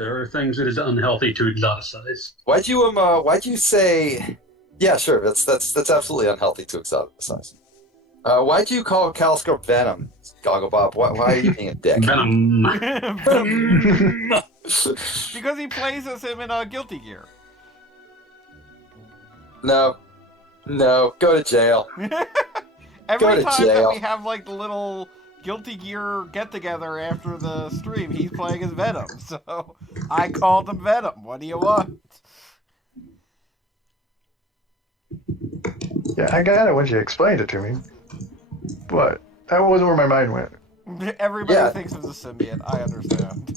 There are things it is unhealthy to exoticize. Why'd you say? Yeah, sure. That's absolutely unhealthy to exoticize. Why'd you call Calico Venom, Gogglebob? Why are you being a dick? Venom. Because he plays as him in Guilty Gear. No, no, go to jail. Every to time jail. that we have like the little Guilty Gear get together after the stream, he's playing as Venom. So I called him Venom. What do you want? Yeah, I got it when you explained it to me, but that wasn't where my mind went. Everybody thinks of the symbiote. I understand.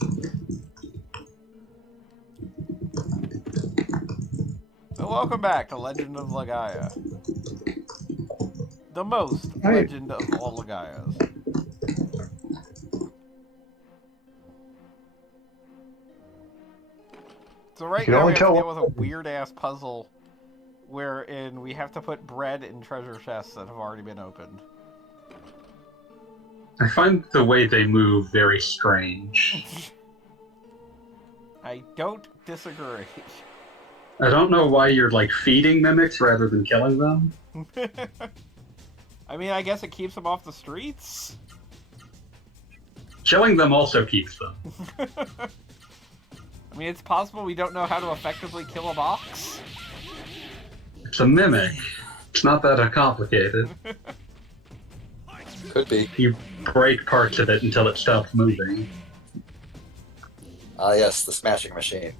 So welcome back to Legend of Legaia. The most legend of all Legaias. So right now we have to deal with a weird-ass puzzle wherein we have to put bread in treasure chests that have already been opened. I find the way they move very strange. I don't disagree. I don't know why you're, like, feeding mimics rather than killing them. I mean, I guess it keeps them off the streets? Killing them also keeps them. I mean, it's possible we don't know how to effectively kill a box. It's a mimic. It's not that complicated. Could be. You break parts of it until it stops moving. Ah, yes, the smashing machine.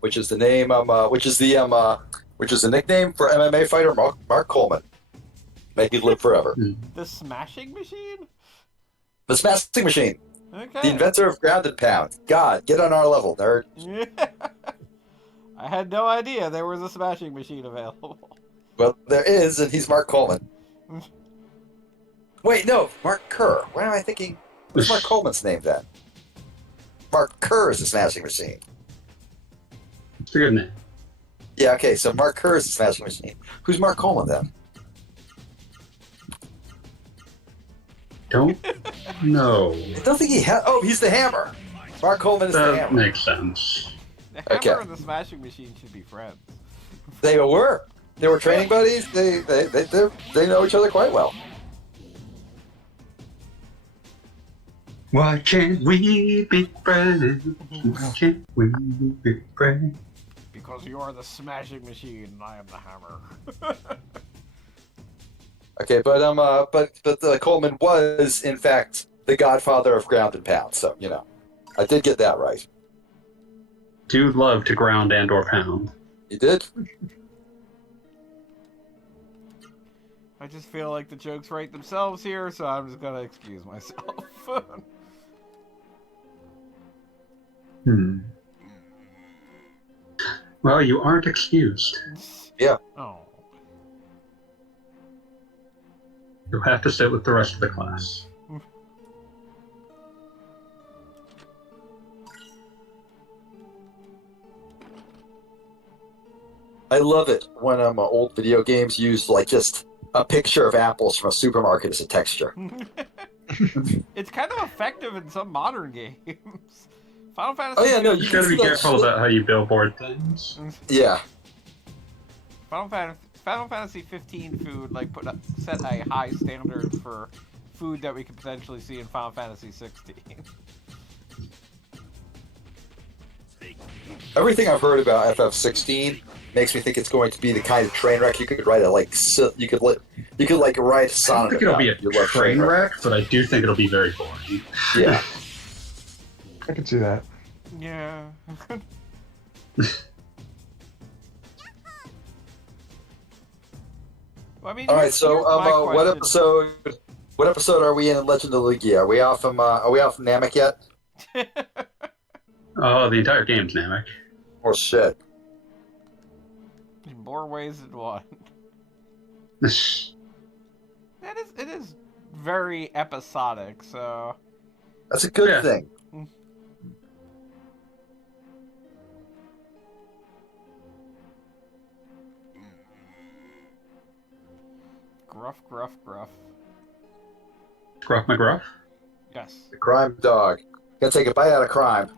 Which is the name, which is the nickname for MMA fighter Mark Coleman. May he live forever. The smashing machine? The smashing machine. Okay. The inventor of grounded pound. God, get on our level, nerd. I had no idea there was a smashing machine available. Well, there is, and he's Mark Coleman. Wait, no, Mark Kerr. Why am I thinking? What's Mark Coleman's name then? Mark Kerr is the smashing machine. It's a good name. Yeah, okay, so Mark Kerr is the smashing machine. Who's Mark Coleman then? Don't know. I don't think he has. Oh, he's the hammer. Mark Coleman is the That hammer. makes sense. The hammer Okay. and the smashing machine should be friends. They were. They were training buddies. They know each other quite well. Why can't we be friends? Why can't we be friends? Because you are the smashing machine and I am the hammer. Okay, but Coleman was in fact the godfather of ground and pound. So I did get that right. Do love to ground and or pound. You did. I just feel like the jokes write themselves here, so I'm just gonna excuse myself. Well, you aren't excused. Yeah. Oh. You'll have to sit with the rest of the class. I love it when old video games use like just a picture of apples from a supermarket as a texture. It's kind of effective in some modern games. Final Fantasy. Oh yeah, no, You gotta be careful about how you billboard things. Yeah. Final Fantasy 15 food set a high standard for food that we could potentially see in Final Fantasy 16. Everything I've heard about FF16 makes me think it's going to be the kind of train wreck you could write a write a I sonnet. don't think it'll be a about. You love train wreck, but I do think it'll be very boring. Yeah. I can see that. Yeah. Well, I mean, All right. So, here's my what episode are we in Legend of Legaia? Are we off Namek yet? Oh, the entire game's Namek. Or shit? In more ways than one. It is very episodic, so That's a good Yeah. thing. gruff, gruff, gruff. Gruff McGruff? Yes. Yes. The crime dog. Gonna take a bite out of crime.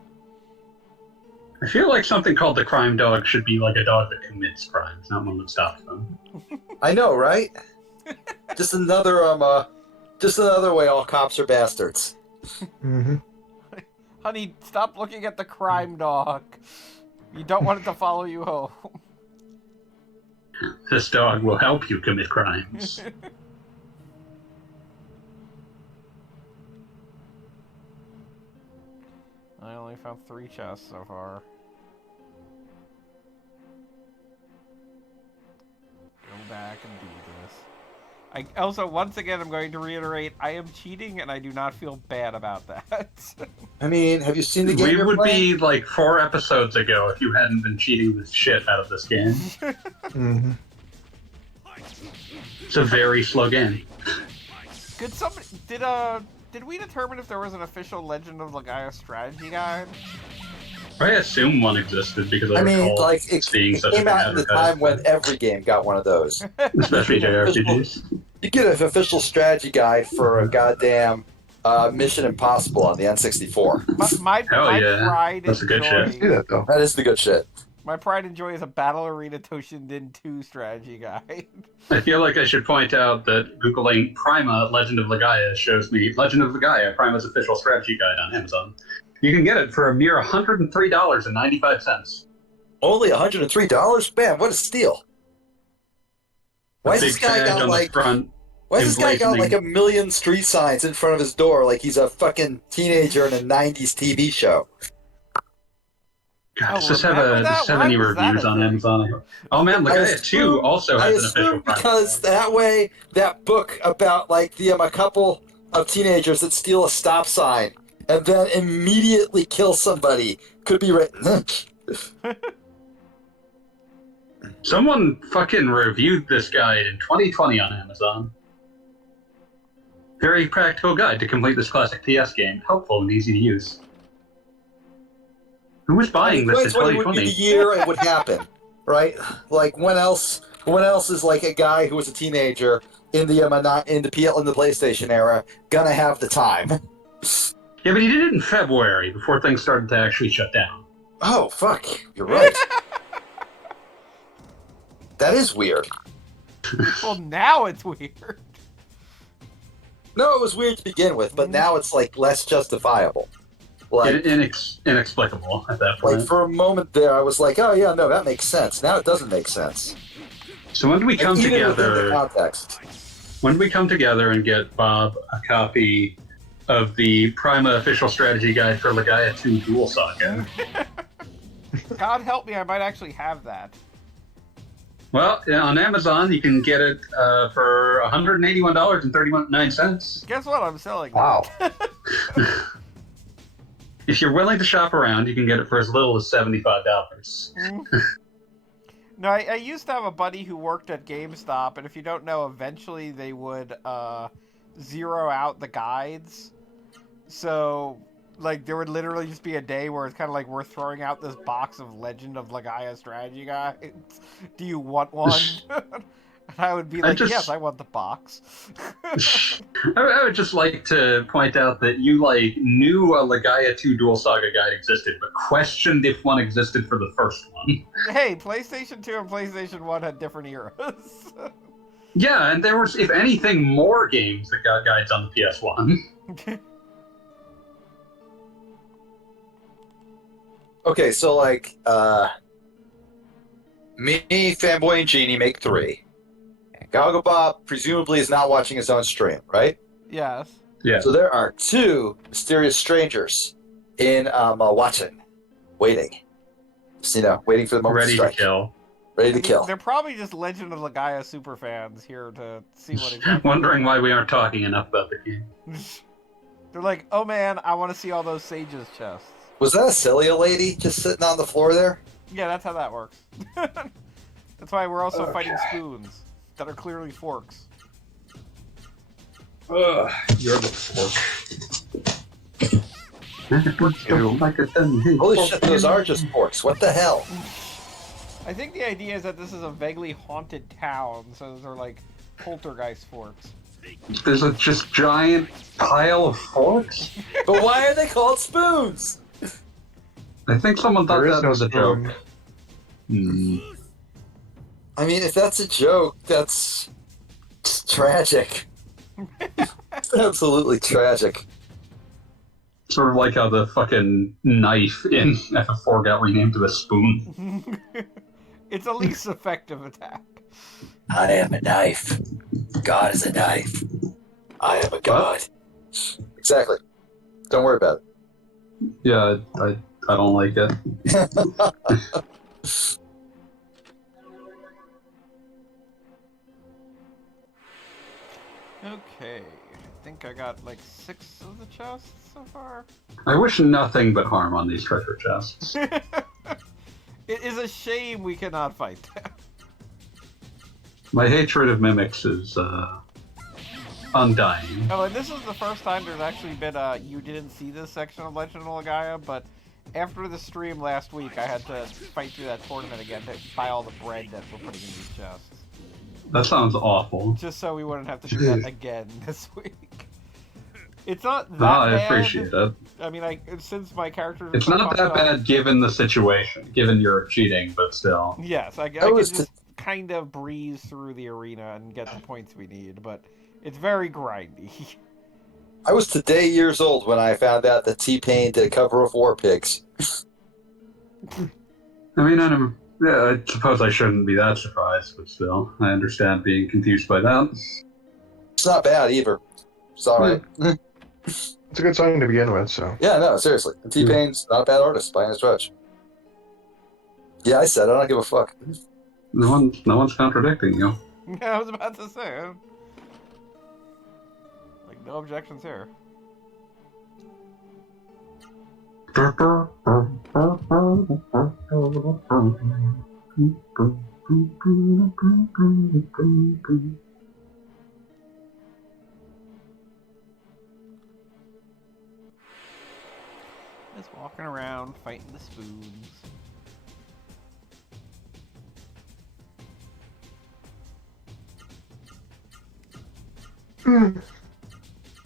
I feel like something called the crime dog should be like a dog that commits crimes, not one that stops them. I know, right? Just another way all cops are bastards. Mm-hmm. Honey, stop looking at the crime dog. You don't want it to follow you home. This dog will help you commit crimes. I only found 3 chests so far. Go back and do this. Also, once again, I'm going to reiterate, I am cheating and I do not feel bad about that. I mean, have you seen the game We you're would playing? be like 4 episodes ago if you hadn't been cheating the shit out of this game. Mm-hmm. It's a very slow game. Could somebody... Did we determine if there was an official Legend of Legaia strategy guide? I assume one existed because I I mean, recall like, it seeing such a came thing out in the time when advertised, every game got one of those. especially JRPGs. You get an official strategy guide for a goddamn Mission Impossible on the N64. My Hell yeah. pride That's a good and shit. See joy... that though. That is the good shit. My pride and joy is a Battle Arena Toshinden 2 strategy guide. I feel like I should point out that Googling Prima Legend of Legaia shows me Legend of Legaia, Prima's official strategy guide on Amazon. You can get it for a mere $103.95. Only $103? Man, what a steal! Why has Big this guy tag got on like? the front. Why has this guy got like emblazoning. a million street signs in front of his door like he's a fucking teenager in a '90s TV show? God, Oh, does this have remember that? any Why was that reviews a on thing? Amazon? Oh man, Legaia 2 also I has an official assume Prima because guide. that way that book about like a couple of teenagers that steal a stop sign and then immediately kill somebody could be written. Someone fucking reviewed this guide in 2020 on Amazon. Very practical guide to complete this classic PS game. Helpful and easy to use. Who was buying this in 2020 would be the 2020? year it would happen, right? Like when else? When else is like a guy who was a teenager in the PlayStation era gonna have the time? Yeah, but he did it in February before things started to actually shut down. Oh fuck, you're right. That is weird. Well, now it's weird. No, it was weird to begin with, but now it's like less justifiable. Like, Inexplicable at that point. like for a moment there, I was like, "Oh yeah, no, that makes sense." Now it doesn't make sense. So when do we come Like, even within the together? context. When do we come together and get Bob a copy of the Prima official strategy guide for Legaia 2 Dual Saga? God help me, I might actually have that. Well, on Amazon you can get it for $181.39. Guess what? I'm selling. Wow. If you're willing to shop around, you can get it for as little as $75. No, I used to have a buddy who worked at GameStop, and if you don't know, eventually they would zero out the guides. So, like, there would literally just be a day where it's kind of like, we're throwing out this box of Legend of Legaia strategy guides. Do you want one? And I would be like, yes, I want the box. I would just like to point out that you knew a Legaia 2 Dual Saga guide existed, but questioned if one existed for the first one. Hey, PlayStation 2 and PlayStation 1 had different eras. Yeah, and there was, if anything, more games that got guides on the PS1. Okay, so like, me, Fanboy, and Genie make 3. Goggle Bob presumably is not watching his own stream, right? Yes. Yeah. So there are 2 mysterious strangers in watching, waiting. Just, waiting for the moment Ready to to strike. kill. Ready to kill. They're probably just Legend of Legaia superfans here to see what exactly. Wondering why we aren't talking enough about the game. They're like, oh man, I want to see all those sages chests. Was that a Celia lady just sitting on the floor there? Yeah, that's how that works. That's why we're also fighting spoons that are clearly forks. You're the fork. Holy shit, those are just forks. What the hell? I think the idea is that this is a vaguely haunted town, so those are like poltergeist forks. There's a just giant pile of forks. But why are they called spoons? I think someone thought There is that no was a joke. spoon. Hmm. I mean, if that's a joke, that's tragic. It's absolutely tragic. Sort of like how the fucking knife in FF4 got renamed to a spoon. It's a least effective attack. I am a knife. God is a knife. I am a god. Exactly. Don't worry about Yeah, I don't like it. it. Okay, I think I got like 6 of the chests so far. I wish nothing but harm on these treasure chests. It is a shame we cannot fight them. My hatred of mimics is undying. Oh, and this is the first time there's actually been a you didn't see this section of Legend of Legaia, but after the stream last week, I had to fight through that tournament again to buy all the bread that we're putting in these chests. That sounds awful. Just so we wouldn't have to do that again this week. It's not that No, I bad. appreciate it. I mean, since my character... It's not that bad given the situation, given you're cheating, but still. Yes, I could just kind of breeze through the arena and get the points we need, but it's very grindy. I was today years old when I found out that T-Pain did a cover of War Pigs. I mean, I suppose I shouldn't be that surprised, but still, I understand being confused by that. It's not bad either. It's alright. It's a good song to begin with, so. Yeah, no, seriously. T-Pain's not a bad artist by any stretch. Yeah, I said it. I don't give a fuck. No one's contradicting you. Yeah, I was about to say. Like, no objections here. Just walking around, fighting the spoons.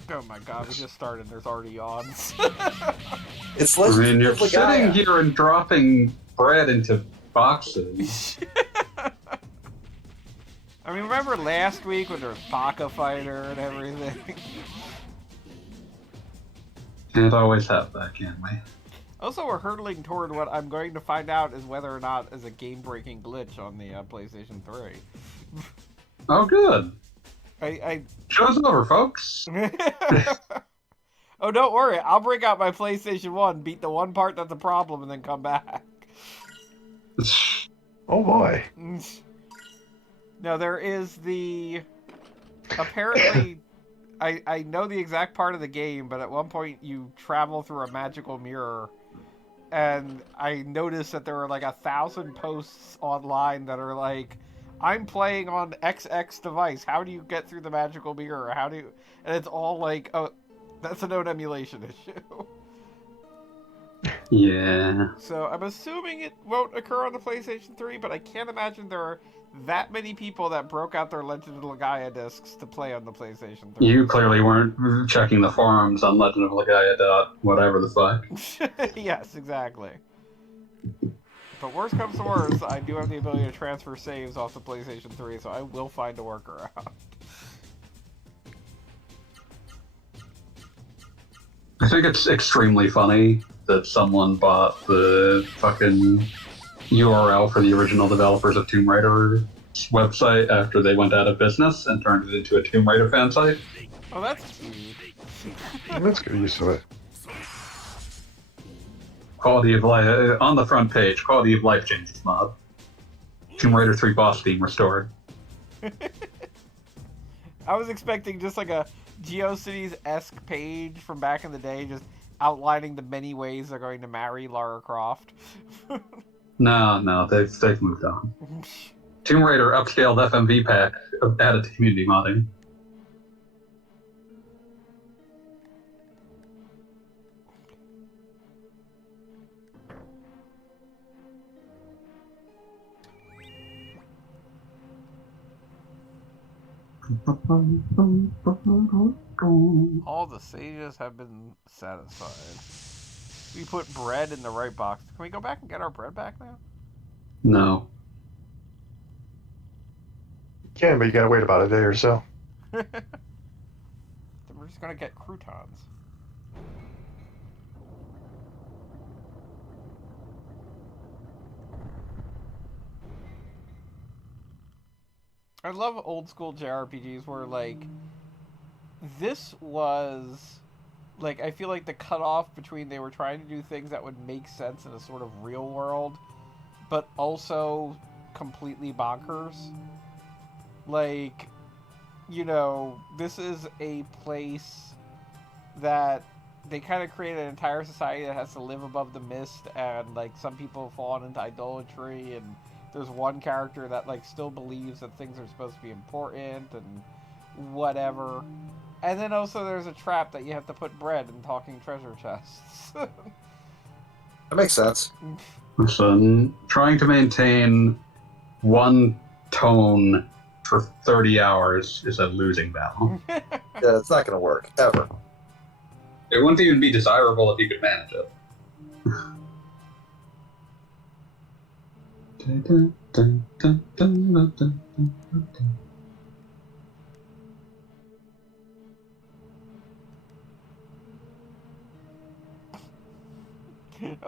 Oh my god, we just started, there's already yawns. It's I Legend mean, you're of Legaia. sitting here and dropping bread into boxes. I mean, remember last week when there was Baka Fighter and everything? Can't always have that, can we? Also, we're hurtling toward what I'm going to find out is whether or not is a game-breaking glitch on the PlayStation 3. Oh, good. I Show's over, folks. Oh, don't worry. I'll break out my PlayStation 1, beat the one part that's a problem, and then come back. Oh boy. No, there is the... Apparently, I know the exact part of the game, but at one point you travel through a magical mirror, and I noticed that there were like 1,000 posts online that are like, I'm playing on XX device. How do you get through the magical mirror? How do you... And it's all like, oh, that's a known emulation issue. Yeah. So I'm assuming it won't occur on the PlayStation 3, but I can't imagine there are that many people that broke out their Legend of Legaia discs to play on the PlayStation 3. You clearly weren't checking the forums on Legend of Legaia. Whatever the fuck. Yes, exactly. But worst comes to worst, I do have the ability to transfer saves off the PlayStation 3, so I will find a workaround. I think it's extremely funny that someone bought the fucking URL for the original developers of Tomb Raider website after they went out of business and turned it into a Tomb Raider fan site. Oh, that's cute. Let's get used to it. Quality of life on the front page. Quality of life changes mod. Tomb Raider 3 boss theme restored. I was expecting just like a GeoCities-esque page from back in the day, just outlining the many ways they're going to marry Lara Croft. No, they've moved on. Tomb Raider upscaled FMV pack added to community modding. All the sages have been satisfied. We put bread in the right box. Can we go back and get our bread back now? No. You can, but you gotta wait about a day or so. Then we're just gonna get croutons. I love old school JRPGs where, like, this was, like, I feel like the cutoff between they were trying to do things that would make sense in a sort of real world, but also completely bonkers. Like, you know, this is a place that they kind of create an entire society that has to live above the mist, and, like, some people have fallen into idolatry, and there's one character that, like, still believes that things are supposed to be important and whatever. And then also there's a trap that you have to put bread in talking treasure chests. That makes sense. Listen, trying to maintain one tone for 30 hours is a losing battle. Yeah, it's not going to work, ever. It wouldn't even be desirable if you could manage it. I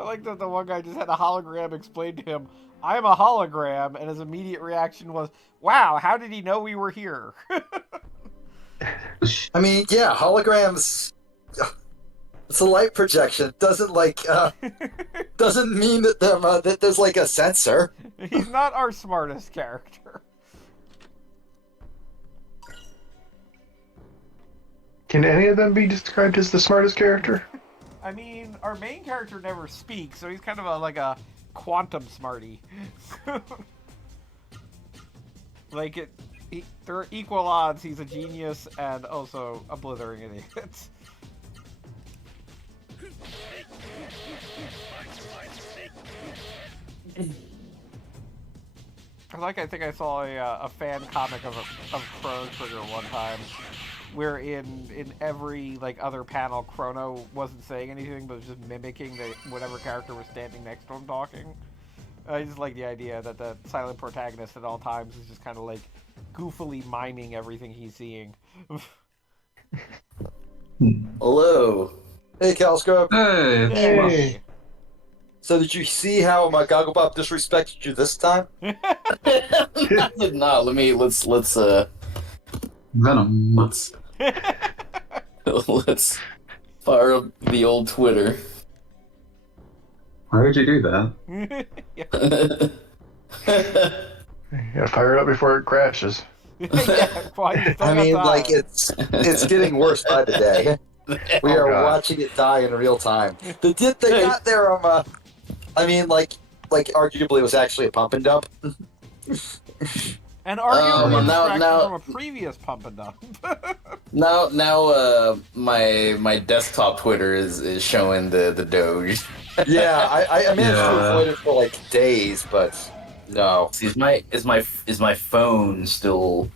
like that the one guy just had a hologram explain to him, I'm a hologram, and his immediate reaction was, wow, how did he know we were here? I mean, yeah, holograms. It's a light projection. Doesn't doesn't mean that that there's like a sensor. He's not our smartest character. Can any of them be described as the smartest character? I mean, our main character never speaks, so he's kind of like a quantum smarty. Like, there are equal odds he's a genius and also a blithering idiot. I think I saw a fan comic of Chrono Trigger one time, where in every, like, other panel, Chrono wasn't saying anything, but was just mimicking whatever character was standing next to him talking. I just like the idea that the silent protagonist at all times is just kind of, like, goofily miming everything he's seeing. Hello. Hey, Calscrub. Hey, Hey. So did you see how my Gogglebop disrespected you this time? I did not. Let's Venom. let's fire up the old Twitter. Why would you do that? You gotta fire it up before it crashes. Yeah, why you I mean, don't like, die? it's getting worse by the day. We are God. watching it die in real time. They got their I mean, like arguably it was actually a pump and dump. And arguably now- distracted now- from a previous pump and dump. Now, my desktop Twitter is showing the Doge. Yeah, I managed to Yeah. avoid it for like days, but no. Is my phone still?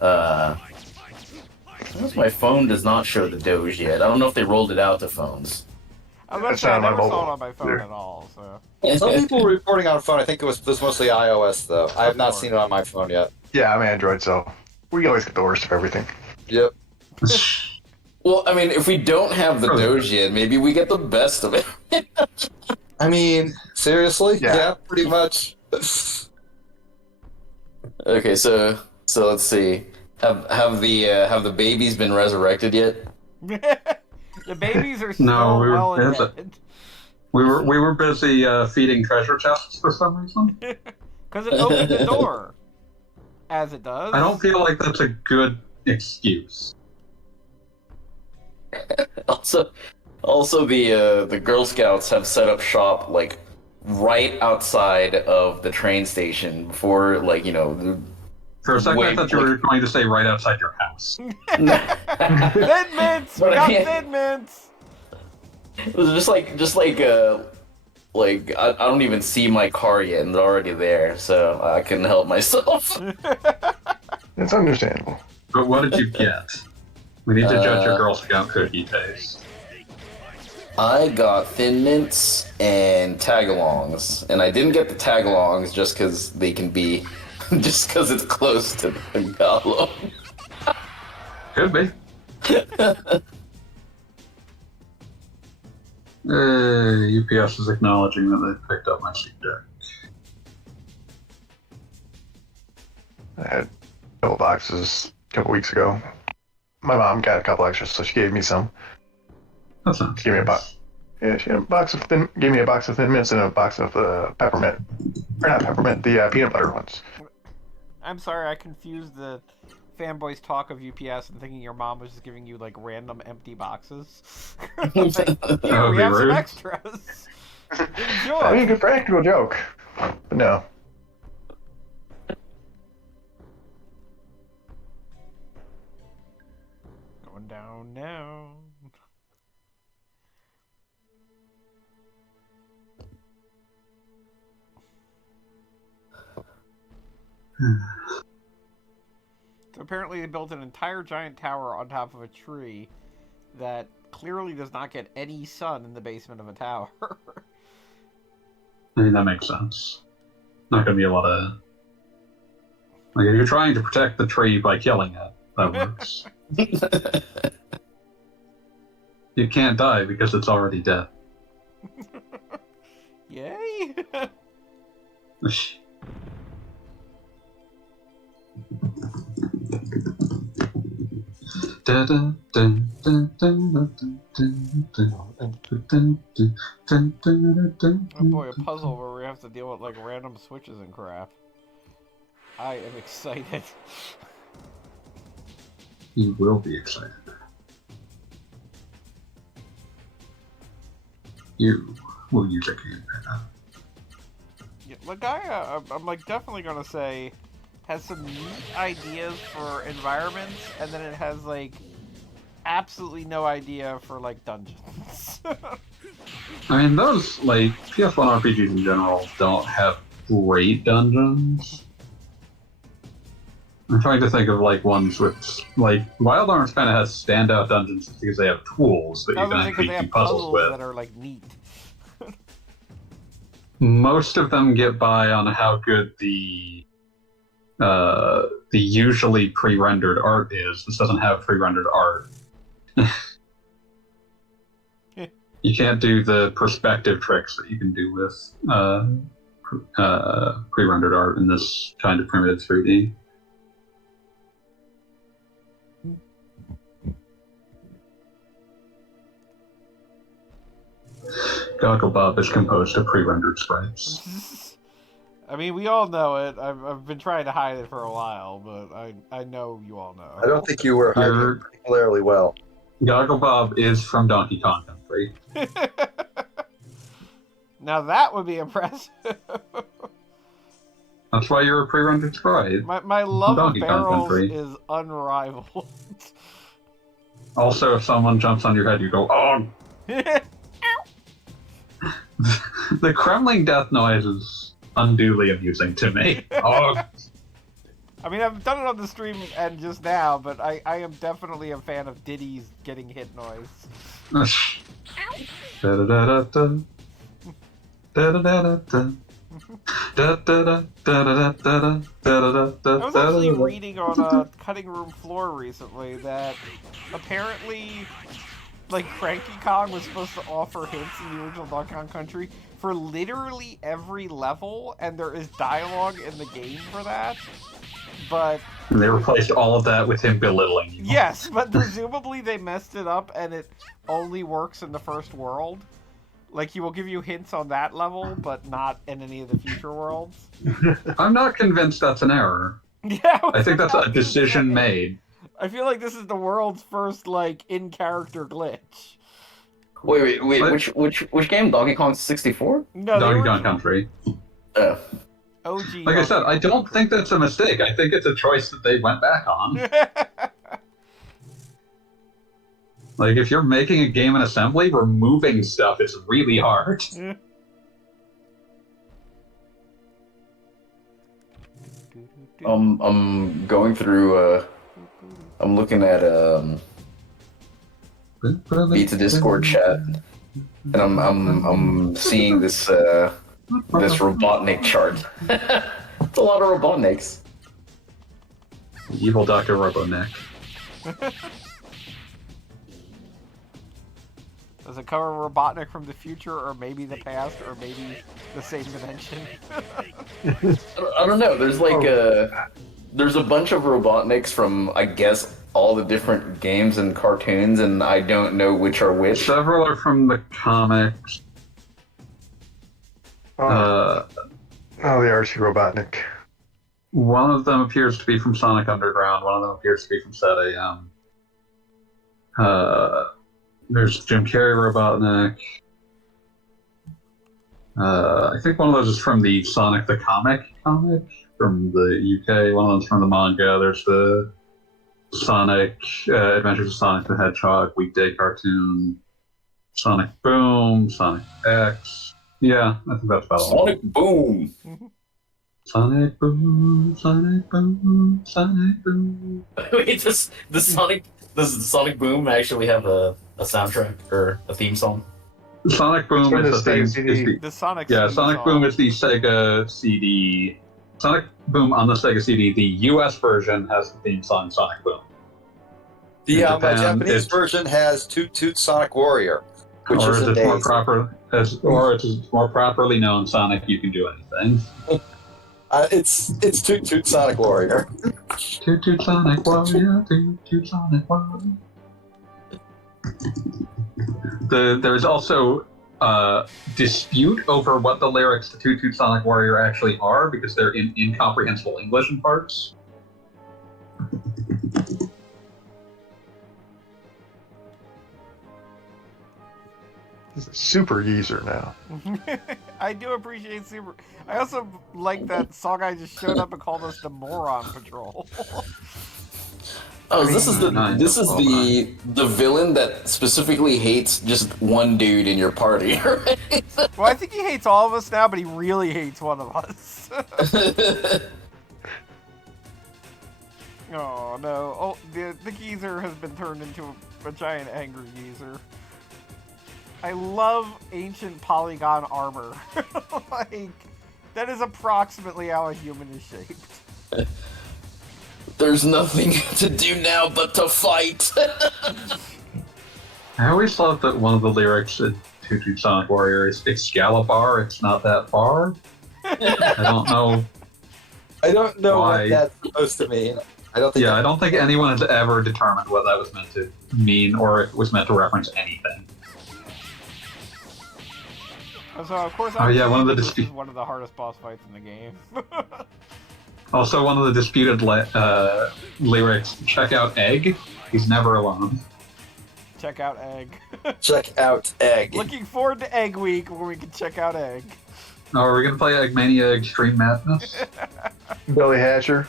My phone does not show the Doge yet. I don't know if they rolled it out to phones. I was about to It's say, I not on my never saw it mobile on my phone either. at all, so... Some people were reporting on phone. I think it was mostly iOS though. I have not seen it on my phone yet. Yeah, I'm Android, so we always get the worst of everything. Yep. Well, I mean, if we don't have the Doge yet, maybe we get the best of it. I mean, seriously? Yeah. Yeah, pretty much. Okay, so let's see. Have the babies been resurrected yet? The babies are still No, we were well and busy. dead. We were busy feeding treasure chests for some reason. Because it opened the door. As it does. I don't feel like that's a good excuse. Also, the Girl Scouts have set up shop like right outside of the train station before, like, you know. For a second, I Wait, thought you were going to say right outside your house. Thin mints! We got thin mints! It was just like I don't even see my car yet, and they're already there, so I couldn't help myself. It's understandable. But what did you get? We need to judge your Uh, Girl Scout cookie taste. I got Thin Mints and Tagalongs, and I didn't get the Tagalongs just because they can be, just because it's close to the Tagalog. Could be. UPS is acknowledging that they picked up my seat deck. I had a couple boxes a couple weeks ago. My mom got a couple extras, so she gave me some. That sounds Give me a nice. box. Yeah, she had a box of gave me a box of Thin Mints and a box of peppermint. Or not peppermint, the peanut butter ones. I'm sorry, I confused the fanboys talk of UPS and thinking your mom was just giving you like random empty boxes. Like, here, would we be have some rude. extras. I mean, Enjoy. good practical joke. But no. Going down now. So apparently they built an entire giant tower on top of a tree that clearly does not get any sun in the basement of a tower. I mean, that makes sense. Not going to be a lot of... Like, if you're trying to protect the tree by killing it, that works. You can't die because it's already dead. Yay! Oh boy, a puzzle where we have to deal with like random switches and crap. I am excited. You will be excited. You will use a gamepad. Yeah, Legaia, I'm like definitely gonna say, has some neat ideas for environments, and then it has like absolutely no idea for like dungeons. I mean, those, like, PS1 RPGs in general don't have great dungeons. I'm trying to think of, like, ones with, like, Wild Arms kind of has standout dungeons because they have tools that I you was can gonna say because actually they do have puzzles puzzles with. that are like neat. Most of them get by on how good the usually pre-rendered art is. This doesn't have pre-rendered art. You can't do the perspective tricks that you can do with pre-rendered art in this kind of primitive 3D. Gogglebob is composed of pre-rendered sprites. I mean, we all know it. I've been trying to hide it for a while, but I know you all know. I don't think you were hiding it particularly well. Gogglebob is from Donkey Kong Country. Now that would be impressive. That's why you're a pre-rendered sprite. My love of Donkey Kong barrels Country. is unrivaled. Also, if someone jumps on your head, you go, oh! The Kremling death noise is unduly amusing to me. Oh! I mean, I've done it on the stream and just now, but I am definitely a fan of Diddy's getting hit noise. Da-da-da-da-da. Da-da-da-da-da. I was actually reading on a cutting room floor recently that apparently, like, Cranky Kong was supposed to offer hints in the original Donkey Kong Country for literally every level, and there is dialogue in the game for that. But And they replaced all of that with him belittling you. yes, but presumably they messed it up, and it only works in the first world. Like, he will give you hints on that level, but not in any of the future worlds. I'm not convinced that's an error. Yeah, I think that's a decision made. I feel like this is the world's first, like, in-character glitch. Wait, What? which game? Donkey Kong 64? No, the Donkey Kong original Country. OG. Like I said, I don't think that's a mistake. I think it's a choice that they went back on. Like, if you're making a game in assembly, removing stuff is really hard. I'm going through I'm looking at Pizza Discord chat, and I'm seeing this this Robotnik chart. It's a lot of Robotniks. Evil Dr. Robotnik. Does it cover Robotnik from the future, or maybe the past, or maybe the same dimension? I don't know. There's like there's a bunch of Robotniks from, I guess, all the different games and cartoons, and I don't know which are which. Several are from the comics. Oh, the RC Robotnik. One of them appears to be from Sonic Underground. One of them appears to be from Set AM. There's Jim Carrey Robotnik. I think one of those is from the Sonic the comic from the UK. One of them's from the manga. There's the Sonic Adventures of Sonic the Hedgehog weekday cartoon. Sonic Boom, Sonic X. Yeah, I think that's about all. Sonic Boom. Sonic Boom, Sonic Boom, Sonic Boom. Wait, does Sonic Boom actually have a soundtrack or a theme song? Sonic Boom From is the the thing. Sega CD. The Sonic. Yeah, theme Sonic song. Boom is the Sega CD. Sonic Boom on the Sega CD. The US version has the theme song Sonic Boom. The In Japan, Japanese it's- version has Toot Toot Sonic Warrior, which or is is it more amazing. proper? Or it's more properly known Sonic. You can do anything. It's Toot Toot Sonic Warrior. Toot toot Sonic Warrior, toot toot Sonic Warrior. There's also dispute over what the lyrics to Toot Toot Sonic Warrior actually are because they're in incomprehensible English in parts. He's a super user now. I do appreciate Super. I also like that Saw Guy just showed up and called us the Moron Patrol. Oh, this is the villain that specifically hates just one dude in your party, right? Well, I think he hates all of us now, but he really hates one of us. Oh no! Oh, the geezer has been turned into a giant angry geezer. I love ancient polygon armor. Like, that is approximately how a human is shaped. There's nothing to do now but to fight. I always thought that one of the lyrics in Toot Toot Sonic Warrior is Excalibur, it's not that far. I don't know. I don't know Why? what that's supposed to mean. I don't think. Yeah, I don't think anyone has ever determined what that was meant to mean or if it was meant to reference anything. So of course, Oh, yeah, one of the this is dispute- one of the hardest boss fights in the game. Also, one of the disputed lyrics, check out Egg, he's never alone. Check out Egg. Check out Egg. Looking forward to Egg Week, where we can check out Egg. Oh, are we going to play Eggmania Extreme Madness? Billy Hatcher.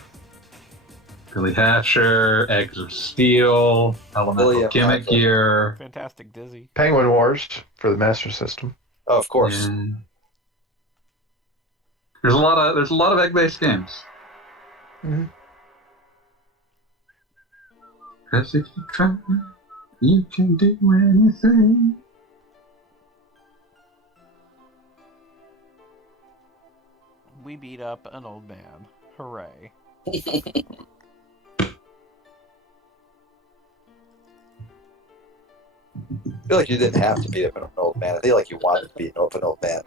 Billy Hatcher, Eggs of Steel, Elemental Billy Gimmick Hatcher. Gear. Fantastic Dizzy. Penguin Wars for the Master System. Oh, of course. Yeah. There's a lot of egg-based games. Mhm. 'Cause if you try, you can do anything. We beat up an old man. Hooray. I feel like you didn't have to beat up an old man. I feel like you wanted to beat up an old man.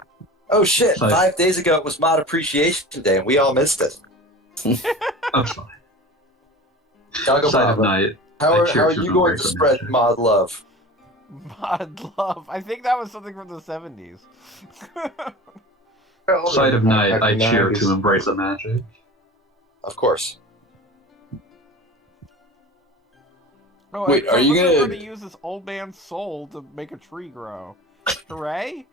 Oh shit! Like- 5 days ago it was Mod Appreciation Day, and we all missed it. That's fine. Gago Sight of Bob, Night. how I are cheer to you the going break to from spread nature. mod love? Mod Love. I think that was something from the 70s. Sight of Night. I Back in the cheer 90s. to embrace the magic. Of course. Oh, Wait, so are you we're gonna- going to use this old man's soul to make a tree grow? Hooray!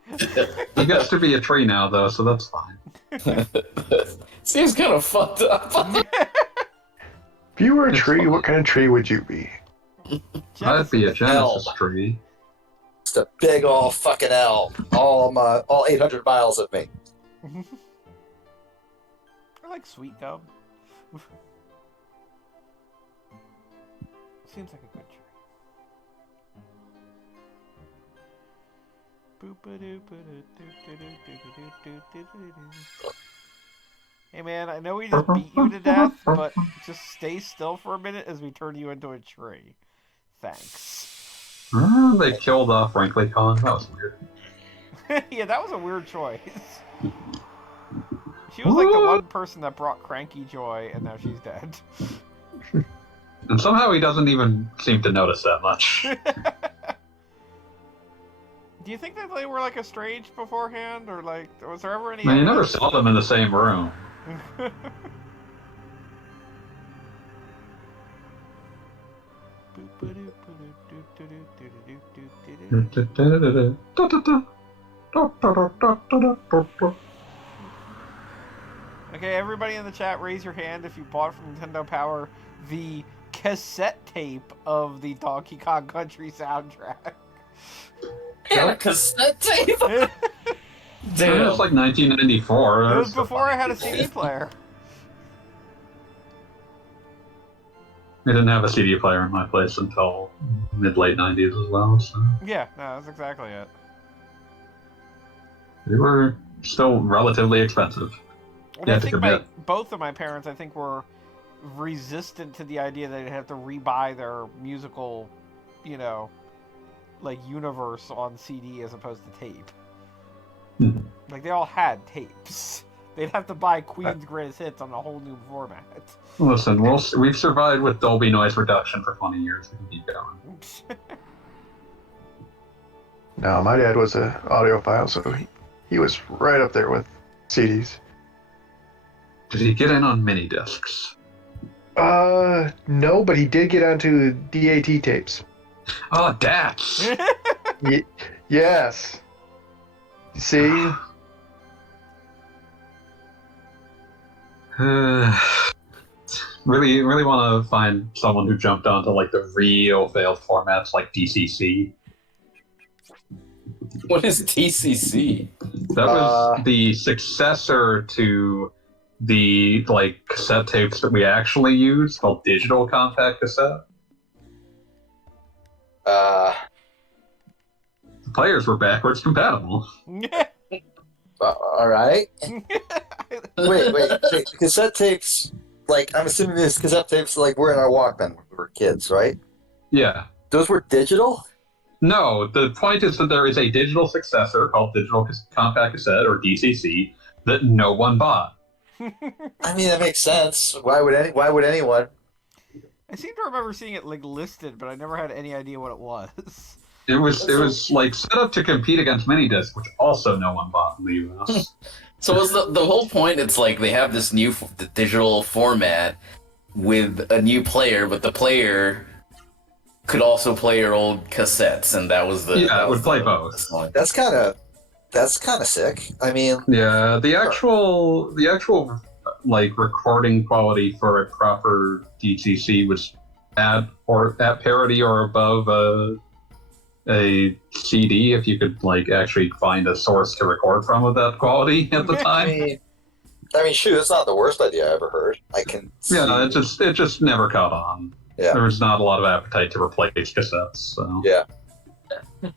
He gets to be a tree now, though, so that's fine. Seems kind of fucked up. If you were a It's tree, fine. what kind of tree would you be? That'd be a Genesis Elm. tree. Just a big ol' fucking elm. All 800 miles of me. I like sweet gum. Seems like a good tree. Hey man, I know we just beat you to death, but just stay still for a minute as we turn you into a tree. Thanks. They killed off Frankly Con. That was weird. Yeah, that was a weird choice. She was like the one person that brought Cranky joy, and now she's dead. And somehow he doesn't even seem to notice that much. Do you think that they were like estranged beforehand, or like was there ever any? Man, you never saw them in the same room. Okay, everybody in the chat, raise your hand if you bought from Nintendo Power the cassette tape of the Donkey Kong Country soundtrack. Yeah, a cassette tape. It was like 1994. It was before I had a CD player. I didn't have a CD player in my place until mid-late 90s as well, so Yeah, no, that's exactly it. they were still relatively expensive. And Yeah, I to think commit. both of my parents, I think, were resistant to the idea that they'd have to rebuy their musical, like universe on CD as opposed to tape. Hmm. Like they all had tapes. They'd have to buy Queen's Greatest Hits on a whole new format. Listen, we've survived with Dolby noise reduction for 20 years. We can keep going. No, my dad was an audiophile, so he was right up there with CDs. Did he get in on mini discs? No, but he did get onto DAT tapes. Oh, DATs! Yes. See? Really want to find someone who jumped onto like the real failed formats like DCC. What is TCC? That was the successor to the like cassette tapes that we actually use, called digital compact cassette. The players were backwards compatible. All right. Wait. Cassette tapes, like, I'm assuming these cassette tapes, like, were in our Walkman when we were kids, right? Yeah. Those were digital? No, the point is that there is a digital successor called digital compact cassette, or DCC, that no one bought. I mean, that makes sense. Why would anyone? I seem to remember seeing it like listed, but I never had any idea what it was. It was like set up to compete against minidisc, which also no one bought in the US. So was the whole point? It's like they have this new digital format with a new player, but the player could also play your old cassettes, and that was the it would play both. That's kind of sick. I mean, Yeah, the actual like recording quality for a proper DCC was at parity or above a CD, if you could like actually find a source to record from with that quality at the time. I mean, shoot, that's not the worst idea I ever heard. I can. Yeah, it just never caught on. Yeah. There was not a lot of appetite to replace cassettes. So. Yeah.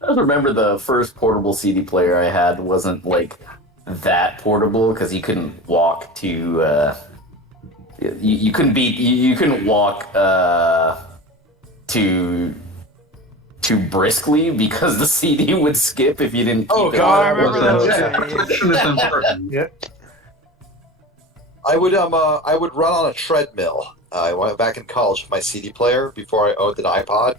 I remember the first portable CD player I had wasn't like that portable because you couldn't walk to you couldn't walk to briskly because the CD would skip if you didn't keep Oh, it God, on. I remember those days. Protection is important. Yeah. I would run on a treadmill. I went back in college with my CD player before I owned an iPod,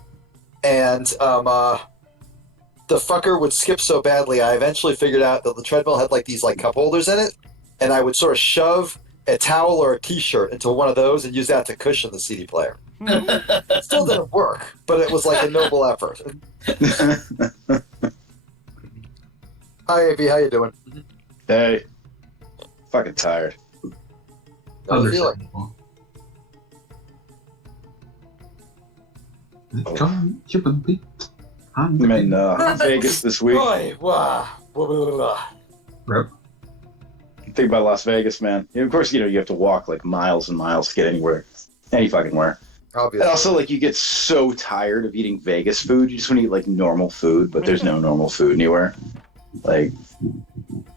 and the fucker would skip so badly. I eventually figured out that the treadmill had like these like cup holders in it, and I would sort of shove a towel or a T-shirt into one of those and use that to cushion the CD player. It still didn't work, but it was like a noble effort. Hi, AB, how you doing? Hey. Fucking tired. How you feeling? Understandable. Come, human being. I'm in Vegas this week. Boy, wow. Rip. Think about Las Vegas, man. And of course, you have to walk like miles and miles to get anywhere. Any fucking where. And Obviously. also, like, you get so tired of eating Vegas food. You just want to eat, like, normal food, but there's no normal food anywhere. Like,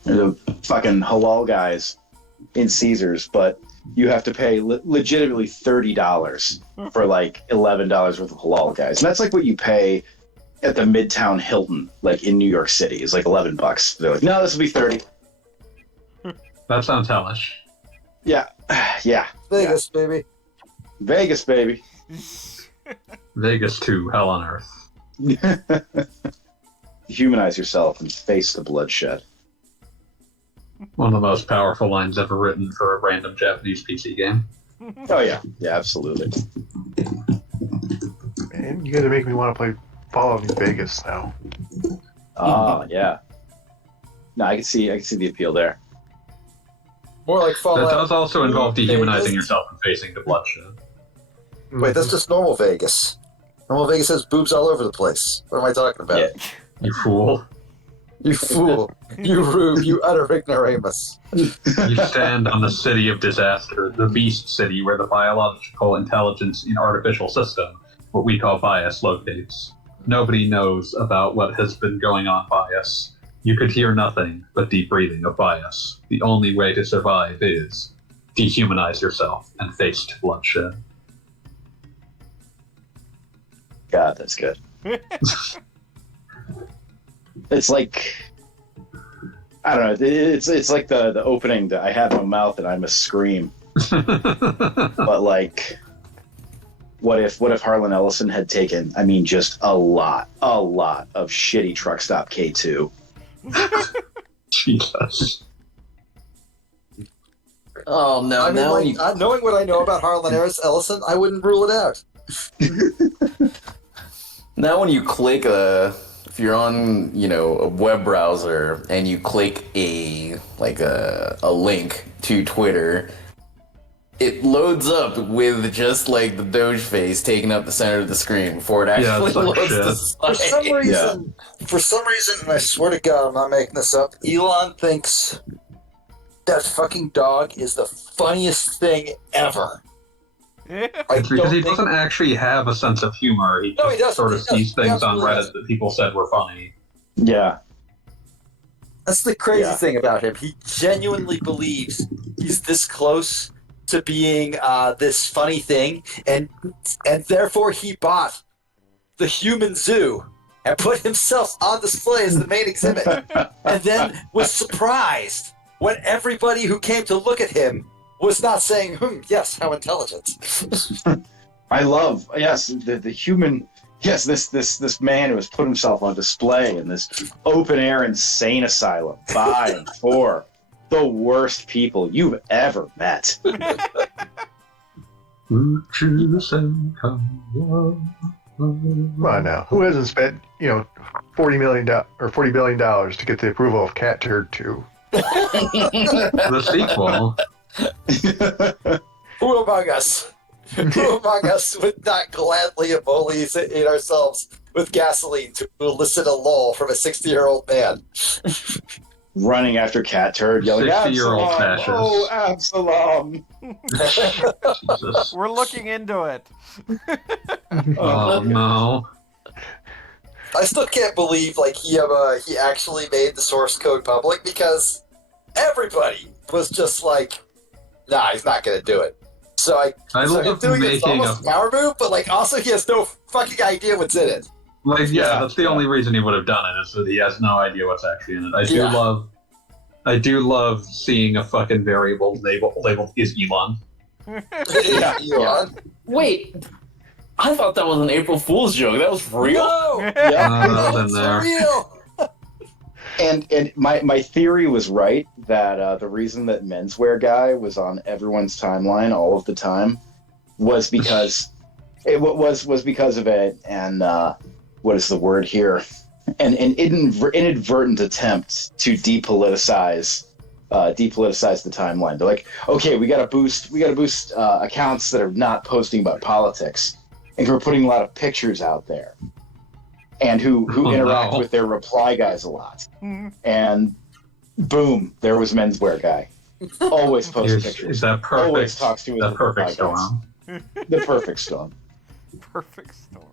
the fucking halal guys in Caesars, but you have to pay legitimately $30 for, like, $11 worth of halal guys. And that's, like, what you pay at the Midtown Hilton, like, in New York City. It's, like, $11. They're like, no, this will be 30. That sounds hellish. Yeah. Yeah. Vegas, baby. Vegas, baby. Vegas to hell on earth. Humanize yourself and face the bloodshed. One of the most powerful lines ever written for a random Japanese PC game. Oh, yeah. Yeah, absolutely. Man, you guys are making me want to play Fallout New Vegas now. Oh, yeah. No, I can see the appeal there. More like That Fallout. does also involve dehumanizing Vegas. yourself and facing the bloodshed. Wait, that's just normal Vegas. Normal Vegas has boobs all over the place. What am I talking about? Yeah. You fool. You fool. You rube. You utter ignoramus. You stand on the city of disaster, the beast city where the biological intelligence in artificial system, what we call bias, locates. Nobody knows about what has been going on bias. You could hear nothing but deep breathing of bias. The only way to survive is dehumanize yourself and face bloodshed. God, that's good. It's like, I don't know. It's like the opening that I have no mouth and I must scream. But like, what if Harlan Ellison had taken? I mean, just a lot of shitty truck stop K2. Jesus. Oh no! I mean, now like, you knowing what I know about Harlan Ellison, I wouldn't rule it out. Now when you click if you're on, a web browser and you click a link to Twitter, it loads up with just like the Doge face taking up the center of the screen before it actually it's like loads shit. the For site. some reason, and I swear to God, I'm not making this up. Elon thinks that fucking dog is the funniest thing ever. I It's because he don't think- doesn't actually have a sense of humor. He No, he just doesn't. sort of He doesn't. sees He things on absolutely Reddit doesn't. that people said were funny. Yeah. That's the crazy Yeah. thing about him. He genuinely believes he's this close to being this funny thing, and therefore he bought the human zoo and put himself on display as the main exhibit, and then was surprised when everybody who came to look at him was not saying, yes, how intelligent. I love, yes, the human, yes, this man who has put himself on display in this open air insane asylum by and for the worst people you've ever met. Would you say come Come on now. Who hasn't spent, $40 million or $40 billion to get the approval of Cat Turd 2? the sequel. Who among us? Who among us would not gladly emoliate ourselves with gasoline to elicit a lull from a 60-year-old man? Running after Cat Turd, yelling, 60-year-old Absalom! fascist. Oh, Absalom! Jesus. We're looking into it. Oh no. I still can't believe he actually made the source code public, because everybody was just like, nah, he's not gonna do it. So I so him love doing it's making almost a power move, but also he has no fucking idea what's in it. yeah, Yeah, that's the yeah. only reason he would have done it, is that he has no idea what's actually in it. Yeah. I do love seeing a fucking variable labeled is Elon. Yeah, Elon. Wait, I thought that was an April Fool's joke. That was real. No, Yeah. That was in it's there. real. And my theory was right, that the reason that Menswear Guy was on everyone's timeline all of the time was because was because of it, and what is the word here? An inadvertent attempt to depoliticize the timeline. They're like, okay, we gotta boost accounts that are not posting about politics, and we're putting a lot of pictures out there, and who interact with their reply guys a lot. And boom, there was Menswear Guy. Always posts Is pictures. that Always perfect? talks to his The perfect reply guys. storm. The perfect storm. Perfect storm.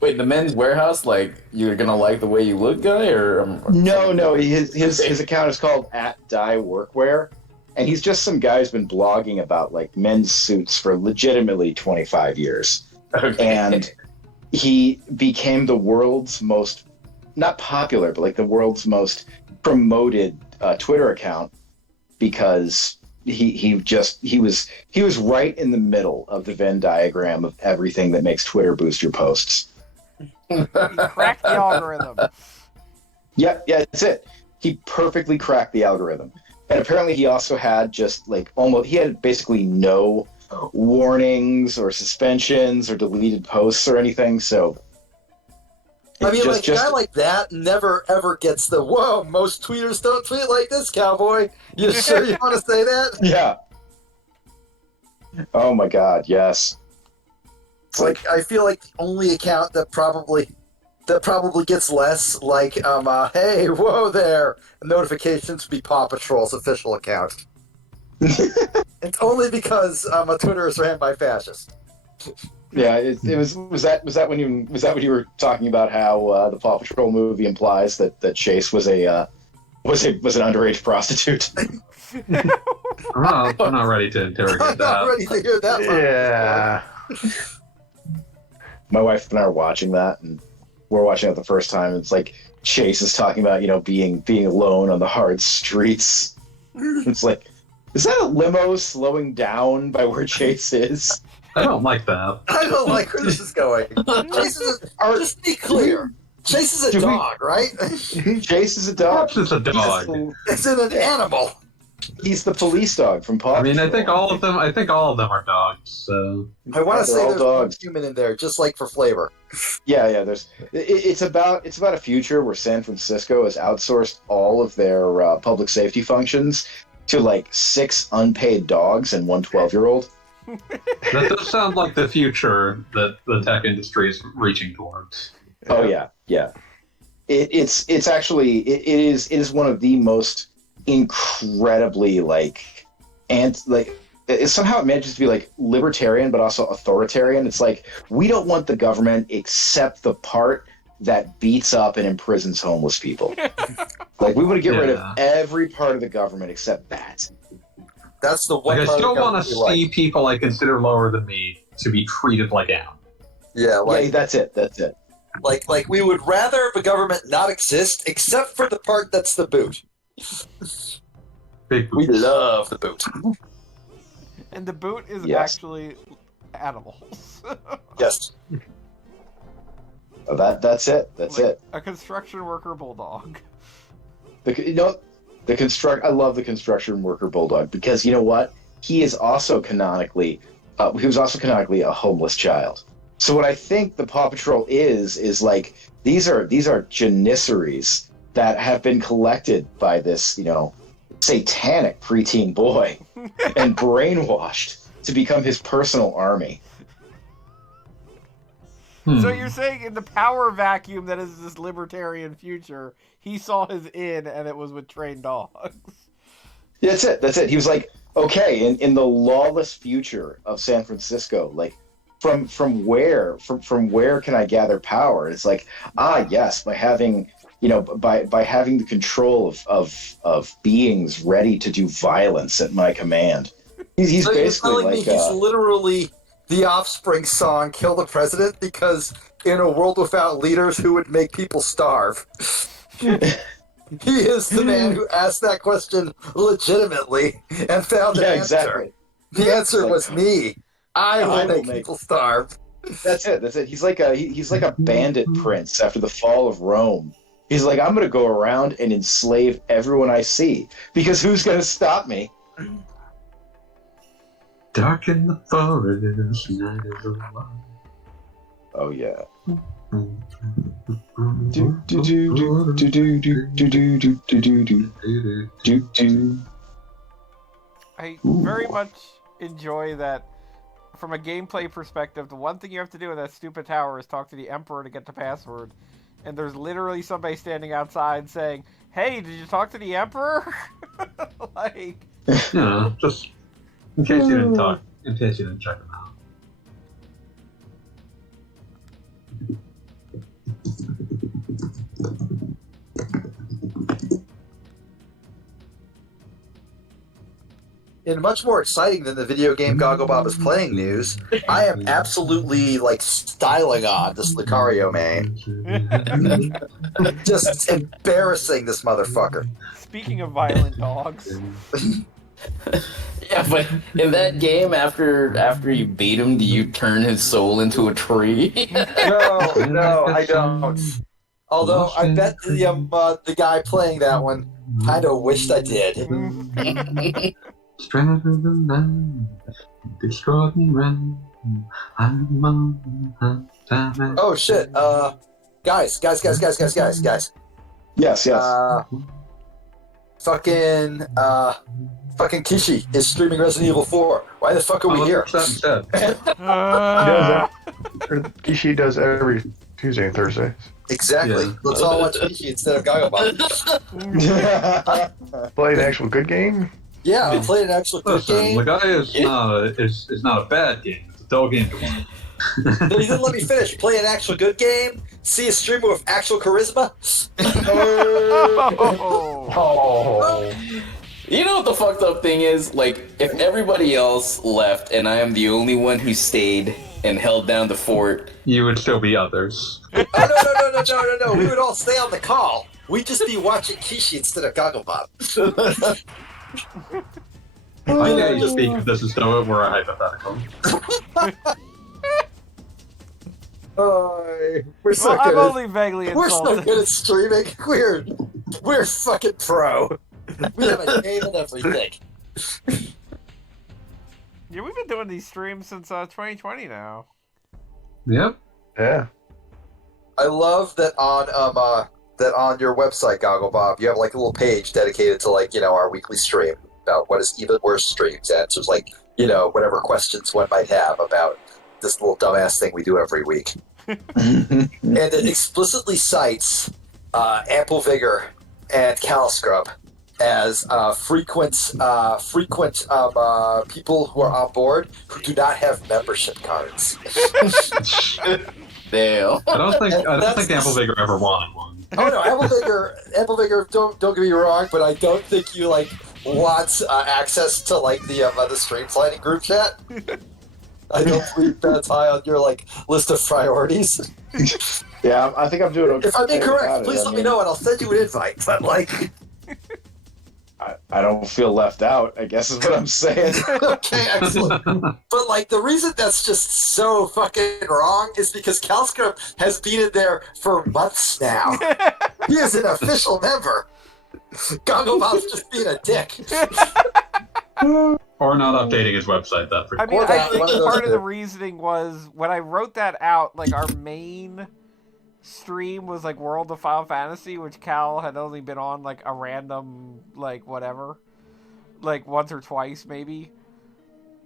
Wait, the Men's Warehouse, like, you're gonna like the way you look guy, or No. His account is called @dieworkwear, and he's just some guy who's been blogging about like men's suits for legitimately 25 years, Okay. and he became the world's most not popular, but like the world's most promoted Twitter account because he was right in the middle of the Venn diagram of everything that makes Twitter boost your posts. He cracked the algorithm. Yeah, that's it. He perfectly cracked the algorithm. And apparently he also had he had basically no warnings or suspensions or deleted posts or anything, so I mean, a guy like that never ever gets the whoa. Most tweeters don't tweet like this, cowboy. You sure you want to say that? Yeah. Oh my God, yes. It's like I feel like the only account that probably gets less hey, whoa there, notifications would be Paw Patrol's official account. It's only because Twitter is ran by fascists. Yeah, it was that when you were talking about how the Paw Patrol movie implies that Chase was an underage prostitute. I'm not ready to interrogate I'm not that. ready to hear that. Yeah. My wife and I are watching that, and we're watching it the first time. And it's like Chase is talking about being alone on the hard streets. It's like, is that a limo slowing down by where Chase is? I don't like that. I don't like where this is going. Just be clear. Chase is a dog, right? Chase is a dog. Perhaps it's a dog. It's an animal. He's the police dog from Paw I mean, I Patrol. think all of them. I think all of them are dogs. So I want to They're say all there's one dogs. human in there, just like for flavor. Yeah. It's about a future where San Francisco has outsourced all of their public safety functions to like 6 unpaid dogs and one 12-year-old. that does sound like the future that the tech industry is reaching towards. Oh yeah. It's actually it is one of the most incredibly somehow it manages to be like libertarian but also authoritarian. It's like, we don't want the government except the part that beats up and imprisons homeless people. Like, we want to get rid of every part of the government except that. That's the one. Like, I part of still the want to government we see like. people I consider lower than me to be treated like animals. Yeah, Yeah, that's it. like we would rather the government not exist except for the part that's the boot. Big We boots. love the boot. And the boot is Yes. actually animals. Yes. Oh, that's it. That's Like it. A construction worker bulldog. I love the construction worker bulldog because you know what? He is also canonically he was also canonically a homeless child. So what I think the Paw Patrol is like, these are janissaries that have been collected by this, satanic preteen boy and brainwashed to become his personal army. So you're saying in the power vacuum that is this libertarian future, he saw his in and it was with trained dogs. That's it. He was like, okay, in the lawless future of San Francisco, like, from where can I gather power? And it's like, yes, by having by having the control of beings ready to do violence at my command. He's So basically you're telling like me he's literally the Offspring song "Kill the President" because in a world without leaders, who would make people starve? He is the man who asked that question legitimately and found an answer. Exactly. The answer Like, was me. I will will make make- people starve. That's it. He's like a bandit prince after the fall of Rome. He's like, I'm gonna go around and enslave everyone I see because who's gonna stop me? Dark in the forest, night is alive. Oh yeah. I very much enjoy that. From a gameplay perspective, the one thing you have to do in that stupid tower is talk to the Emperor to get the password. And there's literally somebody standing outside saying, "Hey, did you talk to the Emperor?" Like, Just in case you didn't talk, in case you didn't check them out. in much more exciting than the video game Gogglebob is playing news, I am absolutely like styling on this Lucario main. Just embarrassing this motherfucker. Speaking of violent dogs, Yeah, but in that game, after you beat him, do you turn his soul into a tree? No, I don't. Although I bet the guy playing that one kind of wished I did. Straddle the line, destroy me run. I'm on time. Oh shit! Guys. Yes. Fucking Kishi is streaming Resident Evil 4. Why the fuck are we here? Kishi does every Tuesday and Thursday. Exactly. Yeah. Let's all watch Kishi instead of Gogglebob. Play an actual good game. Yeah, I'll play an actual good Listen, game. Legaia is not a bad game. It's a dull game to watch. Then you didn't let me finish. Play an actual good game. See a streamer with actual charisma. oh. You know what the fucked up thing is? Like, if everybody else left and I am the only one who stayed and held down the fort, You would still be others. No. We would all stay on the call. We'd just be watching Kishi instead of Gogglebob. I can't just speak because this is still we're a hypothetical. We're so Well, I'm good. only vaguely We're so insulted. good at streaming. We're fucking pro. We have a game and everything. Yeah, we've been doing these streams since 2020 now. Yep. Yeah. I love that on your website, Gogglebob, you have like a little page dedicated to like our weekly stream about what is even worse streams answers, like whatever questions one might have about this little dumbass thing we do every week, and it explicitly cites Ample Vigor and Caliscrub as frequent people who are on board who do not have membership cards. damn. I don't think That's- Ample Vigor ever wanted one. Oh no, Ample Vigor, don't get me wrong, but I don't think you like want access to like the stream planning group chat. I don't believe that's high on your like list of priorities. Yeah, I think I'm doing okay. If I'm incorrect, without it. please I let me mean, know and I'll send you an invite. But like, I don't feel left out, I guess is what I'm saying. okay, excellent. But like, the reason that's just so fucking wrong is because Calscrub has been in there for months now. He is an official member. Gogglebob's just being a dick. Or not updating his website that I frequently. mean, Or I that, think one of those part of the two. reasoning was when I wrote that out, like our main stream was like World of Final Fantasy, which Cal had only been on like a random like whatever, like once or twice maybe.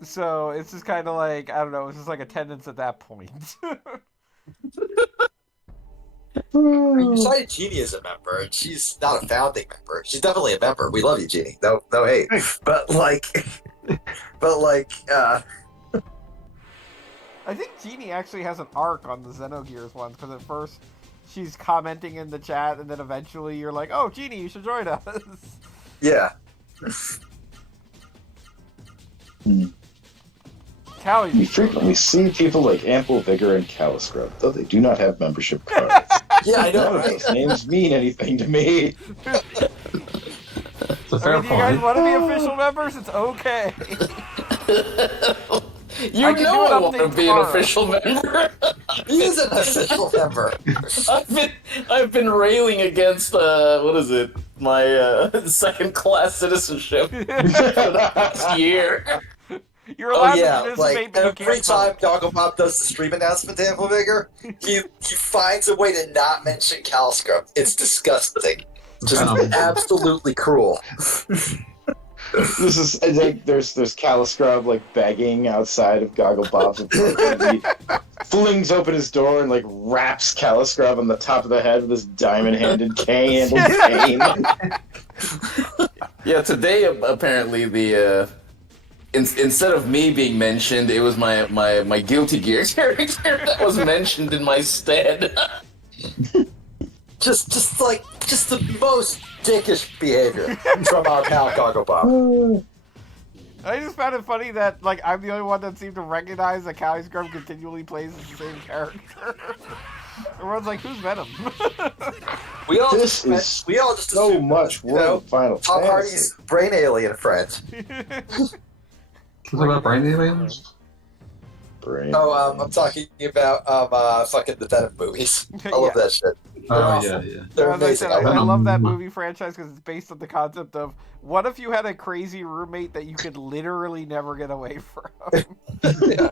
So it's just kind of like, I don't know, it's just like attendance at that point. You cited Jeannie as a member, and she's not a founding member. She's definitely a member. We love you, Jeannie. No hate. But like, I think Jeannie actually has an arc on the Xenogears ones, because at first she's commenting in the chat, and then eventually you're like, oh, Jeannie, you should join us. yeah. Callie, You frequently see people like Ample Vigor and Caliscrub, though they do not have membership cards. Yeah, I know, None of right? those names mean anything to me. It's a I fair mean, do you guys point. want to be official members? It's okay. You I can know do I an want to update be an tomorrow. official member. He is an official member. I've been railing against what is it? My second class citizenship for the past year. You're allowed Oh to yeah, participate, like but you every can't time vote. Gogglebob does the stream announcement to Ample Vigor, he finds a way to not mention Calscrub. It's disgusting. Just absolutely cruel. This is like there's Caliscrub like begging outside of Gogglebob's apartment. He flings open his door and like wraps Caliscrub on the top of the head with his diamond-handed cane. Yeah, today apparently the instead of me being mentioned, it was my Guilty Gear character that was mentioned in my stead. Just the most dickish behavior from our pal Gogglebob. I just found it funny that like I'm the only one that seemed to recognize that Callie Scrum continually plays the same character. Everyone's like, "Who's Venom?" We all This is just so assumed, much World of Final Tom Fantasy. Hardy's brain alien friend. Is it about brain aliens? Brain. Oh, I'm talking about fucking the Venom movies. I love that shit. Oh, awesome. yeah. They're As I amazing. said, I love that Venom. movie franchise because it's based on the concept of what if you had a crazy roommate that you could literally never get away from? Yeah.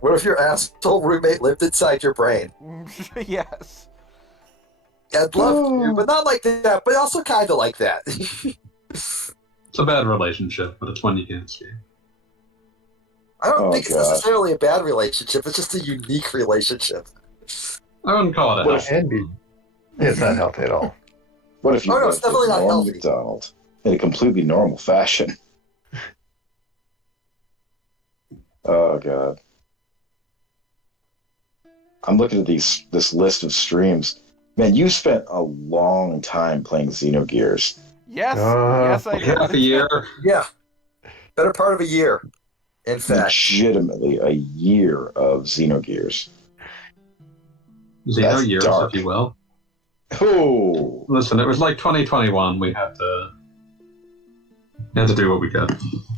What if your asshole roommate lived inside your brain? Yes. I'd love to, but not like that, but also kind of like that. It's a bad relationship, but it's one you can't escape. I don't Oh, think it's God. necessarily a bad relationship. It's just a unique relationship. I wouldn't call it a Well, healthy it can be. Yeah, it's not healthy at all. What if you Oh, no, lived it's definitely with not Norm healthy. Macdonald in a completely normal fashion? Oh god. I'm looking at this list of streams. Man, you spent a long time playing Xenogears. Yes. Yes, I did. half a year. Yeah. Better part of a year, in fact. Legitimately a year of Xenogears. Xeno That's years, dark. if you will. Oh, Listen, it was like 2021. We had to do what we could.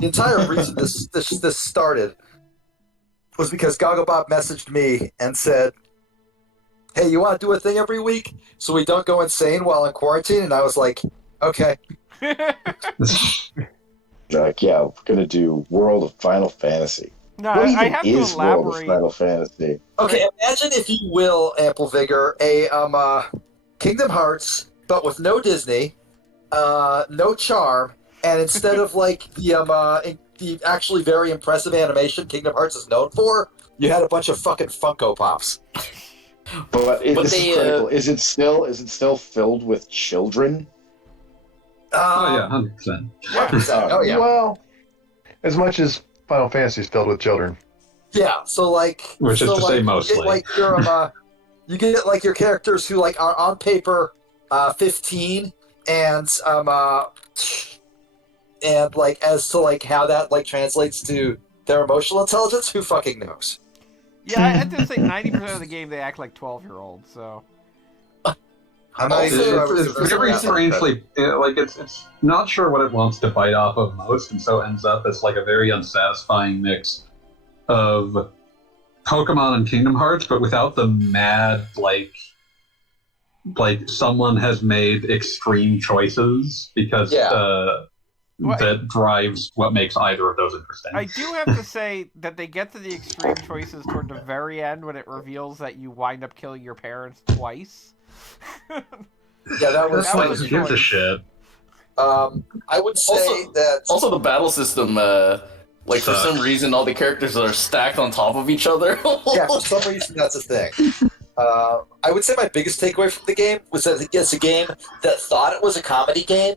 The entire reason this started was because Gogglebop messaged me and said, "Hey, you want to do a thing every week so we don't go insane while in quarantine?" And I was like, "Okay." like yeah, we're gonna do World of Final Fantasy. No, What I even have to is World of elaborate. Final Fantasy? Okay, imagine if you will, Ample Vigor, a Kingdom Hearts, but with no Disney, no charm, and instead of like the actually very impressive animation Kingdom Hearts is known for, you had a bunch of fucking Funko Pops. But this they, is critical. Is it still filled with children? Oh yeah, 100%. Oh yeah. Well, as much as Final Fantasy is filled with children. Yeah, so like, Which is so to like, say you mostly. get, like you get like your characters who like are on paper 15 and like as to like how that like translates to their emotional intelligence, who fucking knows? Yeah, I had to say 90% of the game they act like 12-year-olds. So I'm not even It's, sure I would it's give this very a pass on that. strangely like it's not sure what it wants to bite off of most, and so ends up as like a very unsatisfying mix of Pokemon and Kingdom Hearts, but without the mad like someone has made extreme choices because Yeah. Well, that drives what makes either of those interesting. I do have to say that they get to the extreme choices toward the very end when it reveals that you wind up killing your parents twice. Yeah, that was That Like, was who a gives a choice. shit? I would say Also- that Also, the battle system, like for some Sucks. reason, all the characters are stacked on top of each other. yeah, for some reason that's a thing. I would say my biggest takeaway from the game was that it's a game that thought it was a comedy game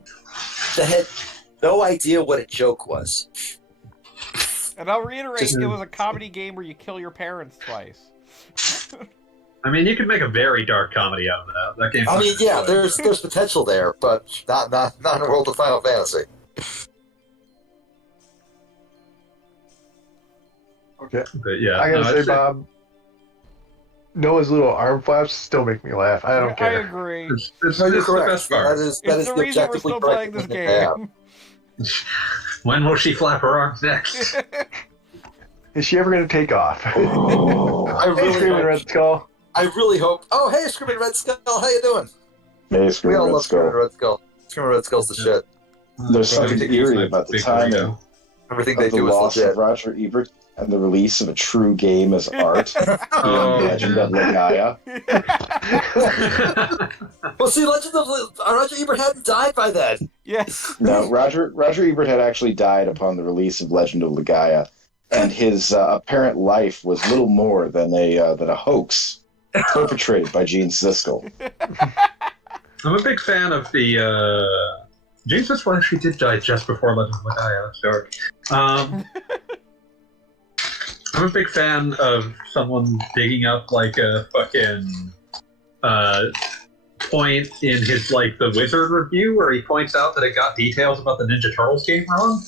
that had no idea what a joke was. And I'll reiterate, Just- it was a comedy game where you kill your parents twice. I mean, you could make a very dark comedy out of that. That game. I mean, yeah, there's potential there, but not in the world of Final Fantasy. Okay. But yeah, I gotta no, say, it's- Bob, Noah's little arm flaps still make me laugh. I don't I care. agree. It's No, you're the correct. best part. That is It's the the reason we're objectively still correct playing this thing to have. game. When will she flap her arms next? Is she ever gonna take off? Oh, I Hey, really Screaming hope. Red Skull. I really hope. Oh, hey, Screaming Red Skull, how you doing? May We Scream all Red love Screaming Skull. Red Skull. Screaming Red Skull's the shit. There's something Everything eerie my about the big timing burrito. Everything of they the do is loss legit. of Roger Ebert and the release of a true game as art Oh, in Legend of Legaia. Well, see, Roger Ebert hadn't died by then. Yes. No, Roger Ebert had actually died upon the release of Legend of Legaia, and his apparent life was little more than a hoax perpetrated by Gene Siskel. I'm a big fan of the. Jesus, well, actually did die just before Legend of Legaia. That's dark. I'm a big fan of someone digging up like a fucking point in his like the Wizard review where he points out that it got details about the Ninja Turtles game wrong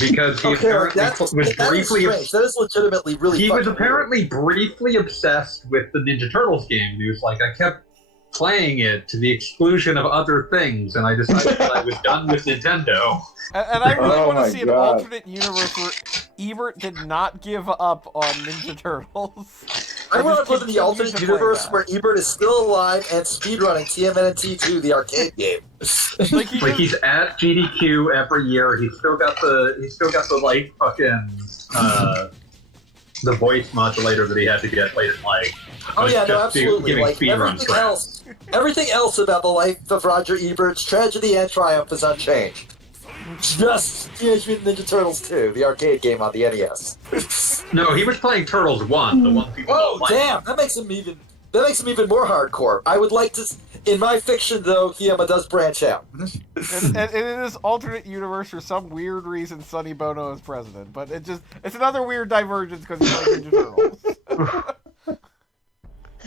because he apparently was briefly strange. That is legitimately really. he was fucking apparently briefly obsessed with the Ninja Turtles game. He was like, I kept playing it to the exclusion of other things, and I decided that I was done with Nintendo. And I really Oh want to my see an God. alternate universe where Ebert did not give up on Ninja Turtles. I want to just live in the alternate continued to play universe that. where Ebert is still alive and speedrunning TMNT 2, the arcade game. Like, he Like just- he's at GDQ every year. He's still got the like fucking the voice modulator that he had to get late at night. Oh Like, yeah, no, just absolutely. giving Like speed runs everything else about the life of Roger Ebert's tragedy and triumph is unchanged. Just Teenage Mutant Ninja Turtles 2, the arcade game on the NES. No, he was playing Turtles 1, the one people Oh don't like. damn, that makes him even more hardcore. I would like to. In my fiction, though, Kiyama does branch out. and in this alternate universe, for some weird reason, Sonny Bono is president. But it's another weird divergence because he's playing Ninja Turtles.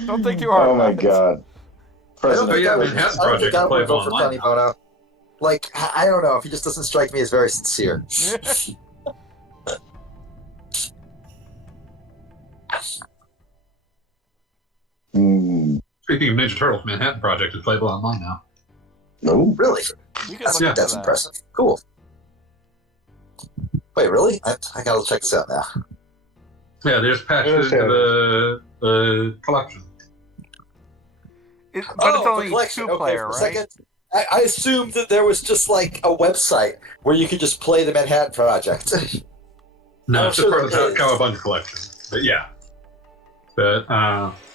Don't think too hard Oh my about it. god. Oh President yeah, Clinton. Manhattan I don't think Project I is would playable vote for online Sonny now. Bono. Like, I don't know. He just doesn't strike me as very sincere. Hmm. Speaking of Ninja Turtles, Manhattan Project is playable online now. No. Really? You can That's, look into that's that. impressive. Cool. Wait, really? I gotta check this out now. Yeah, they just patched it Yes, into the collection. But it's the only collection. two-player, for a right? second, I assumed that there was just like a website where you could just play the Manhattan Project. No, I'm it's sure just part of the there is. Cowabunga collection. But yeah. But,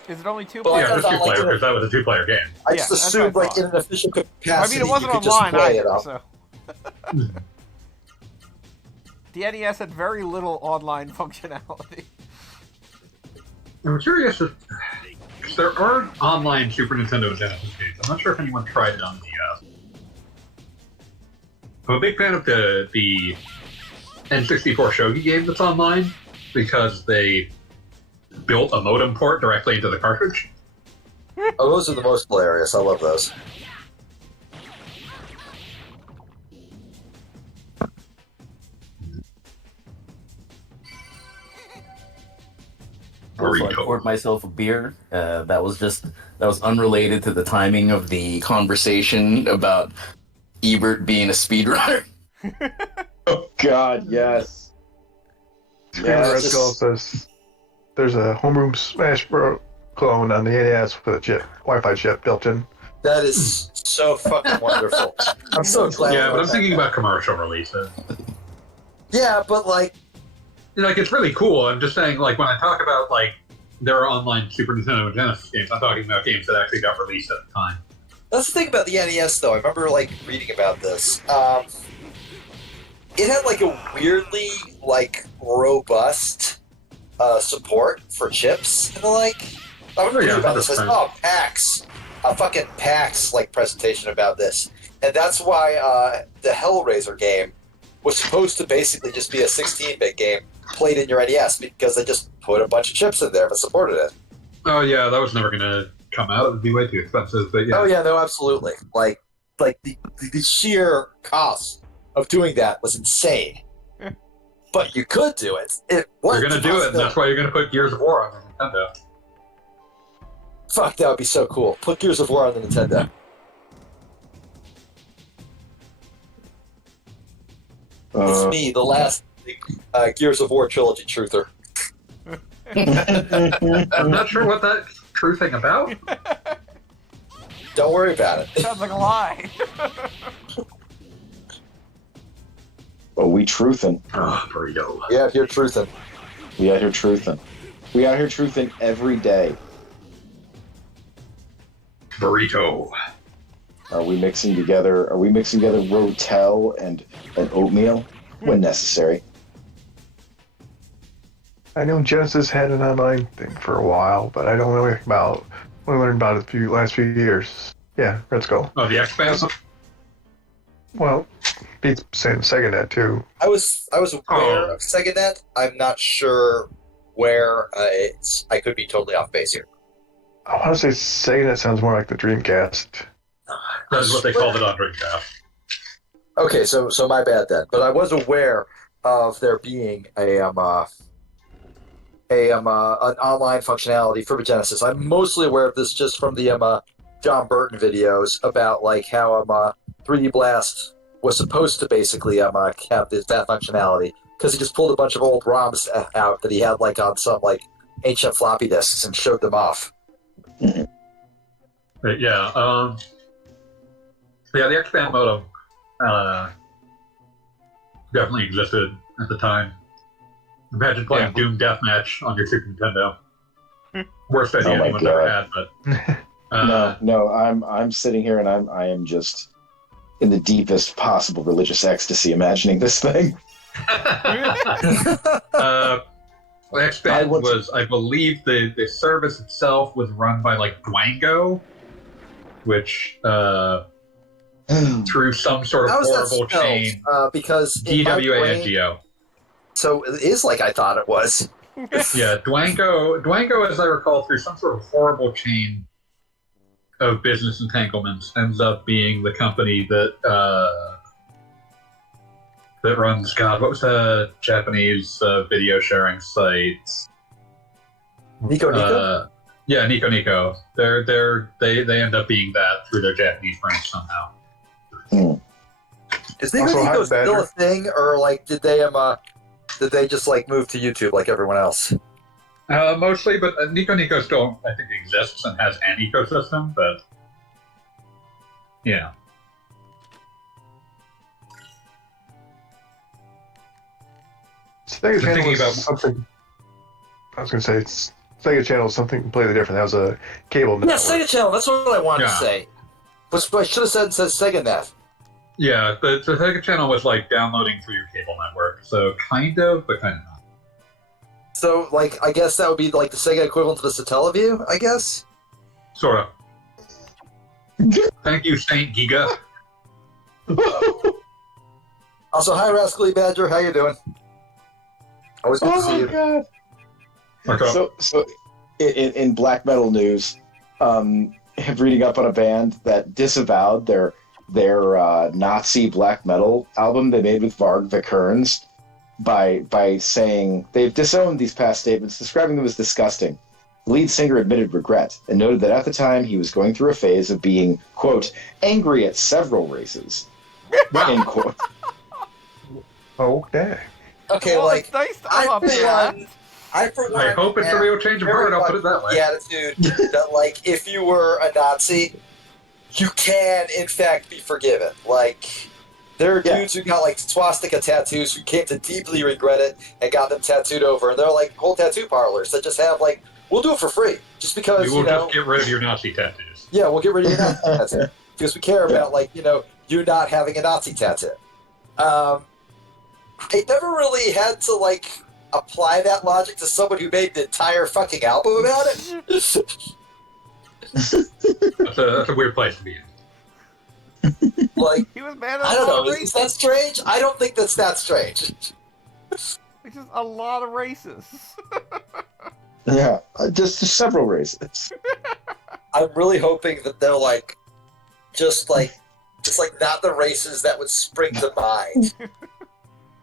Is it only two Well, I yeah, players? thought just like two-player, in a- because that was a two-player game. I Yeah, just that's assumed, what I like, in thought. an official I capacity, mean, it wasn't you could just online play it either, up. so. The NES had very little online functionality. I'm curious if there are online Super Nintendo and Genesis games. I'm not sure if anyone tried it on the NES. I'm a big fan of the N64 Shogi game that's online because they built a modem port directly into the cartridge. Oh, those are the most hilarious. I love those. Also, I poured myself a beer. That was unrelated to the timing of the conversation about Ebert being a speedrunner. Oh god, yes. Screaming Yeah, Red it's Skull just- says there's a homeroom Smash Bros. Clone on the NES with a Wi-Fi chip built in. That is so fucking wonderful. I'm so glad. Yeah, we but I'm got thinking that. about commercial releases. Yeah, but like, Like, it's really cool. I'm just saying, like, when I talk about, like, there are online Super Nintendo and Genesis games, I'm talking about games that actually got released at the time. that's the thing about the NES, though. I remember like reading about this. It had like a weirdly like robust support for chips and the like. I remember reading about this. It says, 100%. PAX, a fucking PAX like presentation about this, and that's why the Hellraiser game was supposed to basically just be a 16-bit game played in your NES because they just put a bunch of chips in there that supported it. Oh, yeah, that was never going to come out. It would be way too expensive, but yeah. Oh yeah, no, absolutely. Like the sheer cost of doing that was insane. But you could do it. It was You're going to do it, and that's why you're going to put Gears of War on the Nintendo. Fuck, that would be so cool. Put Gears of War on the Nintendo. It's me, the last Gears of War trilogy truther. I'm not sure what that true thing about. Don't worry about it. Sounds like a lie. Oh, we truthin'. Oh, burrito. Yeah, you're truthing. We out here truthin'. We out here truthin' every day. Burrito. Are we mixing together Rotel and oatmeal when necessary? I know Genesis had an online thing for a while, but I don't know anything about. We learned about it the last few years. Yeah, Red Skull. Oh, the X-Band? Well, beats saying SegaNet too. I was aware Oh. of SegaNet. I'm not sure where I could be totally off base here. I want to say Sega sounds more like the Dreamcast. That's what they called it on Dreamcast. Okay, so my bad then. But I was aware of there being an online functionality for Genesis. I'm mostly aware of this just from the John Burton videos about like how 3D Blast was supposed to basically have that functionality because he just pulled a bunch of old ROMs out that he had like on some like ancient floppy disks and showed them off. But yeah, the X-Band modem definitely existed at the time. Imagine playing Doom Deathmatch on your Super Nintendo. Worst idea my anyone's God. ever had, but No, I'm sitting here and I am just in the deepest possible religious ecstasy imagining this thing. X-Band was, I believe, the service itself was run by like Dwango, which through some sort of How is that horrible spelled? chain. Because in my brain, DWANGO. so it is like I thought it was. Yeah, Dwango, as I recall, through some sort of horrible chain of business entanglements, ends up being the company that that runs. God, what was the Japanese video sharing site? Nico? Yeah, Nico. They end up being that through their Japanese branch somehow. Is Nico Also, Nico hi, still Badger. a thing, or like did they just like move to YouTube like everyone else? Mostly, but Nico still, I think, exists and has an ecosystem, but yeah. Sega Channel thinking was about- something. I was going to say, Sega Channel is something completely different. That was a cable Yeah, network. Sega Channel. That's what I wanted to Yeah. say. What I should have said says Sega Net. Yeah, the Sega Channel was like downloading through your cable network, so kind of, but kind of not. So, like, I guess that would be like the Sega equivalent to the Satellaview, I guess? Sort of. Thank you, Saint Giga. Also, hi, Rascally Badger. How you doing? Always good to see you. God! Okay. So in black metal news, reading up on a band that disavowed their Nazi black metal album they made with Varg Vikernes by saying they've disowned these past statements, describing them as disgusting. The lead singer admitted regret and noted that at the time he was going through a phase of being, quote, angry at several races, end quote. Okay. Okay, Well, like, it's nice to I up feel that. I hope it's a real change of heart, I'll put it that way. The attitude that, like, if you were a Nazi, you can, in fact, be forgiven. Like, there are dudes who got, like, swastika tattoos who came to deeply regret it and got them tattooed over. And they're, like, whole tattoo parlors that just have, like, we'll do it for free. Just because, We will just get rid of your Nazi tattoos. Yeah, we'll get rid of your Nazi tattoo. Because we care about, like, you not having a Nazi tattoo. I never really had to, like, apply that logic to someone who made the entire fucking album about it. That's a weird place to be in. Like, He was mad at I a don't lot know, of is races. that strange? I don't think that's that strange. Which is a lot of races. Yeah, just several races. I'm really hoping that they're, like, just not the races that would spring to mind.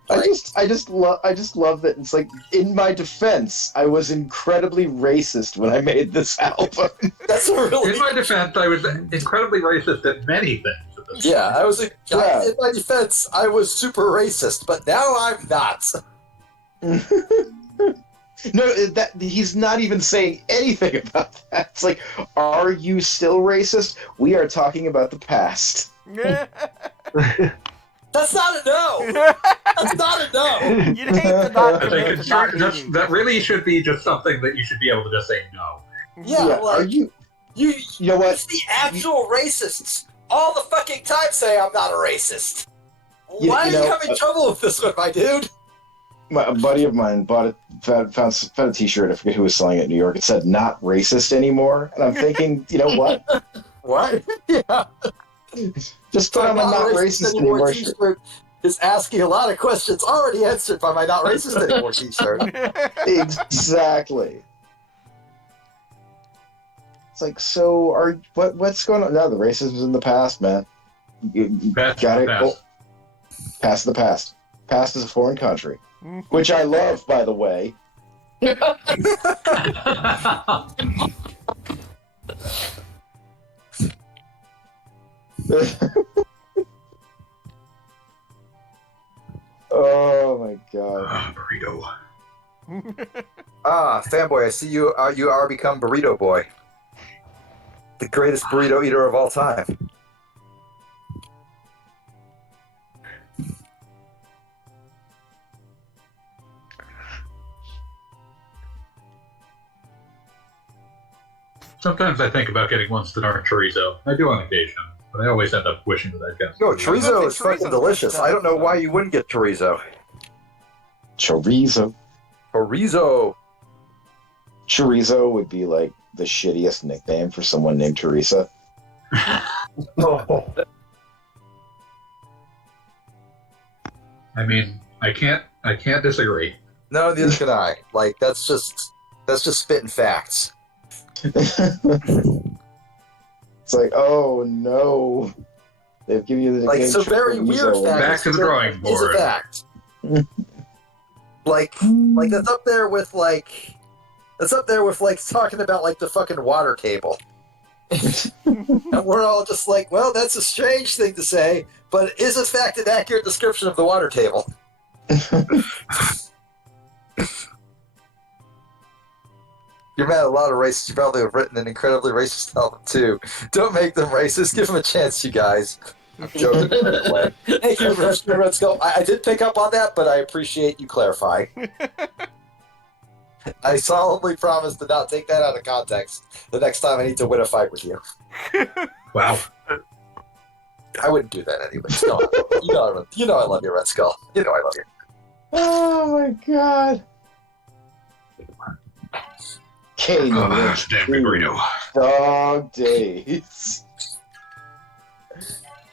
I just love that it's like, in my defense, I was incredibly racist when I made this album. That's a really... In my defense, I was incredibly racist at many things. At this Yeah, point. I was... Yeah. In my defense, I was super racist, but now I'm not. No, that he's not even saying anything about that. It's like, are you still racist? We are talking about the past. That's not a no! That's not a no! You'd hate to not I think commit it's to not not, eating. that really should be just something that you should be able to just say no. Yeah, are like, you? you You know what? it's the actual racists all the fucking time say I'm not a racist. Why are you having trouble with this one, my dude? A buddy of mine found a T-shirt. I forget who was selling it in New York. It said "Not racist anymore," and I'm thinking, you know what? What? Yeah. Just put on my "Not racist anymore" shirt. T-shirt is asking a lot of questions already answered by my not racist anymore T-shirt. Exactly. It's like, so what's going on? No, the racism's in the past, man. You That's got it. the Oh, past the past. Past is a foreign country, which I love, by the way. Oh my god. Burrito. Fanboy, I see you. You are become Burrito Boy, the greatest burrito eater of all time. Sometimes I think about getting ones that aren't chorizo. I do on occasion, but I always end up wishing that I'd get. No, gonna chorizo say is fucking chorizo's delicious. good I don't know stuff, why so. you wouldn't get chorizo. Chorizo. Chorizo. Chorizo would be like the shittiest nickname for someone named Teresa. Oh, I mean, I can't disagree. No, neither can I. Like that's just spitting facts. It's like, oh no, they've given you the Like nickname it's a very weird Chorizo. fact. Back to the drawing It's board. a fact. like that's up there with talking about like the fucking water table. And we're all just like, well, that's a strange thing to say, but it is in fact an accurate description of the water table. You're mad at a lot of racists. You probably have written an incredibly racist album too. Don't make them racist. Give them a chance, you guys. I'm joking. Thank you, Red Skull. I did pick up on that, but I appreciate you clarifying. I solemnly promise to not take that out of context the next time I need to win a fight with you. Wow. I wouldn't do that anyway. You know I love you, Red Skull. You know I love you. Oh my god. Kane Oh, Lynch, damn good burrito. Dog Days.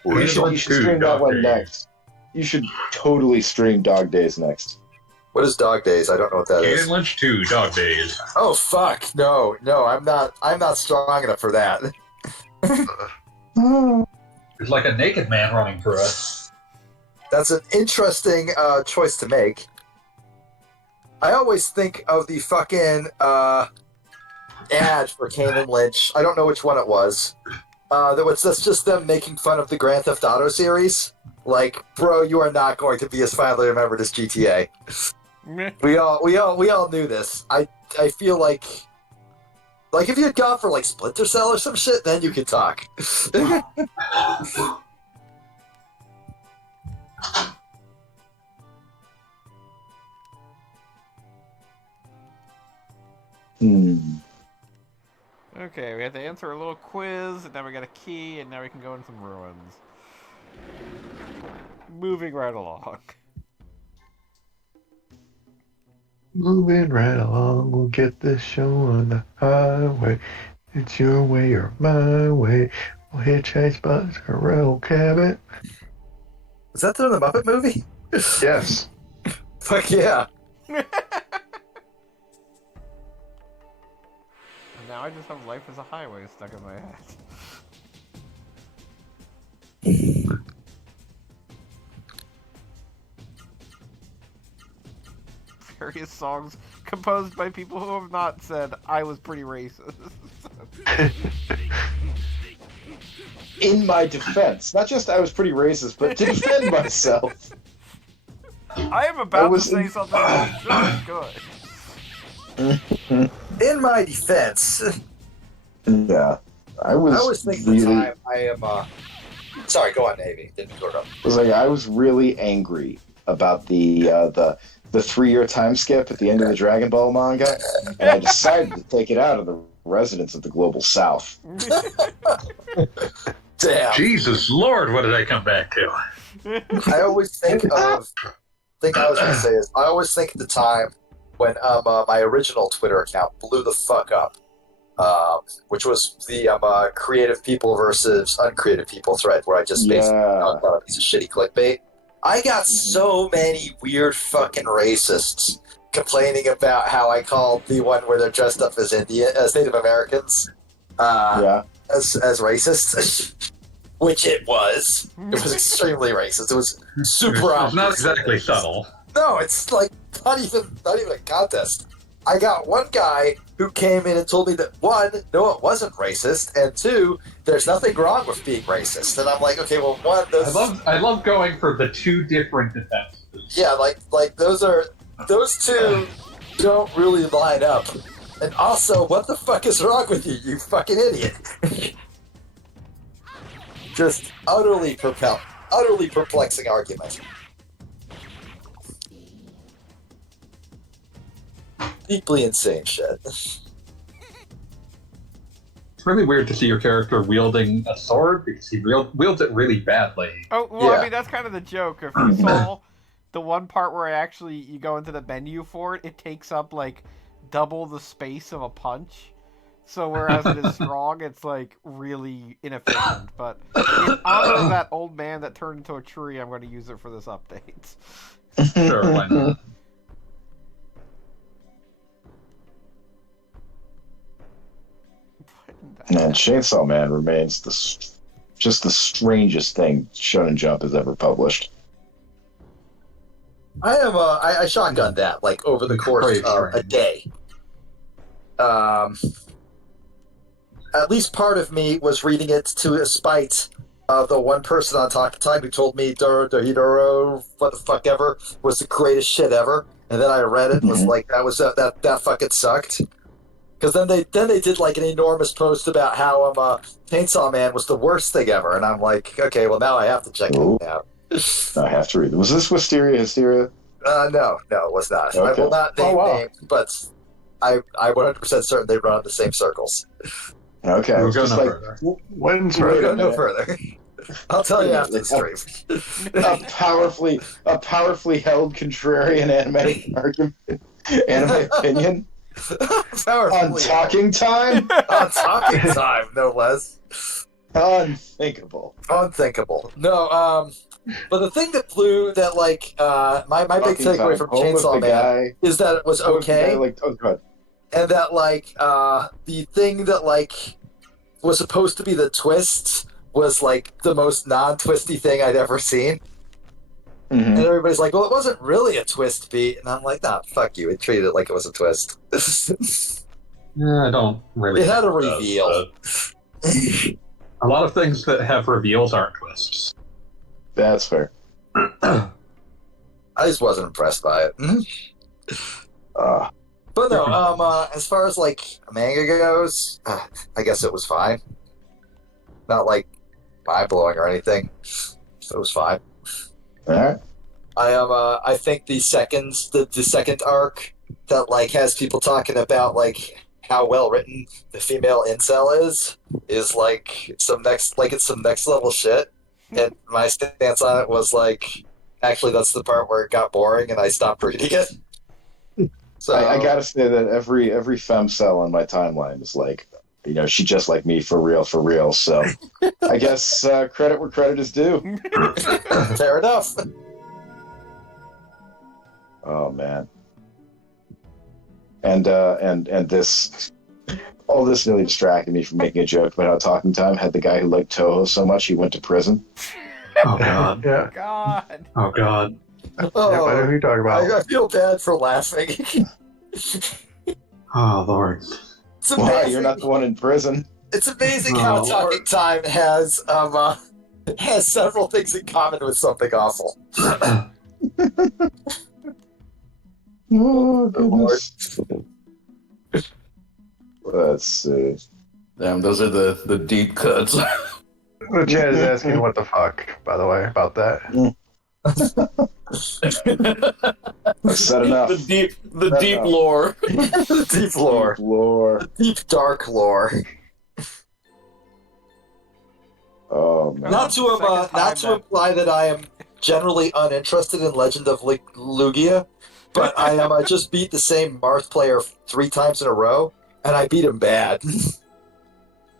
You should stream that one next. You should totally stream Dog Days next. What is Dog Days? I don't know what that is. Kane Lynch 2, Dog Days. Oh fuck! No, I'm not strong enough for that. There's like a naked man running through it. That's an interesting choice to make. I always think of the fucking ad for Kane and Lynch. I don't know which one it was. That's just them making fun of the Grand Theft Auto series. Like, bro, you are not going to be as fondly remembered as GTA. We all knew this. I feel like if you had gone for like Splinter Cell or some shit, then you could talk. Okay, we have to answer a little quiz, and now we got a key, and now we can go in some ruins. Moving right along. moving right along, we'll get this show on the highway. It's your way or my way. We'll hitchhike bus or rail cabin. Was that the Muppet movie? Yes. Fuck yeah. And now I just have Life as a Highway stuck in my head. Various songs composed by people who have not said I was pretty racist. In my defense, not just I was pretty racist, but to defend myself. I am about to say something that's really good. In my defense, Yeah, I was think really, the time I am. Sorry, go on, Navy. Didn't go up. was like I was really angry about the 3-year time skip at the end of the Dragon Ball manga, and I decided to take it out of the residents of the global South. Damn. Jesus Lord, what did I come back to? I always think of. Thing I was going to say is I always think of the time when my original Twitter account blew the fuck up, which was the creative people versus uncreative people thread where I just basically talked about a piece of shitty clickbait. I got so many weird fucking racists complaining about how I called the one where they're dressed up as Native Americans as racist, which it was. It was extremely racist. It was super It's obvious. not exactly subtle. No, it's like not even a contest. I got one guy who came in and told me that one, no, it wasn't racist, and two, there's nothing wrong with being racist. And I'm like, okay, well, one, those, I love going for the two different defenses. yeah, like those two don't really line up. And also, what the fuck is wrong with you, you fucking idiot? Just utterly perplexing argument. Deeply insane shit. It's really weird to see your character wielding a sword because he wields it really badly. Oh, well, Yeah. I mean, that's kind of the joke. If you saw the one part where you go into the menu for it, it takes up, like, double the space of a punch. So whereas it is strong, it's, like, really inefficient. But in honor of that old man that turned into a tree, I'm going to use it for this update. Sure, why not? And Chainsaw Man remains just the strangest thing Shonen Jump has ever published. I shotgunned that like over the course of a day. At least part of me was reading it to spite the one person on Talk Time who told me Hidoro, what the fuck ever, was the greatest shit ever, and then I read it and was like, that fucking sucked. Because then they did like an enormous post about how Chainsaw Man was the worst thing ever, and I'm like, okay, well now I have to check it out. I have to read it. Was this Wisteria Hysteria? No, it was not. Okay. I will not name wow. names, but I'm 100% certain they run in the same circles. Okay, I We'll was go just no like, further. When's We'll go right? no further. I'll tell you after the stream. a powerfully held contrarian anime opinion on Talking Time. On Talking Time, no less. Unthinkable. Unthinkable. No, but the thing that blew that, like, my big Talking takeaway Time. from Home of Chainsaw the Man guy- is that it was home of the guy, okay, like, oh god. and that, like, the thing that, like, was supposed to be the twist was, like, the most non-twisty thing I'd ever seen. And everybody's like, well, it wasn't really a twist beat. And I'm like, nah, fuck you. It treated it like it was a twist. Yeah, I don't really. It had a think reveal. A lot of things that have reveals aren't twists. That's fair. I just wasn't impressed by it. But no, as far as, like, manga goes, I guess it was fine. Not, like, mind-blowing or anything. It was fine. Alright. I think the second arc that, like, has people talking about, like, how well written the female incel is like some next level shit. And my stance on it was like, actually, that's the part where it got boring and I stopped reading it. So I gotta say that every femcel on my timeline is like, she just like me for real. So I guess credit where credit is due. fair enough. Oh man. And this, all this really distracted me from making a joke about how Talking Time had the guy who liked Toho so much he went to prison. Oh god. Yeah. God. Oh god. Yep, I know who you're talking about. I feel bad for laughing. Oh lord. It's Why? amazing. You're not the one in prison. It's amazing how Oh, Talking Time has several things in common with something awful. Oh, goodness. Let's see. Damn, those are the deep cuts. The chat is asking what the fuck, by the way, about that. I've said enough. The deep enough. lore. The deep lore. Lore. Deep dark lore. Oh man. Not to Second time that- imply that I am generally uninterested in Legend of Legaia, but I am. I just beat the same Marth player 3 times in a row, and I beat him bad.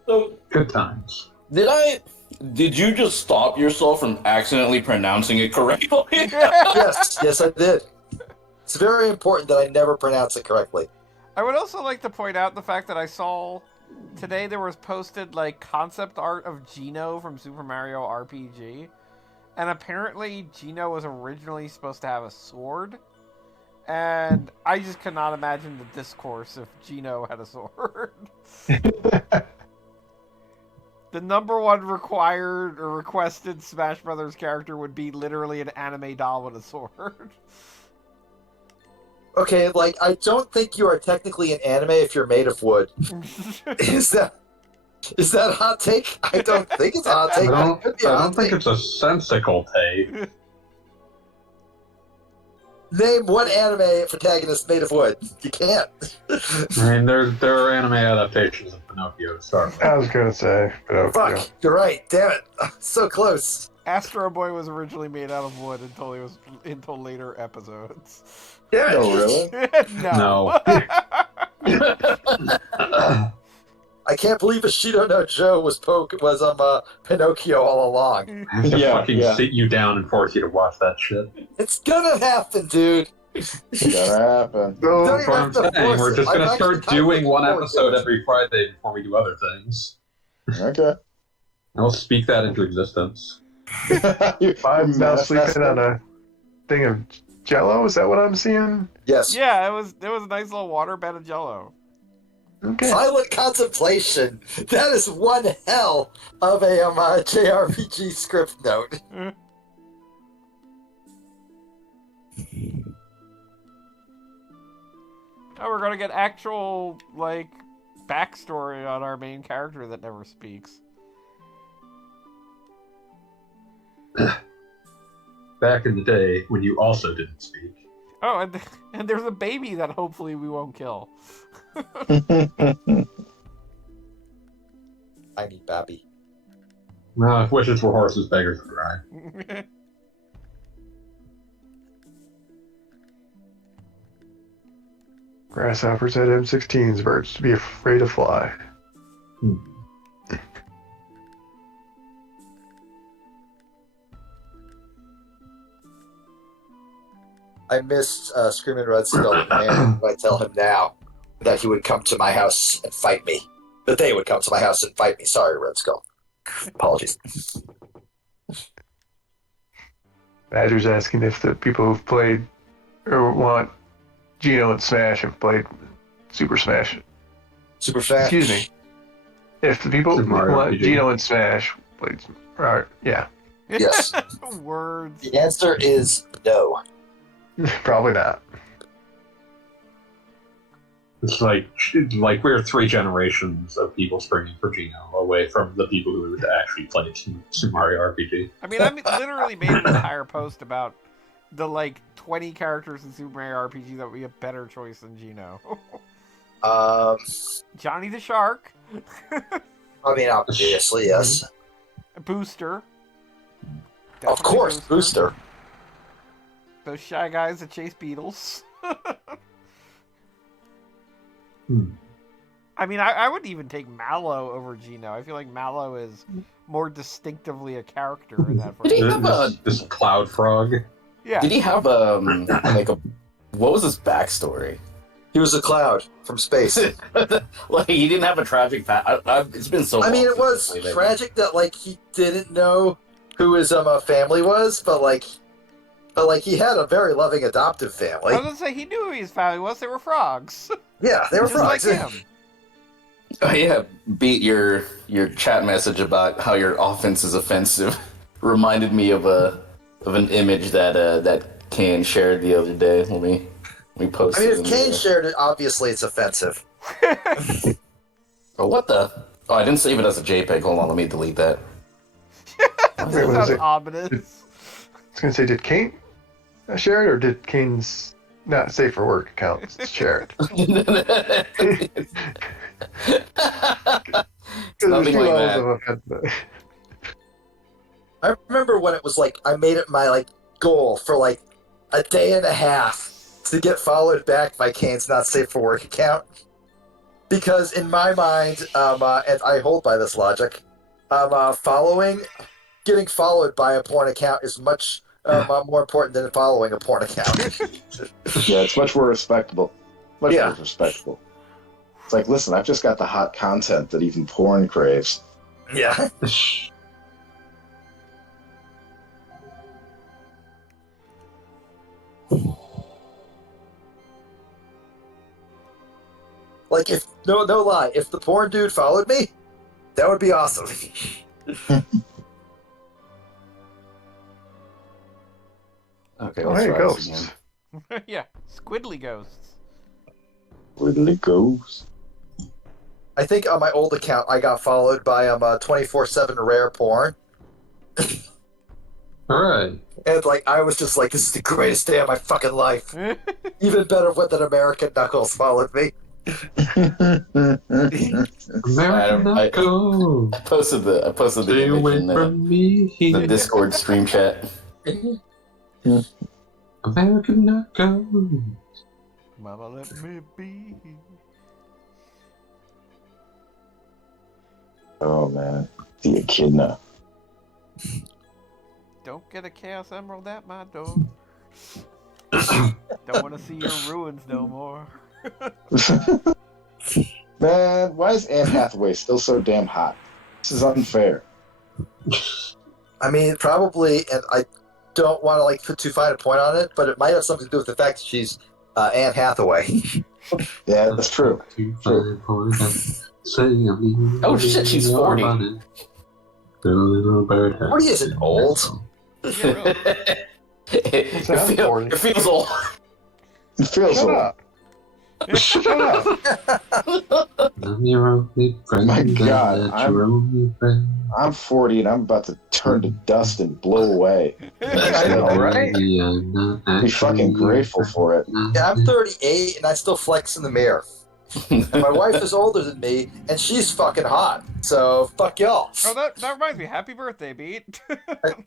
So, Good times. did you just stop yourself from accidentally pronouncing it correctly? yes, I did. It's very important that I never pronounce it correctly. I would also like to point out the fact that I saw today there was posted like concept art of Geno from Super Mario RPG, and apparently Geno was originally supposed to have a sword, and I just cannot imagine the discourse if Geno had a sword. The number one required or requested Smash Brothers character would be literally an anime doll with a sword. Okay, like, I don't think you are technically an anime if you're made of wood. Is that a hot take? I don't think it's a hot take. I but it could be a hot don't think take. it's a sensical take. Name one anime protagonist made of wood. You can't. I mean, there are anime adaptations of Pinocchio to start with. I was gonna say, but Fuck, you're right. Damn it. So close. Astro Boy was originally made out of wood until later episodes. Damn it. No, really? No. I can't believe Ashido no Joe was Pinocchio all along. I have to Yeah, fucking yeah. sit you down and force you to watch that shit. It's gonna happen, dude. Gonna happen. Don't That's even what have I'm to saying. force We're it. just I'm gonna actually start kind of doing one looking forward to episode it. every Friday before we do other things. Okay. I'll speak that into existence. Mine's now sleeping Manifesting. on a thing of Jello. Is that what I'm seeing? Yes. Yeah, it was a nice little water bed of Jello. Okay. Silent Contemplation. That is one hell of a JRPG script note. Oh, we're gonna get actual like backstory on our main character that never speaks. Back in the day when you also didn't speak. Oh, and there's a baby that hopefully we won't kill. I need Babby. Well, if wishes were horses, beggars would cry. Grasshoppers at M16s, birds to be afraid to fly. I missed Screaming Red Skull, and I tell him now that he would come to my house and fight me. That they would come to my house and fight me. Sorry, Red Skull. Apologies. Badger's asking if the people who've played or want Geno and Smash have played Super Smash. Super fast. Excuse me. If the people Super who Mario want RPG. Geno and Smash played, yeah, Yes. Words. The answer is no. probably not. It's like we're 3 generations of people springing for Geno away from the people who would actually play Super Mario RPG. I mean, I literally made an entire post about the like 20 characters in Super Mario RPG that would be a better choice than Geno. Johnny the Shark, I mean, obviously, yes. Booster. Of course, Definitely Booster. Those shy guys that chase beetles. I mean, I would even take Mallow over Geno. I feel like Mallow is more distinctively a character in that Did he first. have This cloud frog. Yeah. Did he have like a? What was his backstory? He was a cloud from space. Like he didn't have a tragic past. It's been so long. I mean, it since I was played that tragic that like he didn't know who his family was, but he had a very loving adoptive family. I was gonna say he knew who his family was. They were frogs. Yeah, they were Just like frogs. him. Oh yeah, beat your chat message about how your offense is offensive. Reminded me of an image that Kane shared the other day. Let me post I mean, it. if in Kane the- shared it, obviously it's offensive. Oh, what the? Oh, I didn't save it as a JPEG. Hold on, let me delete that. That Wait, was sounds it- ominous. I was gonna say, did Kane share it, or did Kane's not safe for work account share it? Because there's Nothing 2 like levels that. of offense. I remember when it was like I made it my goal for like a day and a half to get followed back by Kane's not safe for work account, because in my mind, and I hold by this logic, getting followed by a porn account is much more important than following a porn account. Yeah, it's much more respectable. Much Yeah. more respectable. It's like, listen, I've just got the hot content that even porn craves. Yeah. Like, if no lie, if the porn dude followed me, that would be awesome. Okay, Oh, let's hey, try this ghosts. again. Yeah, squiddly ghosts. Where did it go? I think on my old account I got followed by 24/7 rare porn, Alright. and like I was just like, this is the greatest day of my fucking life. Even better than American Knuckles followed me. American I Knuckles! posted the Stay image away in from me. the Discord stream chat. American Knuckles! Mama, let me be. Oh man, the echidna. Don't get a Chaos Emerald at my door. Don't want to see your ruins no more. Man, why is Anne Hathaway still so damn hot? This is unfair. I mean, probably, and I don't want to like put too fine a point on it, but it might have something to do with the fact that she's Anne Hathaway. Yeah, that's true. True. Oh shit, she's 40. 40 isn't old. Yeah, really. it, I'm 40. it feels old. It feels Shut old. up. Shut up. My God, I'm 40 and I'm about to turn to dust and blow away. I know, right? Be fucking grateful for it. Yeah, I'm 38 and I still flex in the mirror. And my wife is older than me, and she's fucking hot. So fuck y'all. Oh, that reminds me. Happy birthday, Beat.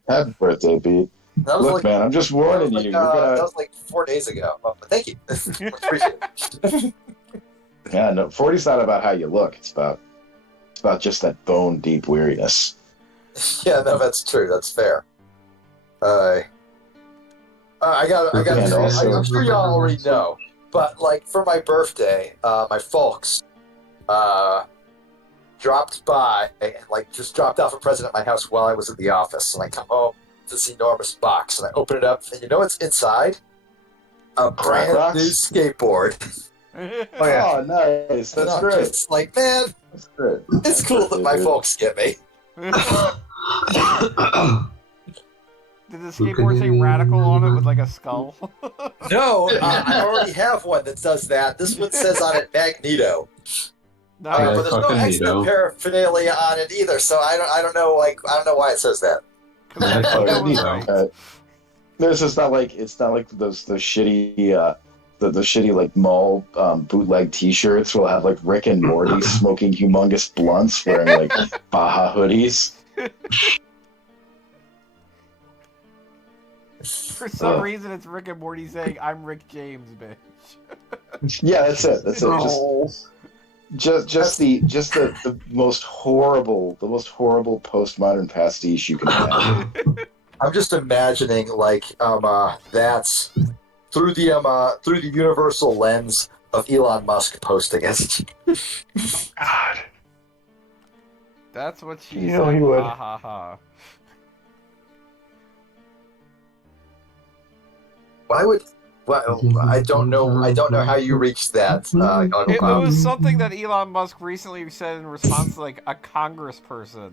Happy birthday, Pete. That was Look, like, man, I'm just warning you. You're that gonna. was like 4 days ago. But thank you. Appreciate it. Yeah, no, 40's not about how you look. It's about just that bone deep weariness. Yeah, no, that's true. That's fair. I got. And also- I'm sure y'all already know, but like for my birthday, my folks dropped by and like just dropped off a present at my house while I was in the office, and I come home to this enormous box, and I open it up, and you know what's inside? A Crack brand rocks? new skateboard. Oh, yeah. Oh, nice. And That's I'm great. just like, man, That's great. it's cool that my folks get me. Did the skateboard say radical on it with like a skull? No, I already have one that does that. This one says on it Magneto. Nice. But there's no fucking X-Men neato. paraphernalia on it either, so I don't know why it says that. Yeah, That fucking was neato. right. There's just not like those shitty the shitty like mall bootleg T-shirts will have like Rick and Morty smoking humongous blunts, wearing like Baja hoodies. For some reason, it's Rick and Morty saying, "I'm Rick James, bitch." Yeah, that's it. That's it. Just the most horrible postmodern pastiche you can have. I'm just imagining like that's through the universal lens of Elon Musk posting it. God. That's what she You said. know he would. Ha ha ha. Why would? Well, I don't know. I don't know how you reached that. Uncle It Bob. was something that Elon Musk recently said in response to like a congressperson,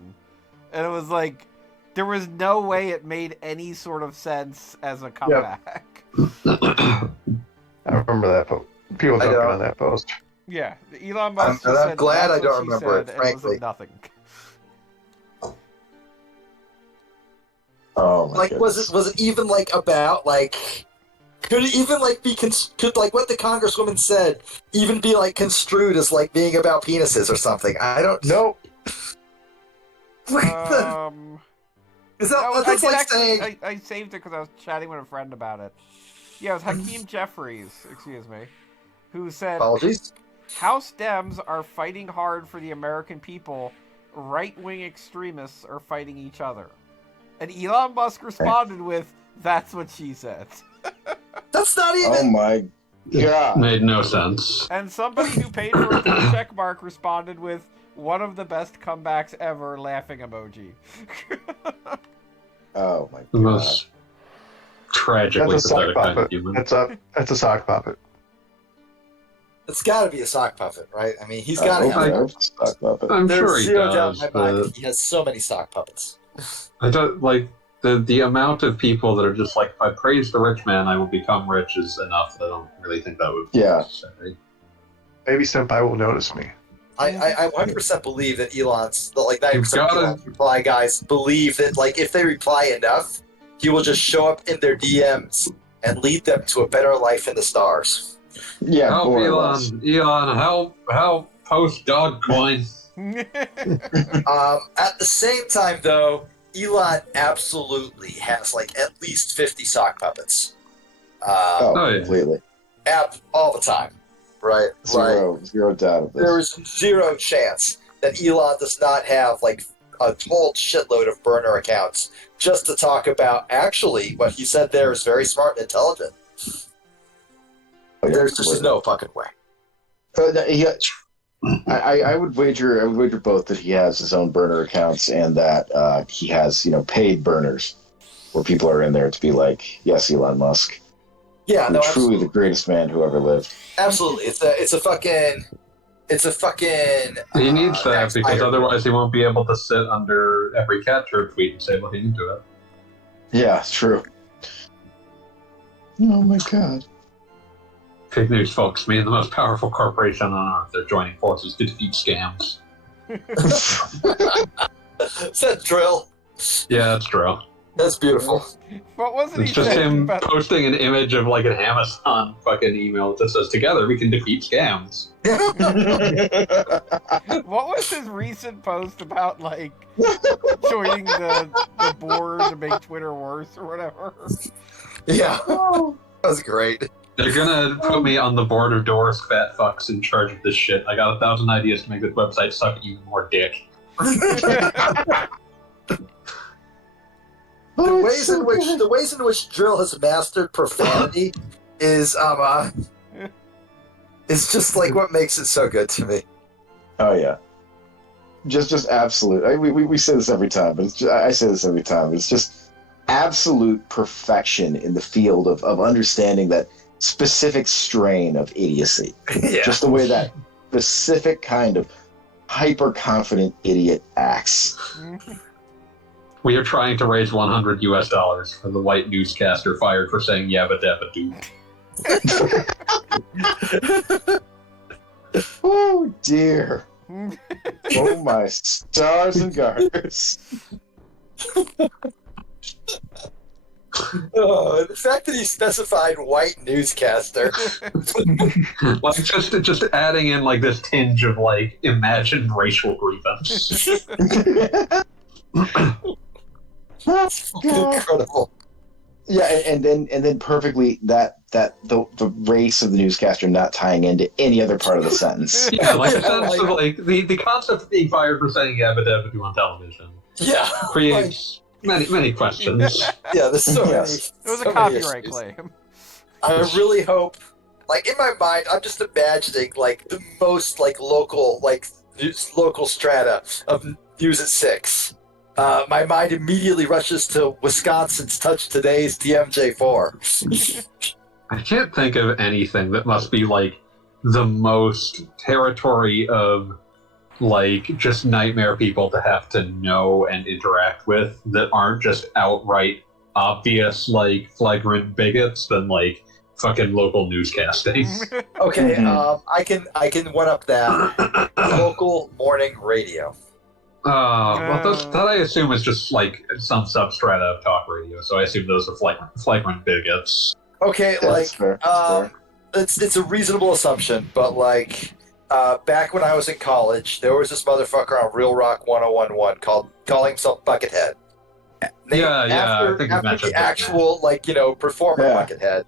and it was like there was no way it made any sort of sense as a comeback. I remember that post. People I joking know. on that post. Yeah, Elon Musk. I'm just said, glad "That's I don't what she remember it, said," and it was frankly. nothing. Oh my Like, goodness. was it even like about like? Could it even like be could like what the congresswoman said even be like construed as like being about penises or something? I don't. Nope. Is that, I that's did like actually. saying. I saved it because I was chatting with a friend about it. Yeah, it was Hakeem Jeffries. Excuse me, who said Apologies. House Dems are fighting hard for the American people. Right-wing extremists are fighting each other. And Elon Musk responded with, "That's what she said." That's not even. Oh my God. Made no sense. And somebody who paid for a blue check mark responded with one of the best comebacks ever, laughing emoji. Oh my The god. most tragically That's a sock pathetic kind of puppet. human. That's a sock puppet. It's got to be a sock puppet, right? I mean, he's got to have. I hope it's sock puppet. I'm There's sure he zero doubt does, in my mind but that he has so many sock puppets. I don't like the amount of people that are just like, if I praise the rich man, I will become rich is enough. I don't really think that would be Yeah. necessary. Maybe Senpai will notice me. I 100% believe that Elon's, like 90% You've of gotta- Elon's reply guys believe that, like, if they reply enough, he will just show up in their DMs and lead them to a better life in the stars. Yeah, Help more or less. Elon, help post Dogecoin. At the same time, though, Elon absolutely has, like, at least 50 sock puppets. Oh, Oh, yeah. completely. All the time, right? Zero doubt of this. There is zero chance that Elon does not have like a whole shitload of burner accounts just to talk about. Actually, what he said there is very smart and intelligent. Oh, yeah, There's just completely. no fucking way. I would wager both that he has his own burner accounts and that he has paid burners where people are in there to be like, yes, Elon Musk, Yeah, you're no, truly absolutely. the greatest man who ever lived. Absolutely. It's a fucking. He needs that because backfire. otherwise he won't be able to sit under every cat turd tweet and say looking into it. Yeah, it's true. Oh my god. Fake news, folks. Me and the most powerful corporation on earth are joining forces to defeat scams. Is that drill? Yeah, that's true. That's beautiful. What wasn't It's he just saying him about... posting an image of like an Amazon fucking email that says, "Together we can defeat scams." What was his recent post about, like, joining the board to make Twitter worse or whatever? Yeah, that was great. They're gonna put me on the board of Doris fat fucks in charge of this shit. I got 1,000 ideas to make this website suck even more dick. The ways in which Drill has mastered profanity is just like what makes it so good to me. Oh yeah. Just absolute. We say this every time, but I say this every time. It's just absolute perfection in the field of understanding that specific strain of idiocy. Yeah. Just the way that specific kind of hyper confident idiot acts. We are trying to raise $100 US for the white newscaster fired for saying yabba dabba doo. Oh dear. Oh my stars and garters. Oh, the fact that he specified white newscaster. Like just adding in like this tinge of like imagined racial grievance. Incredible. Yeah, and then perfectly the race of the newscaster not tying into any other part of the sentence. Yeah, like the Yeah, sense of like the concept of being fired for saying yabba dabba doo on television Yeah. creates many questions. Yeah, there's so Yes. It was so a many copyright issues. claim. I really hope, like in my mind, I'm just imagining like the most like local strata of News at 6. My mind immediately rushes to Wisconsin's Touch Today's TMJ4. I can't think of anything that must be like the most territory of like just nightmare people to have to know and interact with that aren't just outright obvious like flagrant bigots than like fucking local newscasting. Okay, Mhm. I can one up that local morning radio. That I assume is just like some substrata of talk radio, so I assume those are flagrant bigots. Okay, Yeah, like that's fair. That's fair. it's a reasonable assumption, but like back when I was in college, there was this motherfucker on Real Rock 1011 calling himself Buckethead. Yeah, I After, think you after mentioned the that, actual performer Yeah. Buckethead.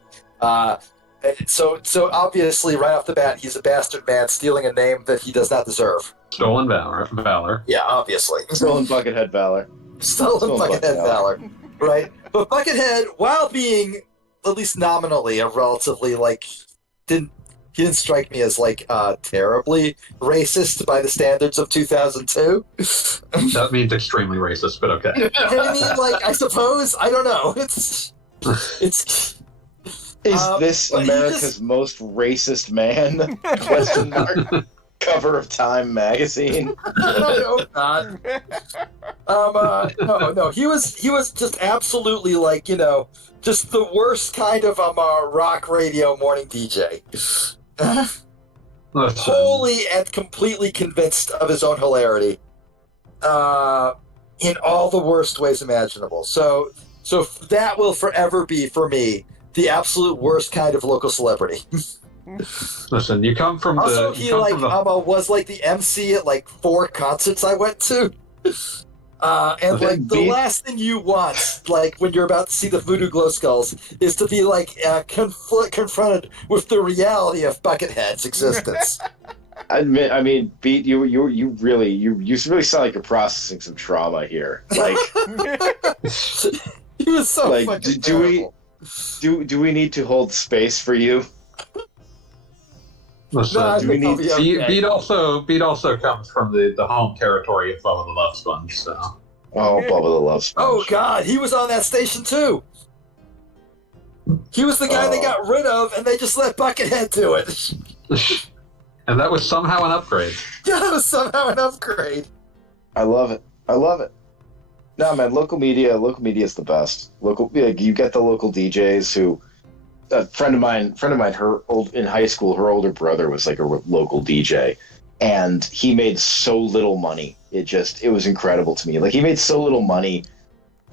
And so obviously right off the bat he's a bastard man stealing a name that he does not deserve. Stolen valor. Yeah, obviously. Stolen Buckethead Valor. Stolen Buckethead Buckethead Valor. Right? But Buckethead, while being at least nominally a relatively didn't strike me as like terribly racist by the standards of 2002. That means extremely racist, but okay. I mean, like, I suppose, I don't know. It's Is this but he America's just- most racist man? Question mark. Cover of Time magazine. I hope not. No, he was just absolutely like, just the worst kind of rock radio morning DJ. Listen, Wholly and completely convinced of his own hilarity, in all the worst ways imaginable. So that will forever be for me the absolute worst kind of local celebrity. listen, you come from Also, the. he You come like from the was like the MC at like 4 concerts I went to. And like the Beat- last thing you want, like when you're about to see the Voodoo Glow Skulls, is to be like confronted with the reality of Buckethead's existence. I mean, Beat, you really sound like you're processing some trauma here. Like, He was so Like, fucking do we- terrible. do we need to hold space for you? listen, No, I do we think I'll need- be okay. Beat also comes from the home territory of Bubba the Love Sponge, so Oh, Bubba the Love Sponge. Oh God, he was on that station too. He was the guy they Oh. got rid of, and they just let Buckethead do it. and that was somehow an upgrade. That was somehow an upgrade. I love it. No, man, local media is the best. You get the local DJs who. A friend of mine, in high school, her older brother was like a local DJ, and he made so little money. It was incredible to me. Like, he made so little money,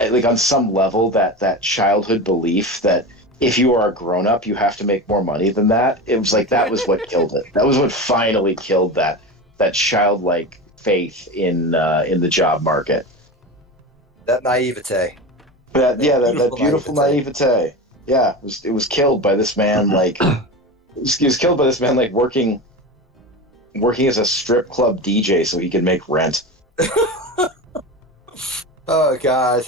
like on some level, that childhood belief that if you are a grown up, you have to make more money than that. It was like that was what killed it. That was what finally killed that childlike faith in the job market. That naivete. That Beautiful beautiful naivete. naivete. Yeah, it was killed by this man. Like, it was killed by this man. Like working as a strip club DJ so he could make rent. Oh God.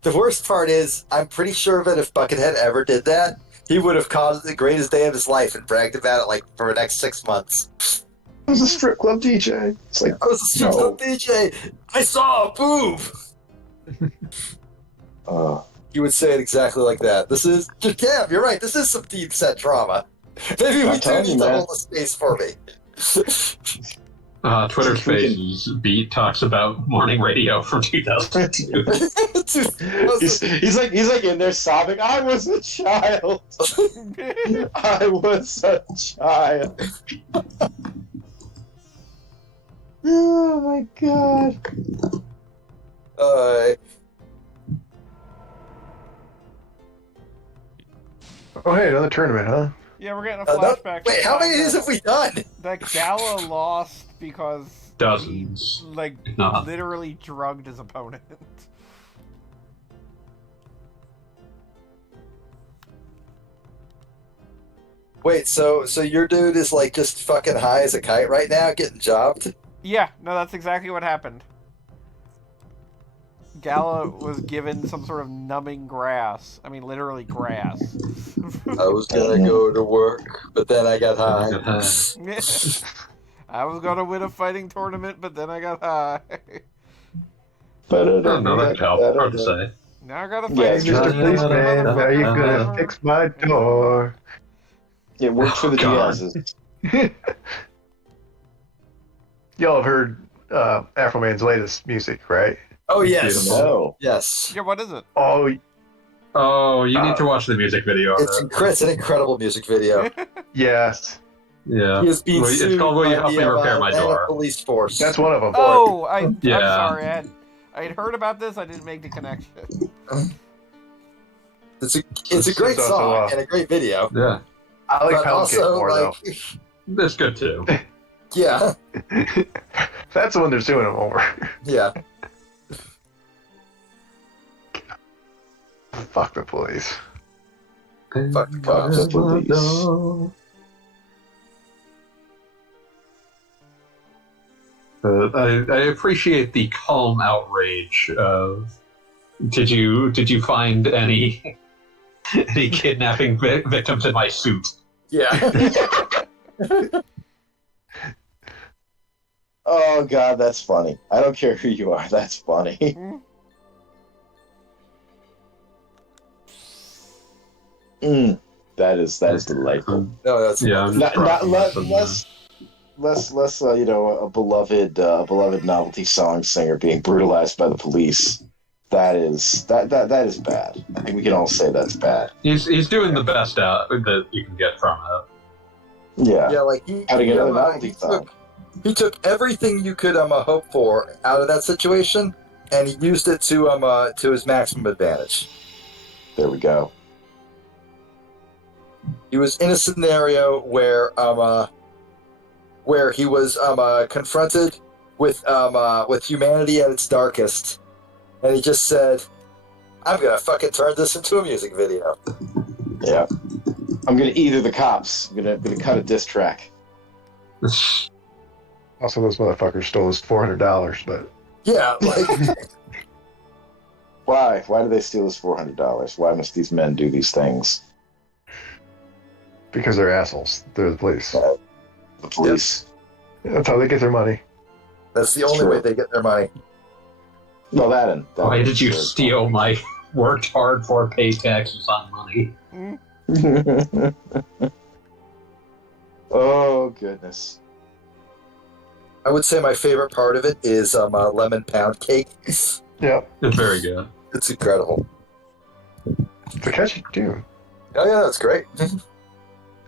The worst part is, I'm pretty sure that if Buckethead ever did that, he would have called it the greatest day of his life and bragged about it like for the next 6 months. I was a strip club DJ. It's like, I was a strip club DJ. I saw a boob. He would say it exactly like that. This is Cam. You're right. This is some deep set drama. Maybe we I'm do telling need you, to man. hold a space for me. Twitter Spaces Beat talks about morning radio from 2002. he's like in there sobbing. I was a child. I was a child. Oh my god. Oh, hey, another tournament, huh? Yeah, we're getting a flashback. Wait, how many of these have we done? That Gala lost because Dozens. he, like, Not. literally drugged his opponent. Wait, so your dude is like just fucking high as a kite right now, getting jobbed? Yeah, no, that's exactly what happened. Gala was given some sort of numbing grass. I mean, literally grass. I was gonna go to work, but then I got high. I was gonna win a fighting tournament, but then I got high. Oh, no, that could help. Hard to say. Now I gotta Yeah, fight Mr. Mr. Policeman, are you gonna Motherfucker. fix my door? It worked for the God. GSs. Y'all have heard Afroman's latest music, right? Oh yes, Beautiful. No. yes. Yeah, what is it? Oh, Oh, you need to watch the music video. of It's an incredible music video. yes. Yeah. He is being Well, it's sued called Will You by Help the Me Repair My Atlanta Door? police force. That's one of them. Oh, I'm Yeah. sorry. I had heard about this. I didn't make the connection. It's a great It's also, song and a great video. Yeah. I like But Pound Cake also, more, like, That's good too. yeah, though. That's the one they're suing him over. yeah. Fuck the police. Fuck the cops. I appreciate the calm outrage of. Did you find any kidnapping victims in my suit? Yeah. Oh God, that's funny. I don't care who you are. That's funny. Mm. That is delightful. No, that's Yeah, I'm Not crossing less this in less a beloved novelty song singer being brutalized by the police. That is bad. I think we can all say that's bad. He's doing the best out that you can get from it. Yeah. like he, How to get he, another um, novelty he song. took everything you could hope for out of that situation, and he used it to his maximum advantage. There we go. He was in a scenario where he was confronted with humanity at its darkest, and he just said, "I'm gonna fucking turn this into a music video." Yeah. I'm gonna either the cops. I'm gonna cut a diss track. Also, those motherfuckers stole his $400, but Yeah, like Why? Why do they steal his $400? Why must these men do these things? because they're assholes. They're the police. The police. That's how they get their money. that's the only True. way they get their money. Well, that Why did you sure. steal my worked hard for pay taxes on money? Mm. Oh goodness. I would say my favorite part of it is lemon pound cake. Yep. It's very good. It's incredible. It's a catchy tune. Oh yeah, that's great.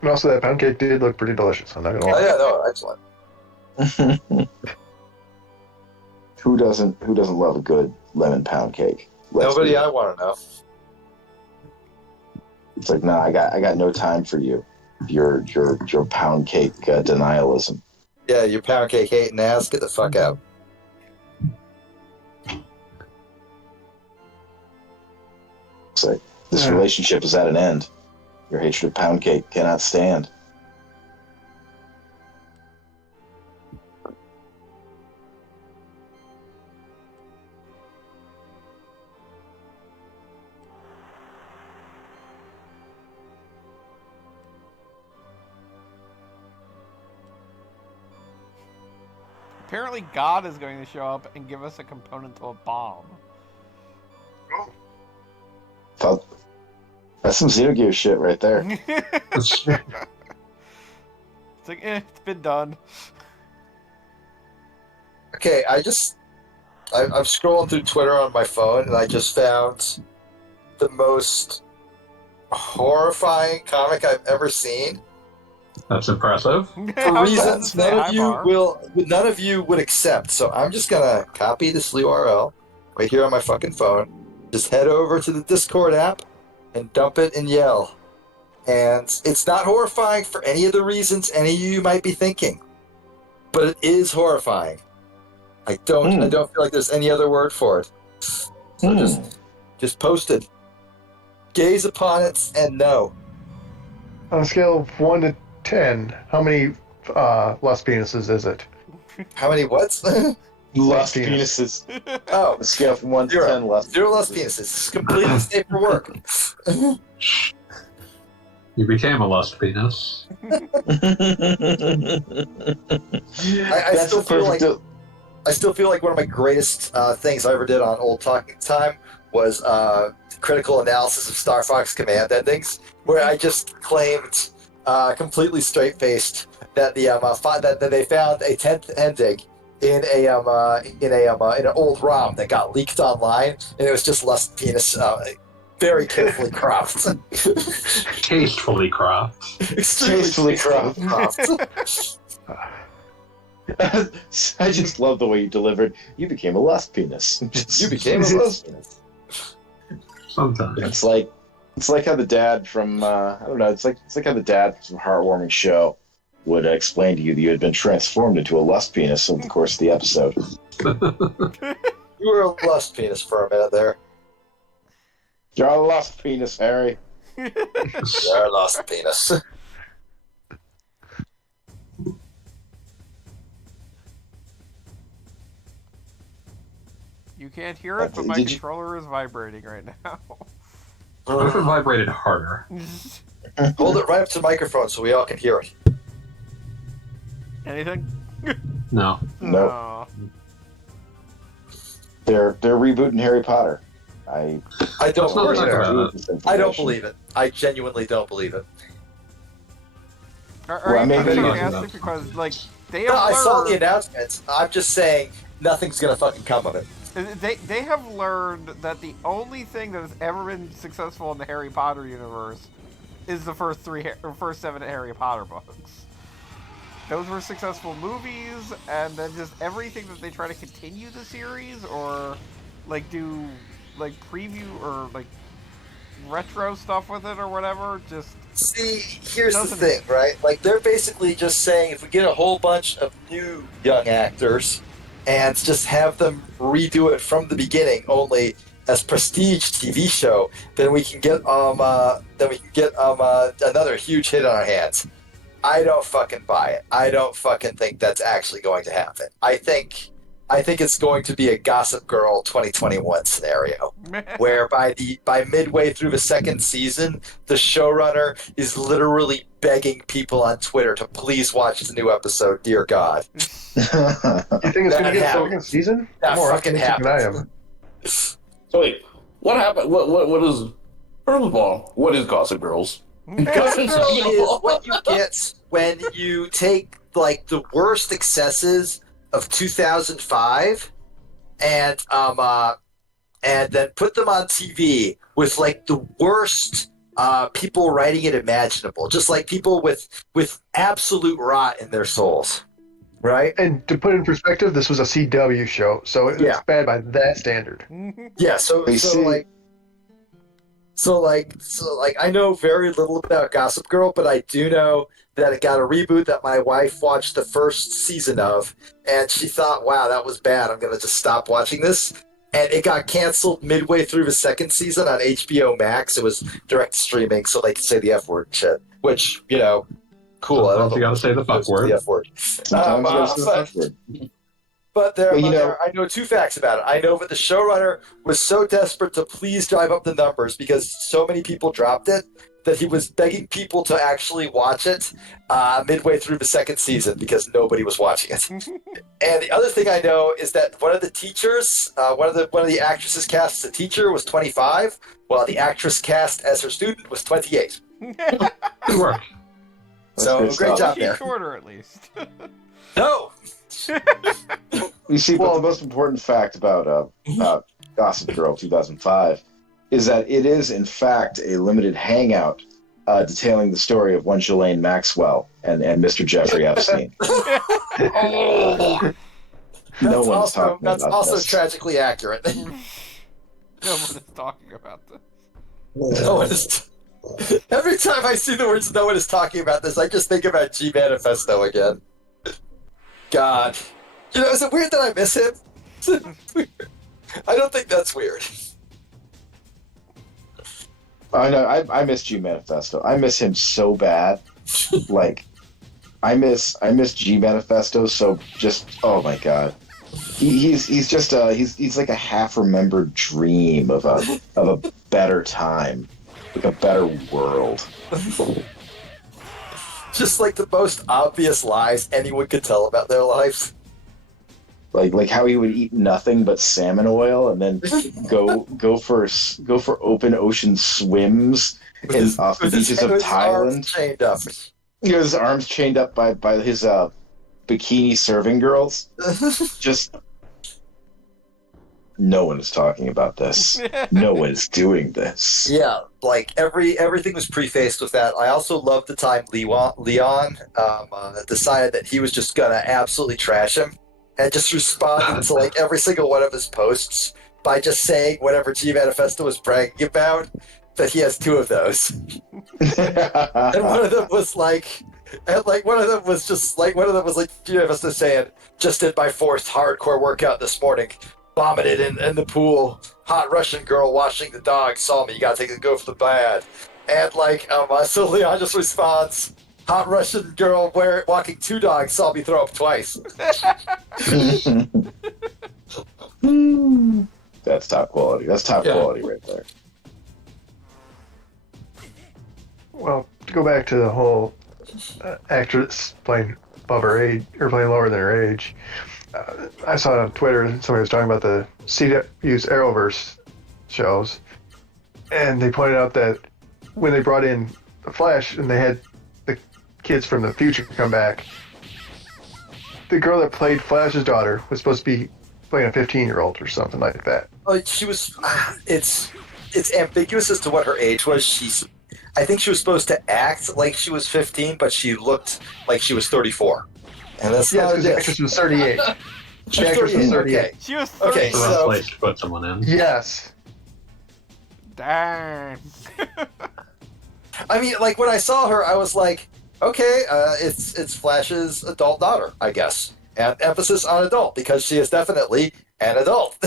And also, that pound cake did look pretty delicious. I'm not gonna Oh lie. yeah, no, excellent. Who doesn't love a good lemon pound cake? Nobody Be- I want to know. It's like, nah, I got no time for you. Your pound cake denialism. Yeah, you pound cake hating ass, get the fuck out. It's like this Yeah. relationship is at an end. Your hatred of pound cake cannot stand. Apparently, God is going to show up and give us a component to a bomb. That's some Xenogears shit right there. It's like, it's been done. Okay, I'm scrolling through Twitter on my phone, and I just found the most horrifying comic I've ever seen. That's impressive. For reasons none of you would accept. So I'm just gonna copy this URL right here on my fucking phone. Just head over to the Discord app and dump it and yell. And it's not horrifying for any of the reasons any of you might be thinking, but it is horrifying. I don't feel like there's any other word for it. So just post it. Gaze upon it and know. On a scale of 1 to 10, how many lust penises is it? How many whats? Lust penis. penises. Oh, A scale from 1 to 0. 10 lust. 0 lust penises. It's completely safe for work. You became a lust penis. I still feel like one of my greatest things I ever did on Old Talking Time was critical analysis of Star Fox Command endings, where I just claimed completely straight-faced that that they found a 10th ending in an old ROM that got leaked online, and it was just lust penis, very carefully cropped, Tastefully cropped. extremely Tastefully cropped. I just love the way you delivered. You became a lust penis. You became a lust penis. Sometimes. It's like how the dad from I don't know. It's like how the dad from some heartwarming show would explain to you that you had been transformed into a lust penis over the course of the episode. You were a lust penis for a minute there. You're a lust penis, Harry. You're a lust penis. You can't hear it, but my Did you- controller is vibrating right now. What if it vibrated harder? Hold it right up to the microphone so we all can hear it. Anything? No. Nope. No. They're rebooting Harry Potter. I don't Let's not believe talk it. about it. I don't believe it. I genuinely don't believe it. Are Well, you maybe being not. sarcastic because like they have No, I saw the learned announcements. I'm just saying nothing's gonna fucking come of it. they have learned that the only thing that has ever been successful in the Harry Potter universe is the first 7 Harry Potter books. Those were successful movies, and then just everything that they try to continue the series or like do like preview or like retro stuff with it or whatever. Just See, here's the Doesn't- thing, right? Like, they're basically just saying if we get a whole bunch of new young actors and just have them redo it from the beginning, only as prestige TV show, then we can get another huge hit on our hands. I don't fucking buy it. I don't fucking think that's actually going to happen. I think it's going to be a Gossip Girl 2021 scenario, where by midway through the second season, the showrunner is literally begging people on Twitter to please watch the new episode. Dear God, You think it's going That to get a happened. second season? That More fucking optimistic than I happened. am. So wait, what happened? What is? First of all, what is Gossip Girls? Gossip Girl is what you get when you take like the worst excesses of 2005 and then put them on TV with like the worst people writing it imaginable, just like people with absolute rot in their souls, right? And to put it in perspective, this was a CW show, so it's Yeah. bad by that standard. Yeah, so You see- I know very little about Gossip Girl, but I do know that it got a reboot that my wife watched the first season of, and she thought, "Wow, that was bad. I'm gonna just stop watching this." And it got canceled midway through the second season on HBO Max. It was direct streaming, so they could say the F word and shit. Which, cool. I Sometimes don't you gotta say the fuck word. The F word. Sometimes you gotta say the fuck word. But Well, you know- I know 2 facts about it. I know that the showrunner was so desperate to please drive up the numbers because so many people dropped it that he was begging people to actually watch it midway through the second season because nobody was watching it. And the other thing I know is that one of the teachers, one of the actresses cast as a teacher was 25, while the actress cast as her student was 28. Good work. So That's great good job She's there. shorter at least. No. You see, but the most important fact about Gossip Girl 2005 is that it is, in fact, a limited hangout detailing the story of one Ghislaine Maxwell and Mr. Jeffrey Epstein. No one's talking That's about also this. tragically accurate. No one is talking about this. No one is. Every time I see the words "no one is talking about this," I just think about G Manifesto again. God, is it weird that I miss him? Is it weird? I don't think that's weird. I know. I miss G Manifesto. I miss him so bad. Like, I miss G Manifesto. So just, oh my god, he's just he's like a half remembered dream of a better time, like a better world. Just like the most obvious lies anyone could tell about their life. Like how he would eat nothing but salmon oil and then go for open ocean swims off the beaches of Arms Thailand. chained up. His arms chained up by his bikini serving girls. Just no one is talking about this. No one is doing this. Yeah, like everything was prefaced with that. I also love the time Leon decided that he was just gonna absolutely trash him, and just responded to like every single one of his posts by just saying whatever G Manifesto was bragging about. That he has 2 of those, and one of them was like G Manifesto saying, "Just did my 4th hardcore workout this morning." Vomited in the pool. Hot Russian girl washing the dog saw me. You gotta go for the bad. And so Leon just responds, "Hot Russian girl walking 2 dogs saw me throw up twice." That's top quality. That's top Yeah. quality right there. Well, to go back to the whole actress playing above her age or playing lower than her age, I saw it on Twitter. Somebody was talking about the CW's Arrowverse shows, and they pointed out that when they brought in the Flash and they had the kids from the future come back, the girl that played Flash's daughter was supposed to be playing a 15-year-old or something like that. She was. It's ambiguous as to what her age was. I think she was supposed to act like she was 15, but she looked like she was 34. And that's Yes, not because the it. actress was 38. She The actress was 38. Okay. She was 30. Okay, It's a rough so place to put someone in. Yes. Dang. I mean, like when I saw her, I was like, okay, it's Flash's adult daughter, I guess, and emphasis on adult because she is definitely an adult.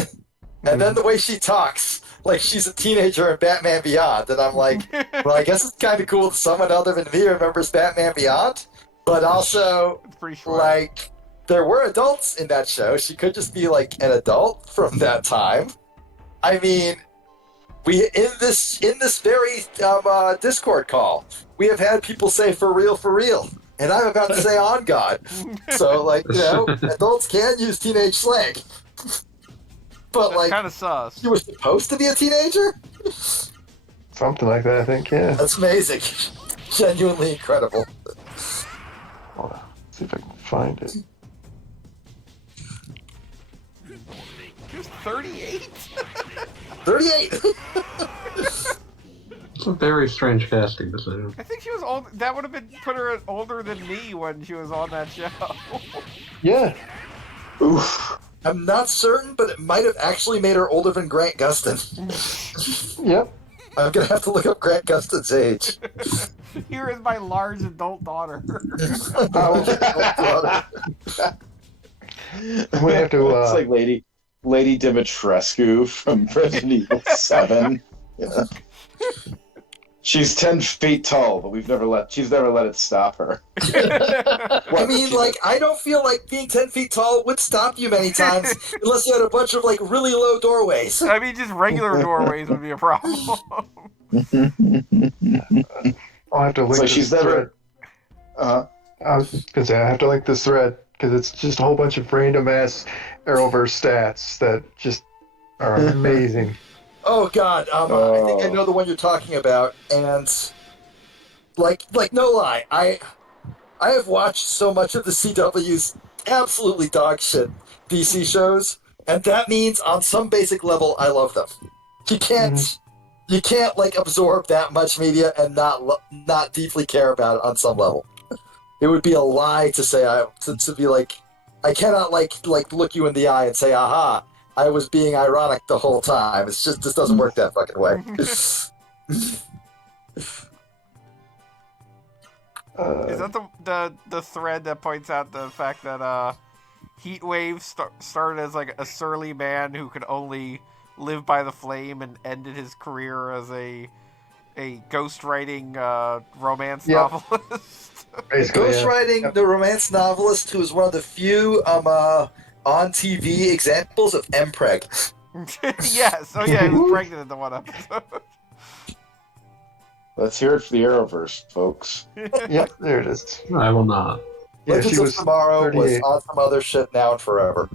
And then the way she talks, like she's a teenager in Batman Beyond, and I'm like, well, I guess it's kind of cool that someone other than me remembers Batman Beyond, but also, It's pretty short. like, there were adults in that show. She could just be like an adult from that time. I mean, we in this very Discord call, we have had people say for real, and I'm about to say on God. So like, you know, adults can use teenage slang. But That's like, kind of sus. you were supposed to be a teenager? Something like that, I think, yeah. That's amazing. Genuinely incredible. Hold on. See if I can find it. She was 38? 38! It's a very strange casting decision. I think she was old. That would have been put her older than me when she was on that show. Yeah. Oof. I'm not certain, but it might have actually made her older than Grant Gustin. Yep. I'm gonna have to look up Grant Gustin's age. Here is my large adult daughter. We have to. It's like Lady Dimitrescu from Resident Evil 7. Yeah. She's 10 feet tall, but she's never let it stop her. I mean, like, I don't feel like being 10 feet tall would stop you many times unless you had a bunch of, like, really low doorways. I mean, just regular doorways would be a problem. I'll have to link So this she's thread. never. I was gonna say I have to link this thread because it's just a whole bunch of random ass Arrowverse stats that just are amazing. Oh God, I think I know the one you're talking about, and like no lie, I have watched so much of the CW's absolutely dog shit DC shows, and that means on some basic level I love them. You can't like absorb that much media and not deeply care about it on some level. It would be a lie to say to be like, I cannot like look you in the eye and say, aha, I was being ironic the whole time. It's just, this doesn't work that fucking way. Is that the thread that points out the fact that Heatwave started as like a surly man who could only live by the flame and ended his career as a ghostwriting romance novelist? Basically, Ghostwriting the romance novelist who is one of the few on TV examples of Mpreg. Yes. Oh yeah, he was pregnant in the one episode. Let's hear it for the Arrowverse, folks. Yep, there it is. I will not. Yeah, Legends she of was Tomorrow was 38. on some other shit now and forever.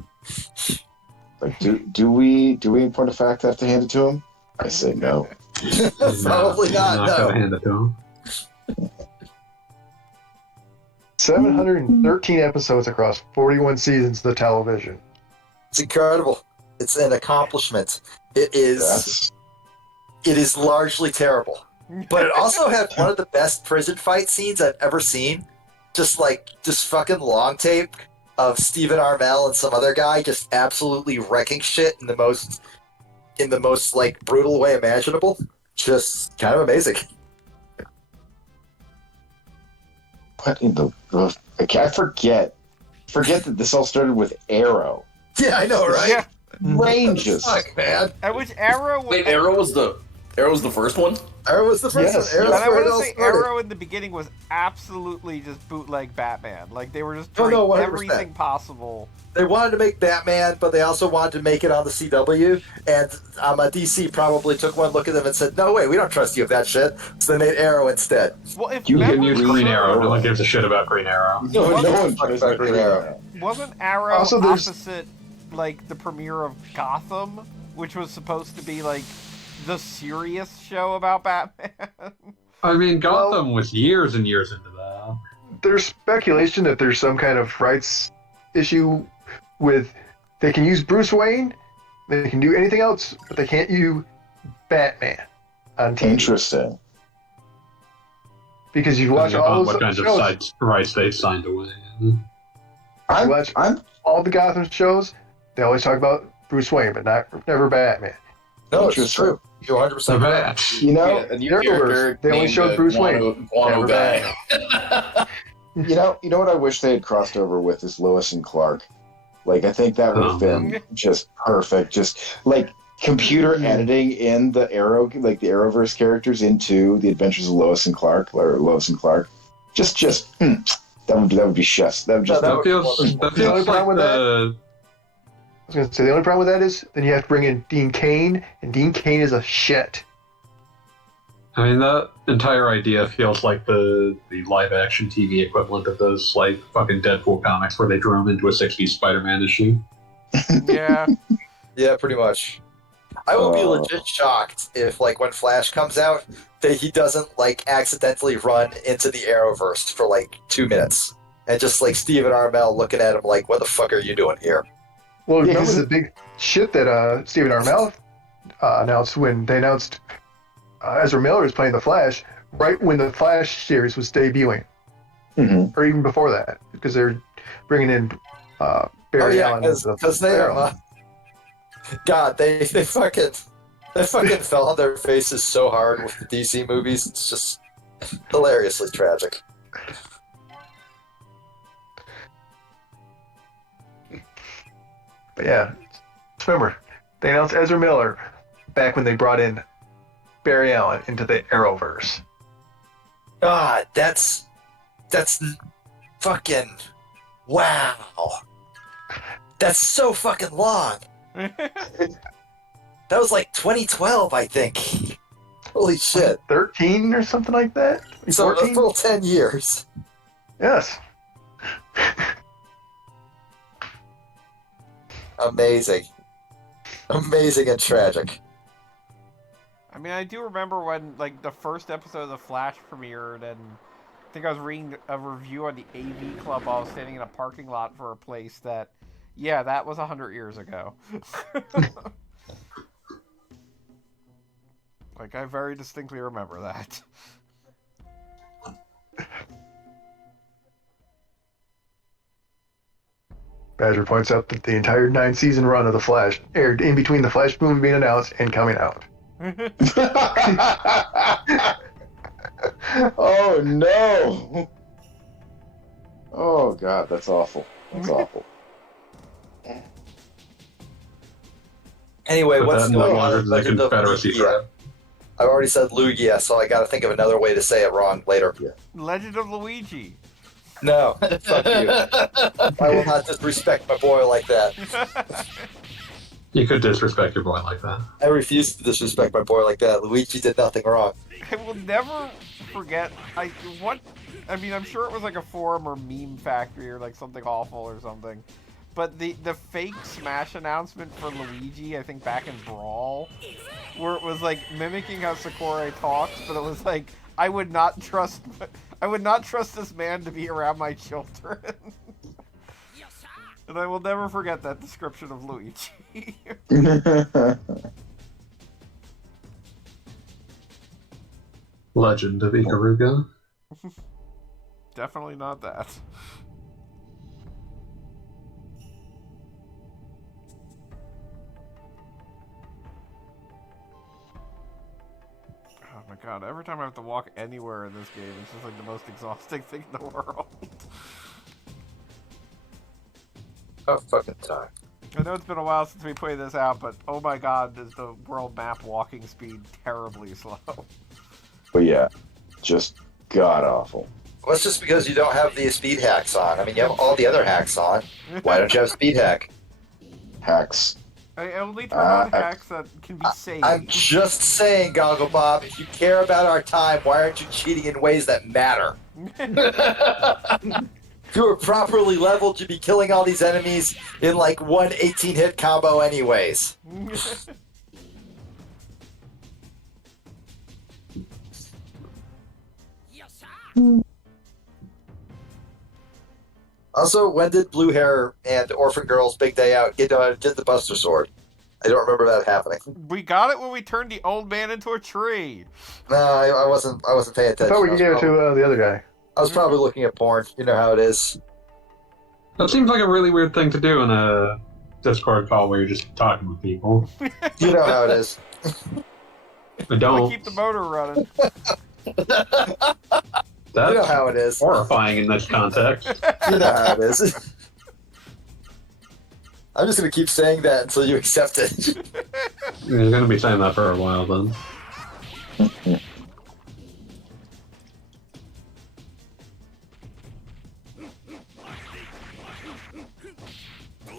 Like, do we in point of fact have to hand it to him? I say no. Probably not, I'm not no. gonna hand it to him. 713 episodes across 41 seasons of the television. It's incredible. It's an accomplishment. It is largely terrible. But it also had one of the best prison fight scenes I've ever seen. Just fucking long tape of Stephen Amell and some other guy just absolutely wrecking shit in the most like brutal way imaginable. Just kind of amazing. What in the? I forget that this all started with Arrow. Yeah, I know, right? Yeah. Ranges. Fuck, man. At which Arrow? Wait, Arrow was the Arrow's the first one? Arrow was the first Yes. one. And Arrow's I where want it to all say started. Arrow in the beginning was absolutely just bootleg Batman. Like, they were just Oh, doing no, 100%. everything possible. They wanted to make Batman, but they also wanted to make it on the CW. And DC probably took one look at them and said, "No way, we don't trust you with that shit." So they made Arrow instead. Well, if You You can memory use Green Green serves- Arrow. No one Arrow. gives a shit about Green Arrow. No, Wasn't no one fucked tries by to Green Green Arrow. Arrow. wasn't Arrow Also, there's- opposite, like, the premiere of Gotham, which was supposed to be, like, the serious show about Batman? I mean, Gotham was years and years into that. There's speculation that there's some kind of rights issue with they can use Bruce Wayne, they can do anything else, but they can't use Batman on TV. Interesting. Because you watch Depending all upon those what kinds of shows, rights they've signed away. I'm all the Gotham shows, they always talk about Bruce Wayne, but never Batman. No, it's Interesting. true. You're 100% The correct. Bat. you know a new Arrowverse, they only named, showed Bruce Wayne. Guano Never guy. you know what I wish they had crossed over with is Lois and Clark. Like I think that would have been just perfect. Just like computer editing in the Arrow, like the Arrowverse characters into the Adventures of Lois and Clark, or Lois and Clark. Just that would be chefs. That would just No, That feels The only like problem with the I was going to say, the only problem with that is then you have to bring in Dean Cain, and Dean Cain is a shit. I mean, that entire idea feels like the live-action TV equivalent of those, like, fucking Deadpool comics where they drew him into a 60s Spider-Man issue. Yeah. Yeah, pretty much. I will be Oh. legit shocked if, like, when Flash comes out, that he doesn't, like, accidentally run into the Arrowverse for, like, 2 minutes. And just, like, Stephen Amell looking at him like, what the fuck are you doing here? Well, Yeah, remember 'cause the big shit that Stephen Amell announced when they announced Ezra Miller was playing the Flash, right when the Flash series was debuting, Mhm. or even before that, because they're bringing in Barry Allen. because they are... God, they fucking fell on their faces so hard with the DC movies. It's just hilariously tragic. But yeah, remember, they announced Ezra Miller back when they brought in Barry Allen into the Arrowverse. God, that's fucking wow. That's so fucking long. That was like 2012, I think. Holy shit! 13 or something like that? So a 14? full 10 years. Yes. Amazing, amazing and tragic. I mean, I do remember when, like, the first episode of The Flash premiered, and I think I was reading a review on the AV Club while I was standing in a parking lot for a place that, yeah, that was 100 years ago. Like, I very distinctly remember that. Badger points out that the entire 9-season run of The Flash aired in between the Flash movie being announced and coming out. Oh no! Oh god, that's awful. That's awful. Anyway, But what's then no going on longer with the Legend of Confederacy Legaia? threat. I've already said Lugia, so I gotta think of another way to say it wrong later. Legend of Luigi. No, fuck you. I will not disrespect my boy like that. You could disrespect your boy like that. I refuse to disrespect my boy like that. Luigi did nothing wrong. I will never forget. I mean, I'm sure it was like a forum or meme factory or like something awful or something. But the fake Smash announcement for Luigi, I think back in Brawl, where it was like mimicking how Sakurai talks, but it was like, I would not trust this man to be around my children. And I will never forget that description of Luigi. Legend of Ikaruga. Definitely not that. Oh my god, every time I have to walk anywhere in this game, it's just like the most exhausting thing in the world. Oh, fucking time. I know it's been a while since we played this out, but oh my god, is the world map walking speed terribly slow. But yeah, just god awful. Well, it's just because you don't have the speed hacks on. I mean, you have all the other hacks on. Why don't you have speed hack? Hacks. I only turn on hacks that can be saved. I'm just saying, Goggle Bob, if you care about our time, why aren't you cheating in ways that matter? If you were properly leveled, you'd be killing all these enemies in like one 18-hit combo anyways. Also, when did Blue Hair and Orphan Girl's Big Day Out get the Buster Sword? I don't remember that happening. We got it when we turned the old man into a tree. No, I wasn't paying I attention. thought we could give it to the other guy. I was probably looking at porn. You know how it is. That seems like a really weird thing to do in a Discord call where you're just talking with people. You know how it is. I don't. We keep the motor running. That's You know how it is. horrifying in this context. You know how it is. I'm just gonna keep saying that until you accept it. You're going to be saying that for a while then.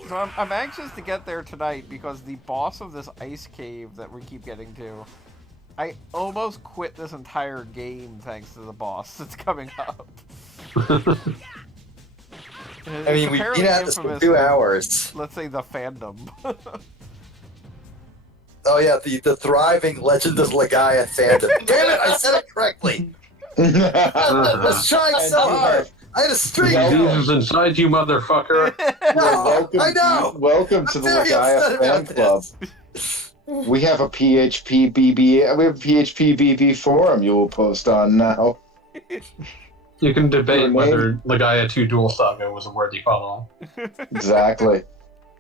So I'm anxious to get there tonight because the boss of this ice cave that we keep getting to, I almost quit this entire game thanks to the boss that's coming up. I mean, we've been at this for 2 hours. Let's say the fandom. Oh yeah, the thriving Legend of Legaia fandom. Damn it, I said it correctly. I was trying so hard. I had a streak. Jesus inside you, motherfucker. No, I know. Welcome to I'm the very upset Legaia fan about club. We have a PHP BB forum you will post on now. You can debate Your whether Legaia 2 Dual Saga was a worthy follow. Exactly.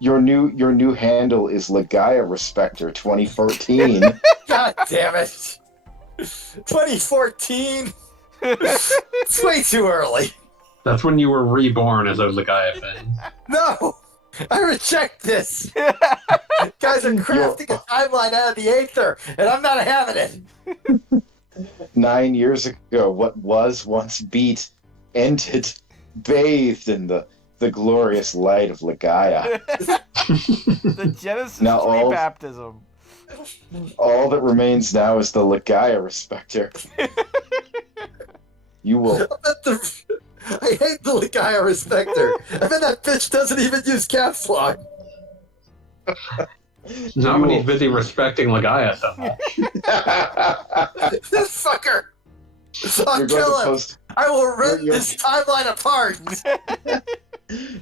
Your new handle is Legaia Respecter 2014. God damn it. 2014? It's way too early. That's when you were reborn as a Legaia fan. No! I reject this! Guys are crafting a timeline out of the aether, and I'm not having it! 9 years ago, what was once beat ended, bathed in the glorious light of Legaia. The Genesis Now tree all- baptism. All that remains now is the Legaia Respecter. You will. I hate the Legaia Respecter. I bet that bitch doesn't even use caps lock. Not when he's busy respecting Legaia so much. This fucker! I'll You're going kill to him! post. I will rip you're- this timeline apart!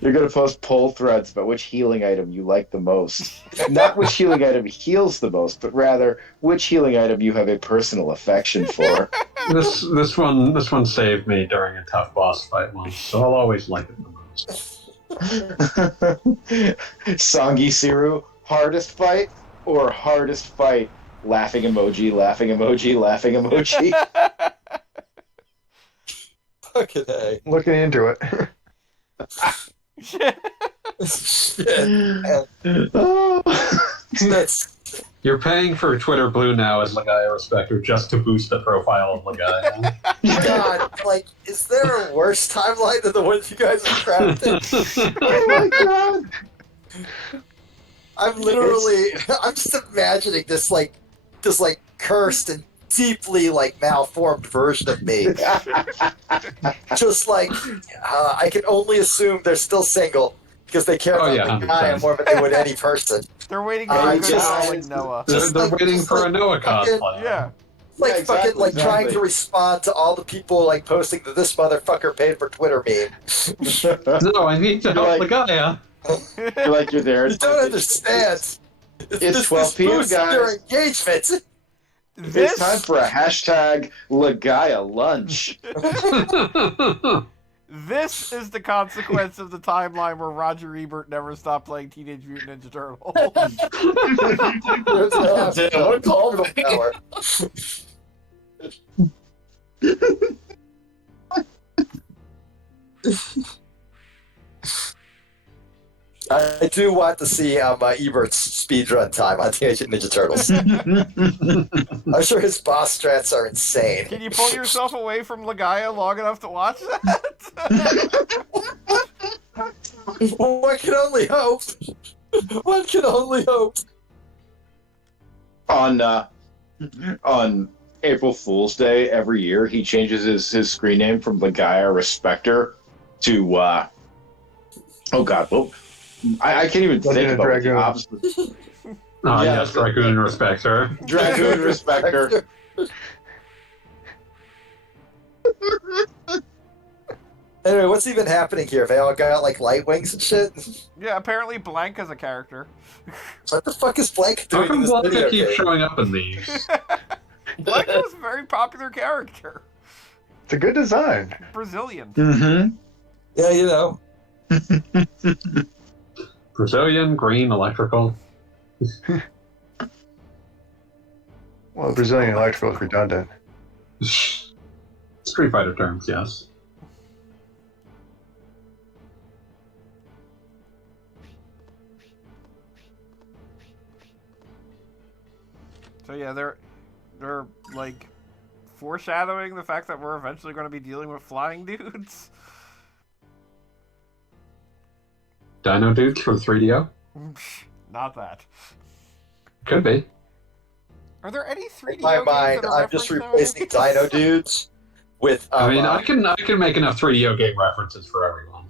You're going to post poll threads about which healing item you like the most. Not which healing item heals the most, but rather which healing item you have a personal affection for. This one saved me during a tough boss fight once, so I'll always like it the most. Songi Siru, hardest fight or hardest fight? Laughing emoji, laughing emoji, laughing emoji. Fucking A. Looking into it. Shit. Oh. That's You're paying for Twitter Blue now as Legaia Respecter just to boost the profile of Legaia. God, like, is there a worse timeline than the ones you guys have crafted? Oh my god! I'm just imagining this cursed and deeply malformed version of me. Just I can only assume they're still single because they care about yeah, the guy 100%. more than they would any person. They're waiting for I a good just- solid Noah. They're waiting for a Noah fucking- cosplay. Yeah. Like Yeah, exactly, fucking trying exactly. to respond to all the people posting that this motherfucker paid for Twitter meme. No, I need to help Like- Legaia. You're there. You don't understand. It's 12 p.m., boosts your guys. engagement. It's time for a hashtag Legaia lunch. This is the consequence of the timeline where Roger Ebert never stopped playing Teenage Mutant Ninja Turtles. Damn, what a callback. Power. I do want to see Ebert's speedrun time on Teenage Mutant Ninja Turtles. I'm sure his boss strats are insane. Can you pull yourself away from Legaia long enough to watch that? One can only hope. One can only hope. On April Fool's Day every year, he changes his screen name from Legaia Respector to oh god, well, I can't even think about what the opposite. Yes, Dragoon Respector. Dragoon Respector. Anyway, what's even happening here? They all got like light wings and shit. Yeah, apparently Blanka's a character. What the fuck is Blank How doing in come this video Blanca keeps game? showing up in these? Blanka's a very popular character. It's a good design. Brazilian. Mm-hmm. Yeah, you know. Brazilian, green, electrical. Well, Brazilian electrical is redundant. Street Fighter terms, yes. So yeah, they're like foreshadowing the fact that we're eventually going to be dealing with flying dudes. Dino Dudes for 3DO? Not that. Could be. Are there any 3D? In my mind, I'm just replacing Dino Dudes with. I mean, I can make enough 3DO game references for everyone.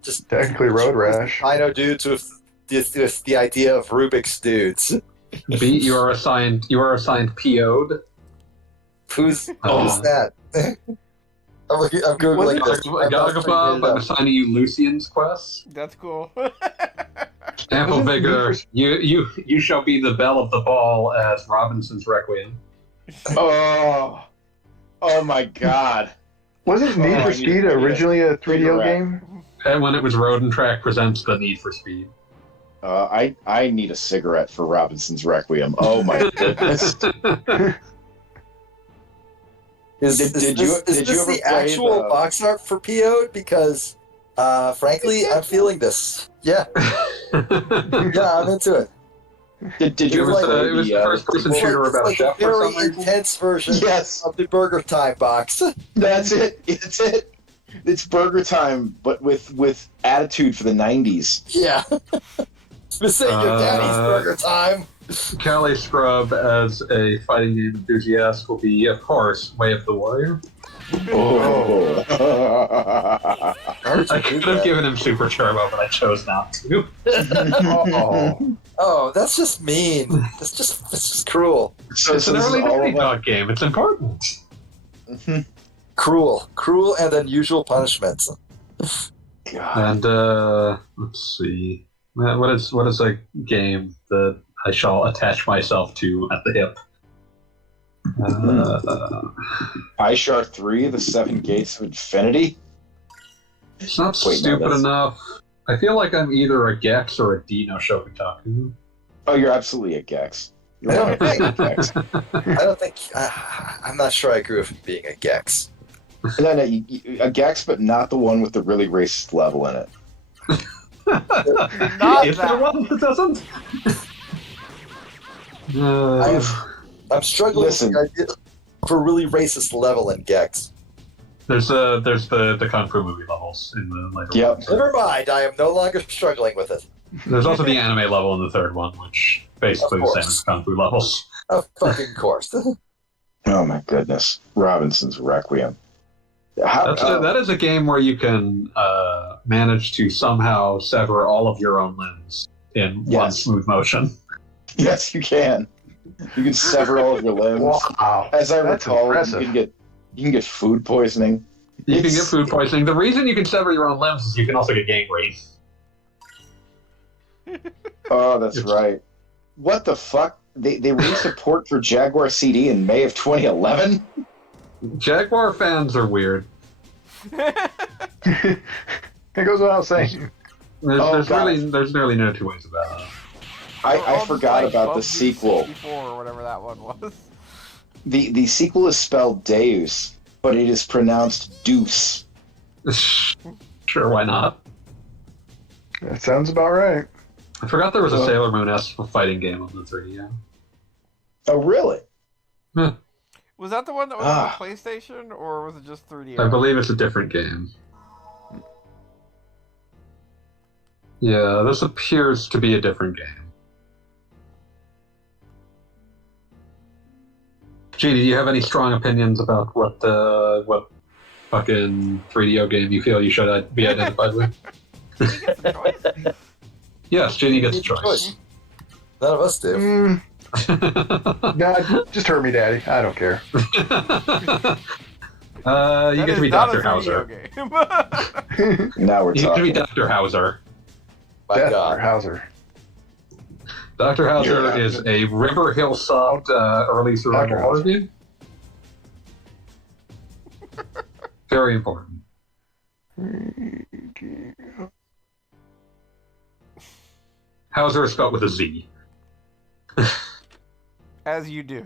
just Technically Road Rash. Dino Dudes with the idea of Rubik's Dudes. Beat, you are assigned PO'd. Who's that? I'm googling this. Gagabub, I'm assigning you Lucian's quest. That's cool. Ample Vigor, you shall be the belle of the ball as Robinson's Requiem. Oh my god. Wasn't Need for Speed originally a 3DO game? And when it was Road and Track presents the Need for Speed. I need a cigarette for Robinson's Requiem. Oh my goodness. Is Did this you ever the play actual the- box art for PO? Because, frankly, I'm feeling this. Yeah, yeah, I'm into it. Did It you was, ever it was the first-person shooter It's about like a Chef for very some reason. intense version Yes, of the Burger Time box. that's it. It's it. It's Burger Time, but with attitude for the 90s. Yeah. This ain't your daddy's Burger Time. Callie Scrub as a fighting game enthusiast will be, of course, Way of the Warrior. Oh. I could have given him Super Turbo, but I chose not to. Oh. Oh, that's just mean. That's just cruel. So It's an this is early all Naughty about- Dog game. It's important. Cruel and unusual punishments. God. And let's see, what is a game that I shall attach myself to at the hip? Ishar 3, The Seven Gates of Infinity. It's not Wait, no, stupid that's- enough. I feel like I'm either a Gex or a Dino Shobutaku. Oh, you're absolutely a Gex. You're I don't 100% a Gex. I don't think. I'm not sure I agree with being a Gex. No, a Gex, but not the one with the really racist level in it. Not Is there that. one that doesn't? I'm struggling Listen. with the idea for really racist level in Gex. There's the Kung Fu movie levels in the later Yep. ones. Never mind. I am no longer struggling with it. There's also the anime level in the third one, which basically Of the same course. as Kung Fu levels. Of fucking course. Oh my goodness. Robinson's Requiem. How, That is a game where you can manage to somehow sever all of your own limbs in one Yes. smooth motion. yes, you can. You can sever all of your limbs. Wow. As I That's recall, impressive. you can get food poisoning. You can It's- get food poisoning. The reason you can sever your own limbs is you can also get gangrene. Oh, that's right. What the fuck? They released a port for Jaguar CD in May of 2011? Jaguar fans are weird. It goes without saying. There's God. really no two ways about it. We're I all just forgot like about the Bubsy sequel. 64 or whatever that one was. The sequel is spelled Deus, but it is pronounced Deuce. Sure, why not? That sounds about right. I forgot there was a Sailor Moon-esque fighting game on the 3DS. Oh, really? Was that the one that was on the PlayStation, or was it just 3DS? I believe it's a different game. Yeah, this appears to be a different game. Gee, do you have any strong opinions about what fucking 3DO game you feel you should be identified with? Genie gets a choice. Yes, Genie gets a choice. None of us do. God, just hurt me, Daddy. I don't care. You get to be Dr. Hauser. Now we're You get to be talking. Dr. Hauser. My Death God. or Hauser. Dr. Hauser Yeah. is a River Hillside early survival Dr. horror Hauser. game. Very important. Hauser is spelled with a Z. As you do.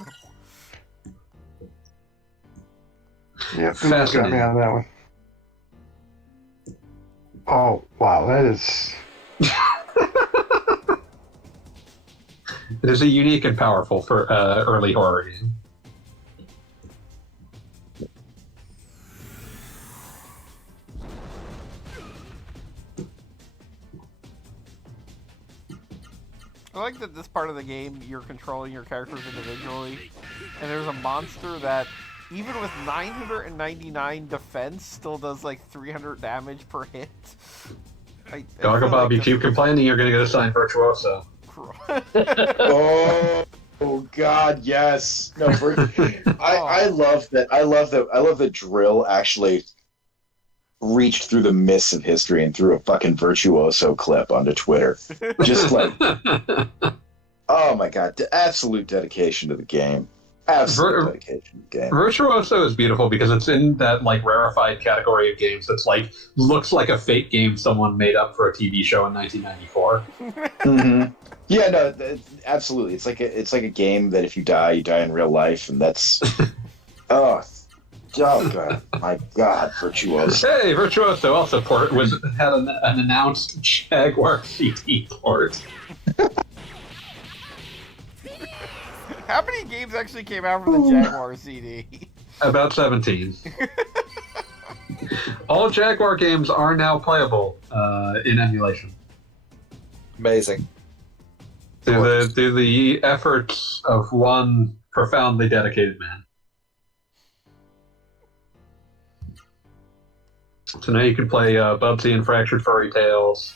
Yeah, Google's got me on that one. Oh, wow, that is... It is a unique and powerful for early horror game. I like that this part of the game, you're controlling your characters individually, and there's a monster that, even with 999 defense, still does like 300 damage per hit. Doggo Bob, you keep complaining, you're going to get assigned Virtuoso. Oh God, yes. No, I love that. I love that Drill actually reached through the mists of history and threw a fucking Virtuoso clip onto Twitter. Just like, oh my God, absolute dedication to the game. Absolute dedication to the game. Virtuoso is beautiful because it's in that like rarefied category of games that's like looks like a fake game someone made up for a TV show in 1994. Mm-hmm. Yeah, no, absolutely. It's like a game that if you die in real life, and that's oh God, my God, Virtuoso. Hey, Virtuoso also had an announced Jaguar CD port. How many games actually came out for the Jaguar CD? About 17. All Jaguar games are now playable in emulation. Amazing. Through the efforts of one profoundly dedicated man. So now you can play Bubsy and Fractured Furry Tales,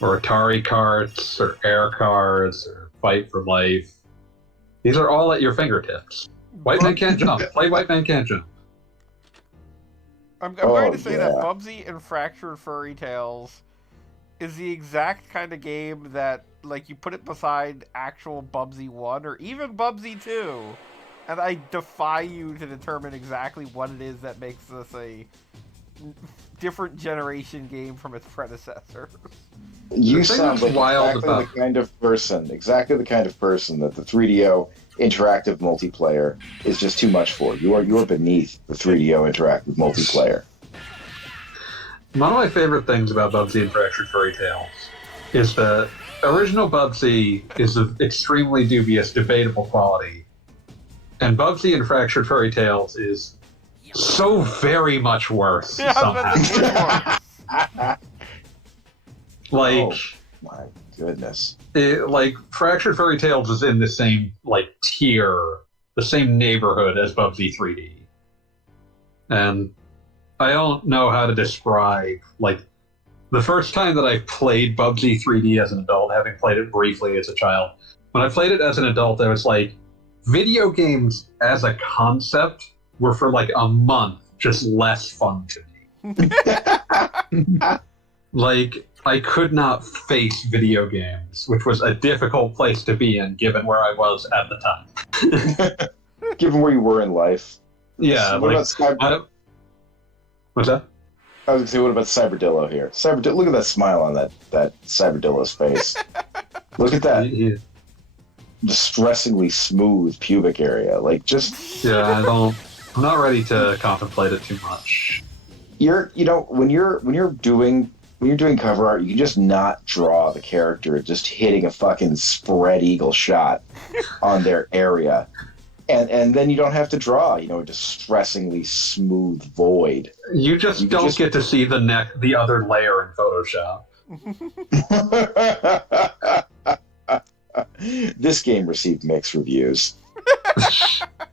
or Atari Carts, or Air Cards, or Fight for Life. These are all at your fingertips. White Man Can't Jump. Play White Man Can't Jump. I'm going to say that Bubsy and Fractured Furry Tales is the exact kind of game that, like, you put it beside actual Bubsy 1 or even Bubsy 2, and I defy you to determine exactly what it is that makes this a different generation game from its predecessor. You sound like wild exactly the kind of person that the 3DO interactive multiplayer is just too much for. You're beneath the 3DO interactive multiplayer. One of my favorite things about Bubsy and Fractured Furry Tales is that original Bubsy is of extremely dubious, debatable quality, and Bubsy and Fractured Furry Tales is so very much worse somehow. Like, oh my goodness. Like Fractured Furry Tales is in the same like tier, the same neighborhood as Bubsy 3D, and I don't know how to describe like the first time that I played Bubsy 3D as an adult, having played it briefly as a child. When I played it as an adult, I was like, video games as a concept were for like a month just less fun to me. Like, I could not face video games, which was a difficult place to be in given where I was at the time. Given where you were in life. Yeah, What like, about what's that? I was going to say, what about Cyberdillo here? Look at that smile on that Cyberdillo's face. Look at that Yeah, distressingly smooth pubic area. Like, just I'm not ready to contemplate it too much. when you're doing when you're doing cover art, you can just not draw the character just hitting a fucking spread eagle shot on their area. And then you don't have to draw, a distressingly smooth void. You just don't get to see the other layer in Photoshop. This game received mixed reviews.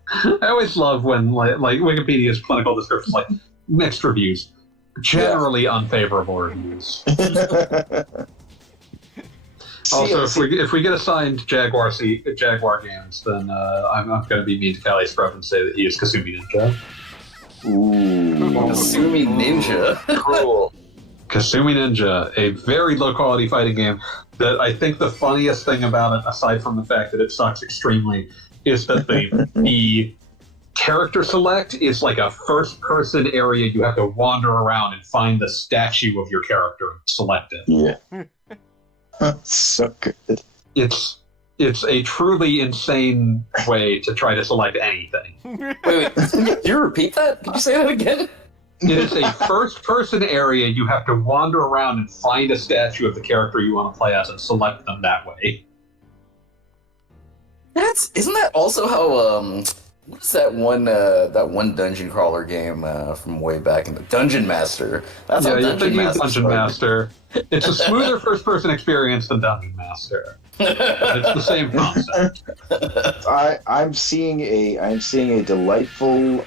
I always love when like Wikipedia's clinical descriptions like mixed reviews, generally unfavorable reviews. Also, if we get assigned Jaguar games, then I'm going to be mean to Callie Scrub and say that he is Kasumi Ninja. Ooh. Kasumi Ninja. Cool. Kasumi Ninja, a very low quality fighting game that I think the funniest thing about it, aside from the fact that it sucks extremely, is that the character select is like a first person area. You have to wander around and find the statue of your character and select it. Yeah. So good. It's a truly insane way to try to select anything. Wait, did you repeat that? Could you say that again? It is a first-person area. You have to wander around and find a statue of the character you want to play as and select them that way. Isn't that also how what is that one dungeon crawler game from way back in the Dungeon Master? That's how you're thinking of Master Dungeon Master. It's a smoother first-person experience than Dungeon Master. But it's the same concept. I'm seeing a delightful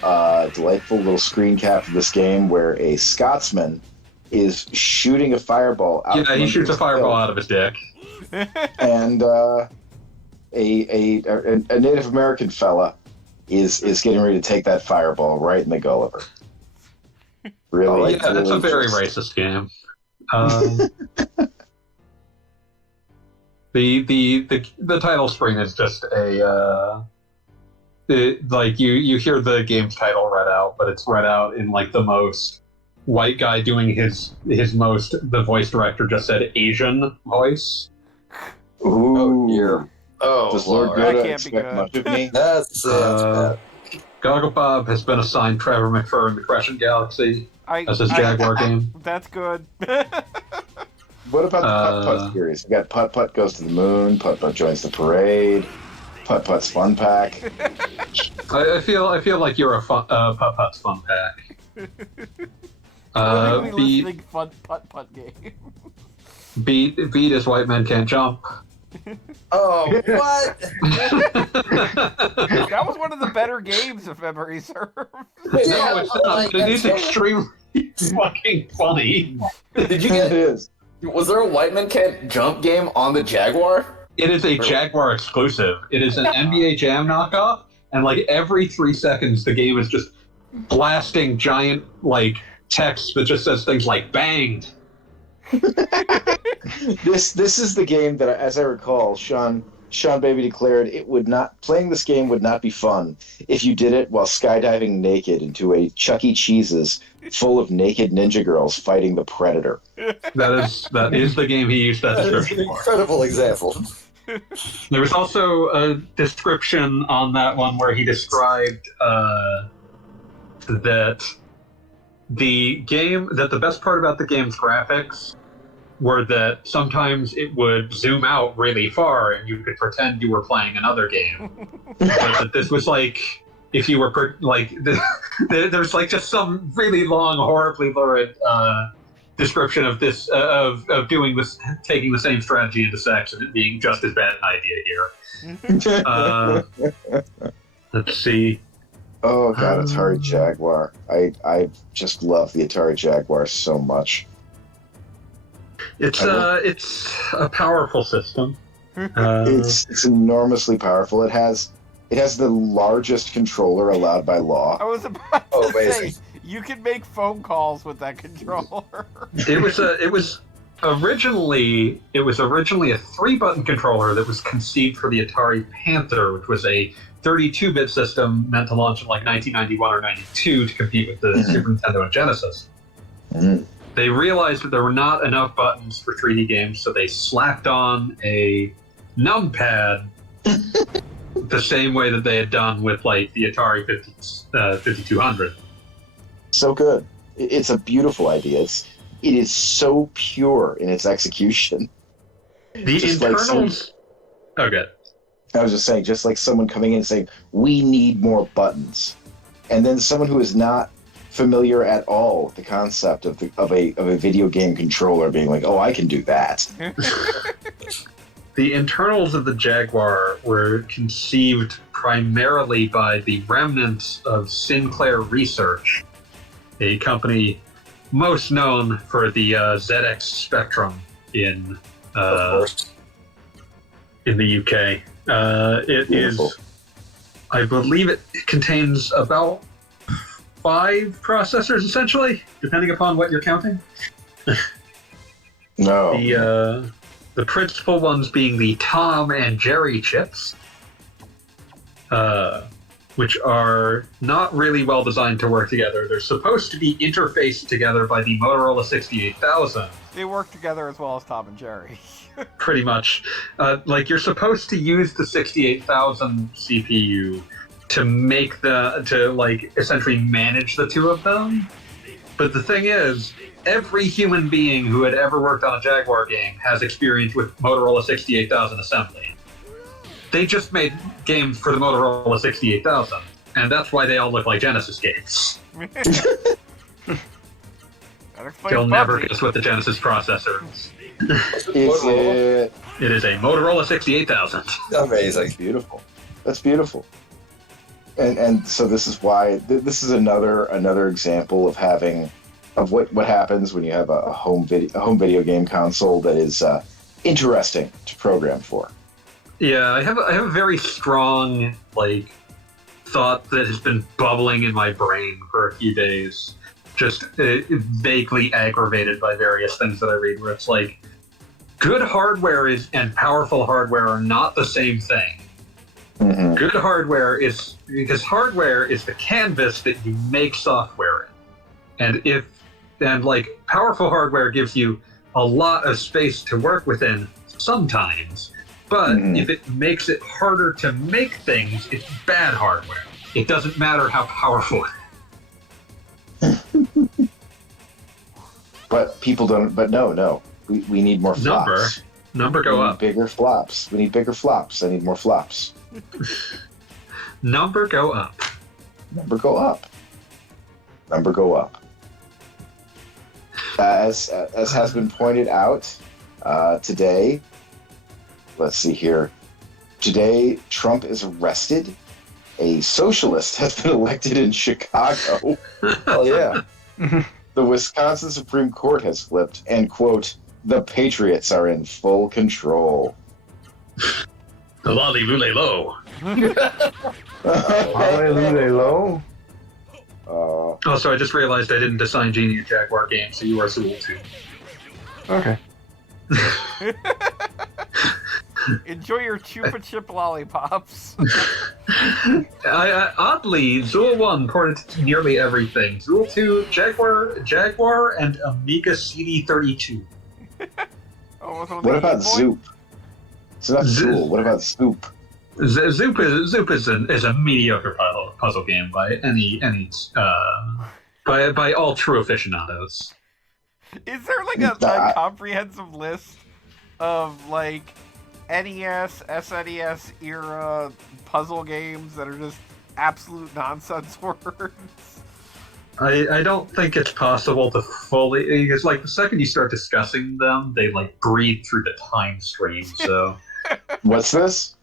little screen cap of this game where a Scotsman is shooting a fireball out. Yeah, he shoots a fireball out of his dick. And a Native American fella is getting ready to take that fireball right in the Gulliver. Really? Yeah, that's a very racist game. The title screen is just like you hear the game's title read out, but it's read out in like the most white guy doing the voice director just said Asian voice. Ooh. Oh dear. Oh, Does Lord Lord. That Yoda can't be expect good. much of me? That's bad. Gogglebob has been assigned Trevor McFur in the Crescent Galaxy as his Jaguar game. That's good. What about the Putt Putt series? We got Putt Putt Goes to the Moon, Putt Putt Joins the Parade, Putt Putt's Fun Pack. I feel like you're a Putt Putt's Fun Pack. Listening fun putt game. Beat is White Men Can't Jump. Oh, what? That was one of the better games, if memory serves. No, it's not. It is extremely fucking funny. Did you It get? is. Was there a White Man Can't Jump game on the Jaguar? It is a Jaguar exclusive. It is an NBA Jam knockoff, and like every 3 seconds, the game is just blasting giant like text that just says things like "banged." This is the game that, as I recall, Sean Baby declared playing this game would not be fun if you did it while skydiving naked into a Chuck E. Cheese's full of naked ninja girls fighting the Predator. That is the game he used that That is description an for. incredible example. There was also a description on that one where he described that the best part about the game's graphics were that sometimes it would zoom out really far and you could pretend you were playing another game. But that this was like, if you were like, there's like just some really long, horribly lurid description of this, of doing this, taking the same strategy into sex and it being just as bad an idea here. Let's see. Oh god, Atari Jaguar. I just love the Atari Jaguar so much. It's a powerful system. It's enormously powerful. It has the largest controller allowed by law. I was about to amazing. say, you can make phone calls with that controller. It was originally a 3-button controller that was conceived for the Atari Panther, which was a 32-bit system meant to launch in like 1991 or 92 to compete with the Super Nintendo and Genesis. Mm. They realized that there were not enough buttons for 3D games, so they slapped on a numpad the same way that they had done with like the Atari 5200. So good. It's a beautiful idea. it is so pure in its execution. The Just like internals. Okay. I was just saying, just like someone coming in and saying, "We need more buttons," and then someone who is not familiar at all with the concept of a video game controller being like, "Oh, I can do that." The internals of the Jaguar were conceived primarily by the remnants of Sinclair Research, a company most known for the ZX Spectrum in Of course. the UK. It Beautiful. is, I believe, it contains about 5 processors, essentially, depending upon what you're counting. No. The principal ones being the Tom and Jerry chips, which are not really well designed to work together. They're supposed to be interfaced together by the Motorola 68000. They work together as well as Tom and Jerry. Pretty much. Like, you're supposed to use the 68000 CPU to essentially manage the two of them. But the thing is, every human being who had ever worked on a Jaguar game has experience with Motorola 68000 assembly. They just made games for the Motorola 68000, and that's why they all look like Genesis games. You'll never guess what the Genesis processor is. Is it? It is a Motorola 68000. Amazing. That's beautiful. That's beautiful. And so this is why this is another example of what happens when you have a home video game console that is interesting to program for. Yeah, I have a very strong thought that has been bubbling in my brain for a few days, just vaguely aggravated by various things that I read, where it's like, good hardware and powerful hardware are not the same thing. Mm-hmm. Good hardware is because hardware is the canvas that you make software in, and powerful hardware gives you a lot of space to work within sometimes, but if it makes it harder to make things, it's bad hardware. It doesn't matter how powerful. But people don't. But no. We need more flops. Number go we need up. Bigger flops. We need bigger flops. I need more flops. Number go up. Number go up. Number go up. As has been pointed out today, let's see here. Today, Trump is arrested. A socialist has been elected in Chicago. Hell yeah. The Wisconsin Supreme Court has flipped, and, quote, the Patriots are in full control. The lolly lule low. Hallelujah. Also, I just realized I didn't assign Genie a Jaguar game, so you are Zool too. Okay. Enjoy your Chupa Chip lollipops. Oddly, Zool 1 ported to nearly everything. Zool 2, Jaguar, and Amiga CD32. What about Zoop? It's not Zool. What about Zoop? Zoop is a mediocre puzzle game by by all true aficionados. Is there a comprehensive list of NES, SNES era puzzle games that are just absolute nonsense words? I don't think it's possible to fully, because the second you start discussing them, they breathe through the time stream. So What's this?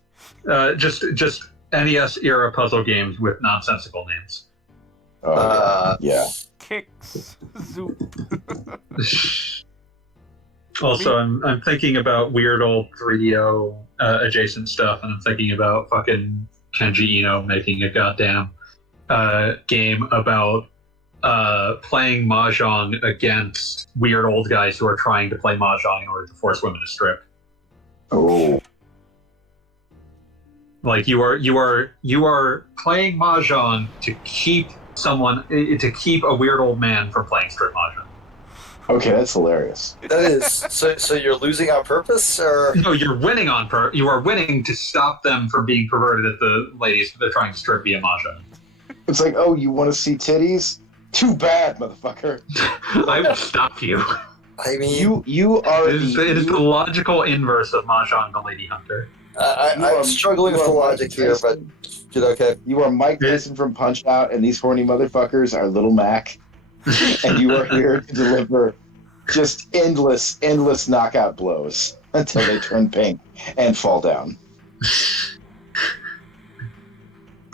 just NES era puzzle games with nonsensical names. Yeah. Kicks, Zoop. Also, I'm thinking about weird old 3DO adjacent stuff, and I'm thinking about fucking Kenji Ino making a goddamn game about playing mahjong against weird old guys who are trying to play mahjong in order to force women to strip. Oh. You are playing mahjong to keep a weird old man from playing strip mahjong. Okay, that's hilarious. That is so you're losing on purpose, or No, you're winning you are winning to stop them from being perverted at the ladies they're trying to strip via mahjong. It's like, oh, you want to see titties? Too bad, motherfucker. I will stop you. I mean, you are It is the logical inverse of Mahjong the Lady Hunter. I'm struggling with the logic here, but get okay. You are Mike Tyson from Punch Out, and these horny motherfuckers are Little Mac, and you are here to deliver just endless knockout blows until they turn pink and fall down.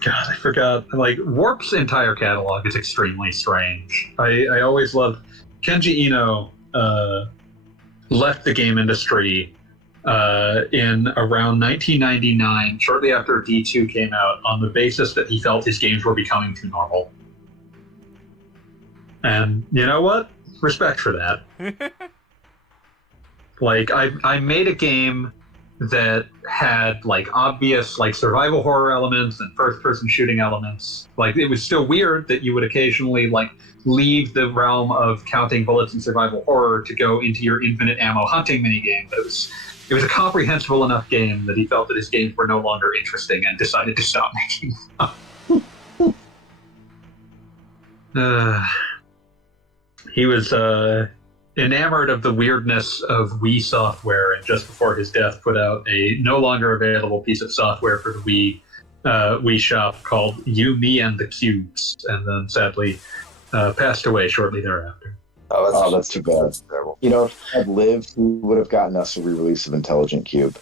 God, I forgot. Like, Warp's entire catalog is extremely strange. I always loved Kenji Ino. Left the game industry in around 1999, shortly after D2 came out, on the basis that he felt his games were becoming too normal. And you know what? Respect for that. Like, I made a game that had like obvious like survival horror elements and first person shooting elements. Like, it was still weird that you would occasionally like leave the realm of counting bullets and survival horror to go into your infinite ammo hunting minigame, but it was a comprehensible enough game that he felt that his games were no longer interesting and decided to stop making them. He was enamored of the weirdness of Wii software, and just before his death put out a no longer available piece of software for the Wii shop called You, Me, and the Cubes, and then sadly passed away shortly thereafter. Oh, that's too bad. That's terrible. You know, if he had lived, he would have gotten us a re-release of Intelligent Cube.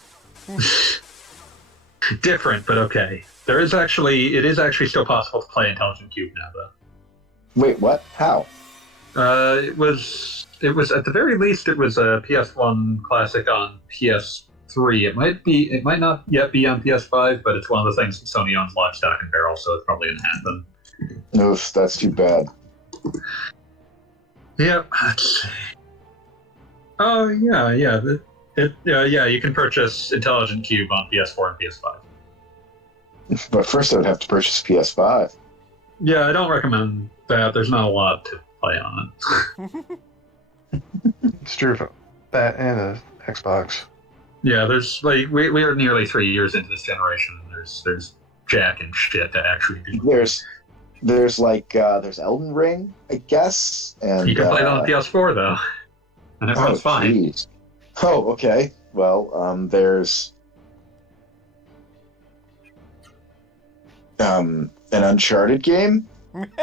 Different, but okay. It is actually still possible to play Intelligent Cube now, though. Wait, what? How? It was at the very least it was a PS1 classic on PS3. It might not yet be on PS5, but it's one of the things that Sony owns lock, stock, and barrel, so it's probably gonna happen. Oof, that's too bad. Yep. Let's see. Oh yeah. You can purchase Intelligent Cube on PS4 and PS5. But first I would have to purchase PS5. Yeah, I don't recommend that. There's not a lot to play on it. It's true for that and the Xbox. Yeah, there's like we are nearly 3 years into this generation, and there's jack and shit to actually do. There's Elden Ring, I guess, and You can play it on PS4 though, and it runs fine. Geez. Oh, okay. Well, there's an Uncharted game.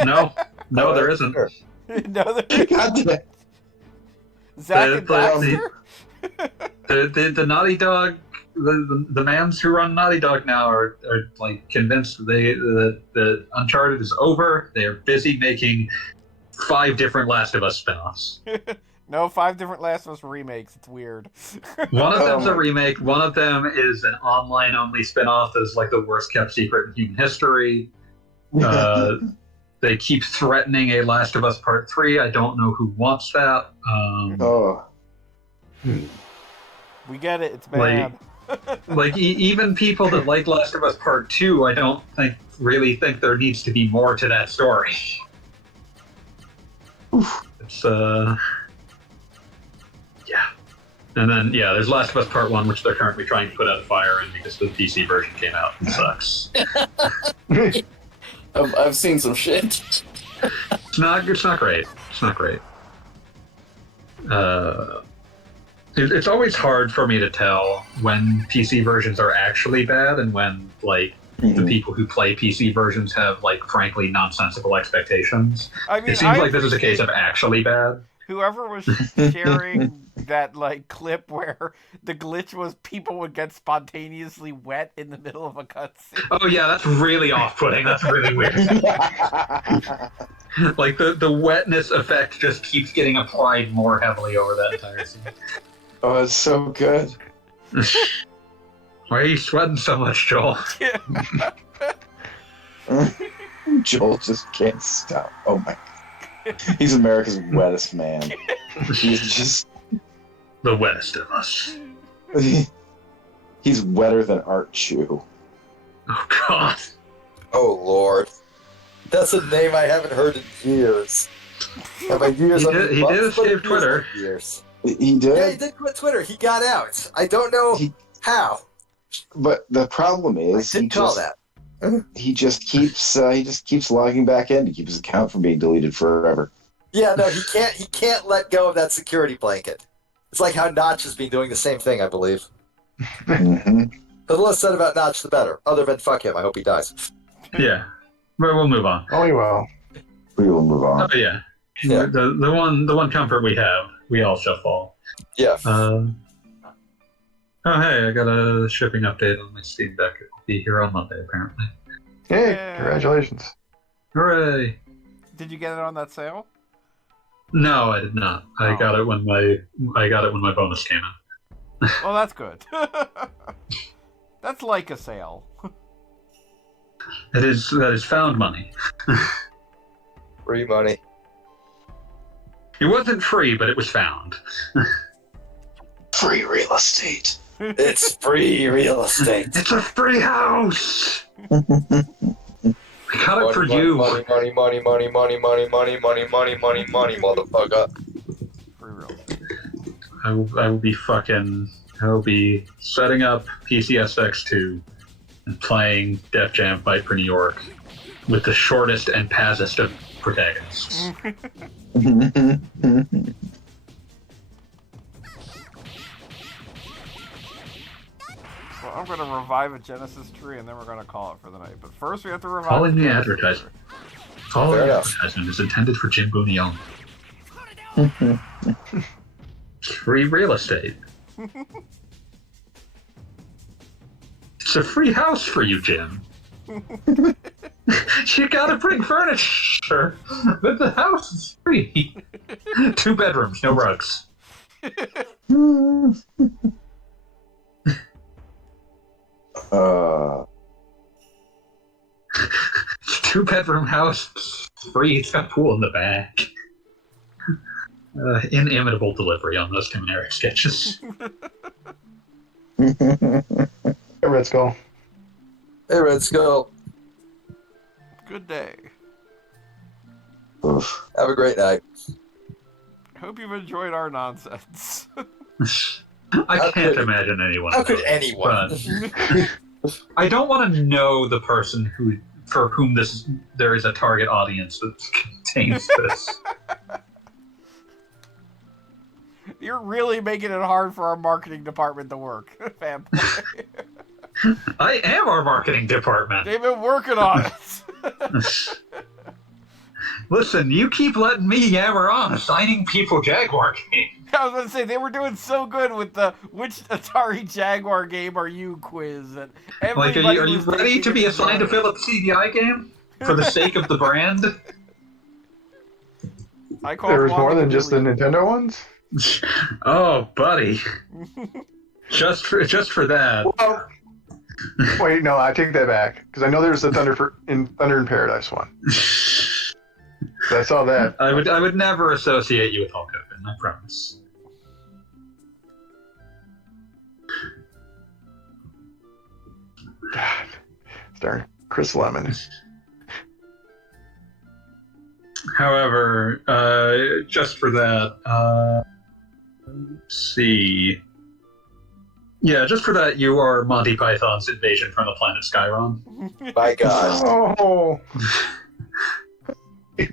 No, there isn't. No, there God damn. Zach and The- Daxter? The Naughty Dog, the mans who run Naughty Dog now are like convinced that Uncharted is over. They're busy making 5 different Last of Us spin-offs. No, 5 different Last of Us remakes. It's weird. One of them's a remake. One of them is an online-only spin-off that is like the worst kept secret in human history. They keep threatening a Last of Us Part 3. I don't know who wants that. We get it. It's bad. Even people that like Last of Us Part 2, I don't really think there needs to be more to that story. It's yeah. And then there's Last of Us Part 1, which they're currently trying to put out a fire in because the PC version came out and sucks. I've seen some shit. It's not great. It's not great. It's always hard for me to tell when PC versions are actually bad and when the people who play PC versions have frankly nonsensical expectations. I mean, it seems like this is a case of actually bad. Whoever was sharing that clip where the glitch was people would get spontaneously wet in the middle of a cutscene. Oh yeah, that's really off-putting. That's really weird. The wetness effect just keeps getting applied more heavily over that entire scene. Oh, it's so good. Why are you sweating so much, Joel? Joel just can't stop. Oh my God. He's America's wettest man. He's just the wettest of us. He's wetter than Art Chew. Oh God. Oh Lord. That's a name I haven't heard in years. Have I years? He did escape Twitter. Years. He did? Yeah, he did quit Twitter. He got out. I don't know how. But the problem is, I did call that. He just keeps logging back in to keep his account from being deleted forever. Yeah, no, he can't. He can't let go of that security blanket. It's like how Notch has been doing the same thing, I believe. hmm The less said about Notch, the better. Other than fuck him, I hope he dies. Yeah, but we'll move on. Only well. We will move Oh on. yeah, Yeah. the one comfort we have, we all shall fall. Yeah. Oh hey, I got a shipping update on my Steam Deck. It'll be here on Monday apparently. Hey, Yeah. congratulations. Hooray! Did you get it on that sale? No, I did not. I Oh. got it when my bonus came in. Well, that's good. That's like a sale. That is found money. Free money. It wasn't free, but it was found. Free real estate. It's free real estate. It's a free house. I got it for you. Money, money, money, money, money, money, money, money, money, money, motherfucker. Free real estate. I will be setting up PCSX2 and playing Def Jam Fight for New York with the shortest and pazzest of protagonists. Well, I'm going to revive a Genesis tree, and then we're going to call it for the night. But first, we have to revive Following the the Genesis advertisement. tree. Following Fair the enough. advertisement is intended for Jim Booney only. Free real estate. It's a free house for you, Jim. You gotta bring furniture, but the house is free. 2 bedrooms, no rugs. uh, 2-bedroom house, free. It's got a pool in the back. Inimitable delivery on those Tim and Eric sketches. Hey, Red Skull. Hey, Red Skull. Good day. oof. Have a great night. Hope you've enjoyed our nonsense. I How can't could- imagine anyone. How could would. anyone? But I don't want to know the person for whom there is a target audience that contains this. You're really making it hard for our marketing department to work, fanboy. I am our marketing department. They've been working on it. Listen, you keep letting me yammer on assigning people Jaguar games. I was going to say, they were doing so good with the which Atari Jaguar game are you quiz. And Like, everybody are you was ready taking to be it assigned a enjoying Philips CDI game for the sake of the brand? it. I called There was Wanda more than to just the delete Nintendo ones? Oh, buddy, just for that. Well, wait, no, I take that back. Because I know there's the Thunder in Paradise one. So I saw that. I would never associate you with Hulk Hogan. I promise. God, starring Chris Lemon. However, just for that, let's see. Yeah, just for that, you are Monty Python's invasion from the planet Skyron. My God. Oh!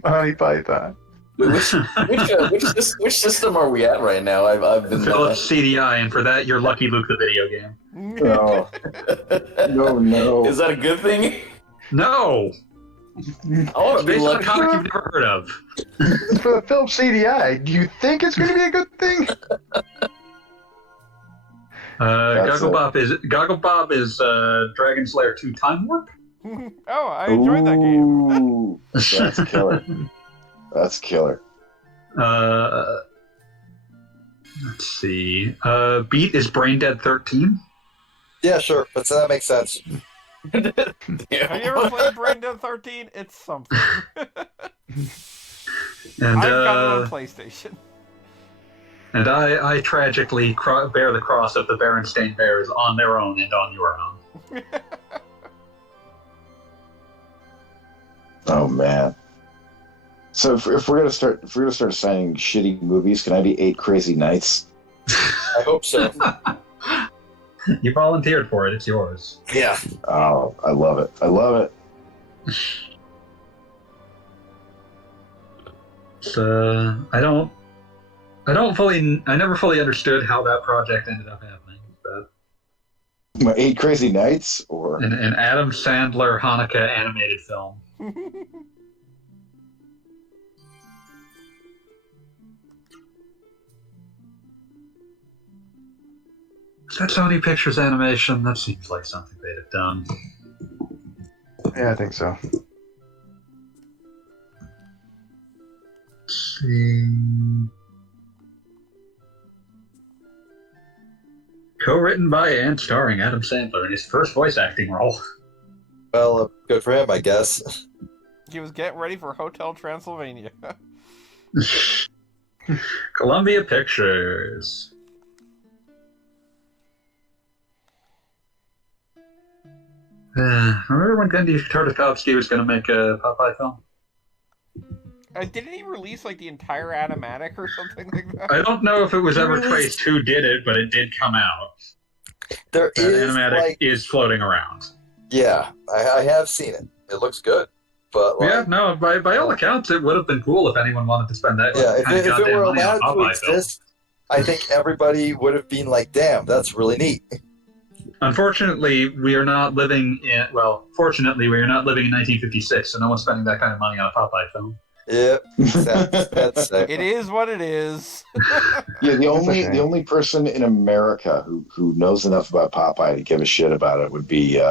Monty Python. Which system are we at right now? I've been Philips CDI, and for that, you're Lucky Luke the video game. No. No. Is that a good thing? No! I want It's to be based on a lucky. comic you've never heard of. It's for the Philips CDI. Do you think it's going to be a good thing? That's Gogglebob is Dragon Slayer 2 Time Warp? Oh, I enjoyed that game. Ooh, that's killer. That's killer. Let's see. Beat is Brain Dead 13. Yeah, sure, but so that makes sense. Have you ever played Brain Dead 13? It's something. And I've got it on PlayStation. and I tragically bear the cross of the Berenstain Bears on their own and on your own. Oh man. So if we're gonna start assigning shitty movies, can I be 8 Crazy Nights? I hope so. You volunteered for it. It's yours. Yeah. Oh, I love it. I love it. I never fully understood how that project ended up happening. But Eight Crazy Nights, or an Adam Sandler Hanukkah animated film. Is that Sony Pictures Animation? That seems like something they'd have done. Yeah, I think so. Let's see. Co-written by and starring Adam Sandler in his first voice acting role. Well, good for him, I guess. He was getting ready for Hotel Transylvania. Columbia Pictures. Remember when Genndy Tartakovsky was going to make a Popeye film? Didn't he release like the entire animatic or something like that? I don't know if it was He ever released- traced who did it, but it did come out. There That is animatic like, is floating around. yeah, I have seen it. It looks good, but like, Yeah, no, by all accounts, it would have been cool if anyone wanted to spend that yeah, kind of if it goddamn were money on a allowed to Popeye film. exist, I think everybody would have been like, "Damn, that's really neat." Unfortunately, we are not living in. Well, fortunately, we are not living in 1956, so no one's spending that kind of money on a Popeye film. Yep, that's It is what it is. yeah, the That's a shame. only person in America who knows enough about Popeye to give a shit about it would be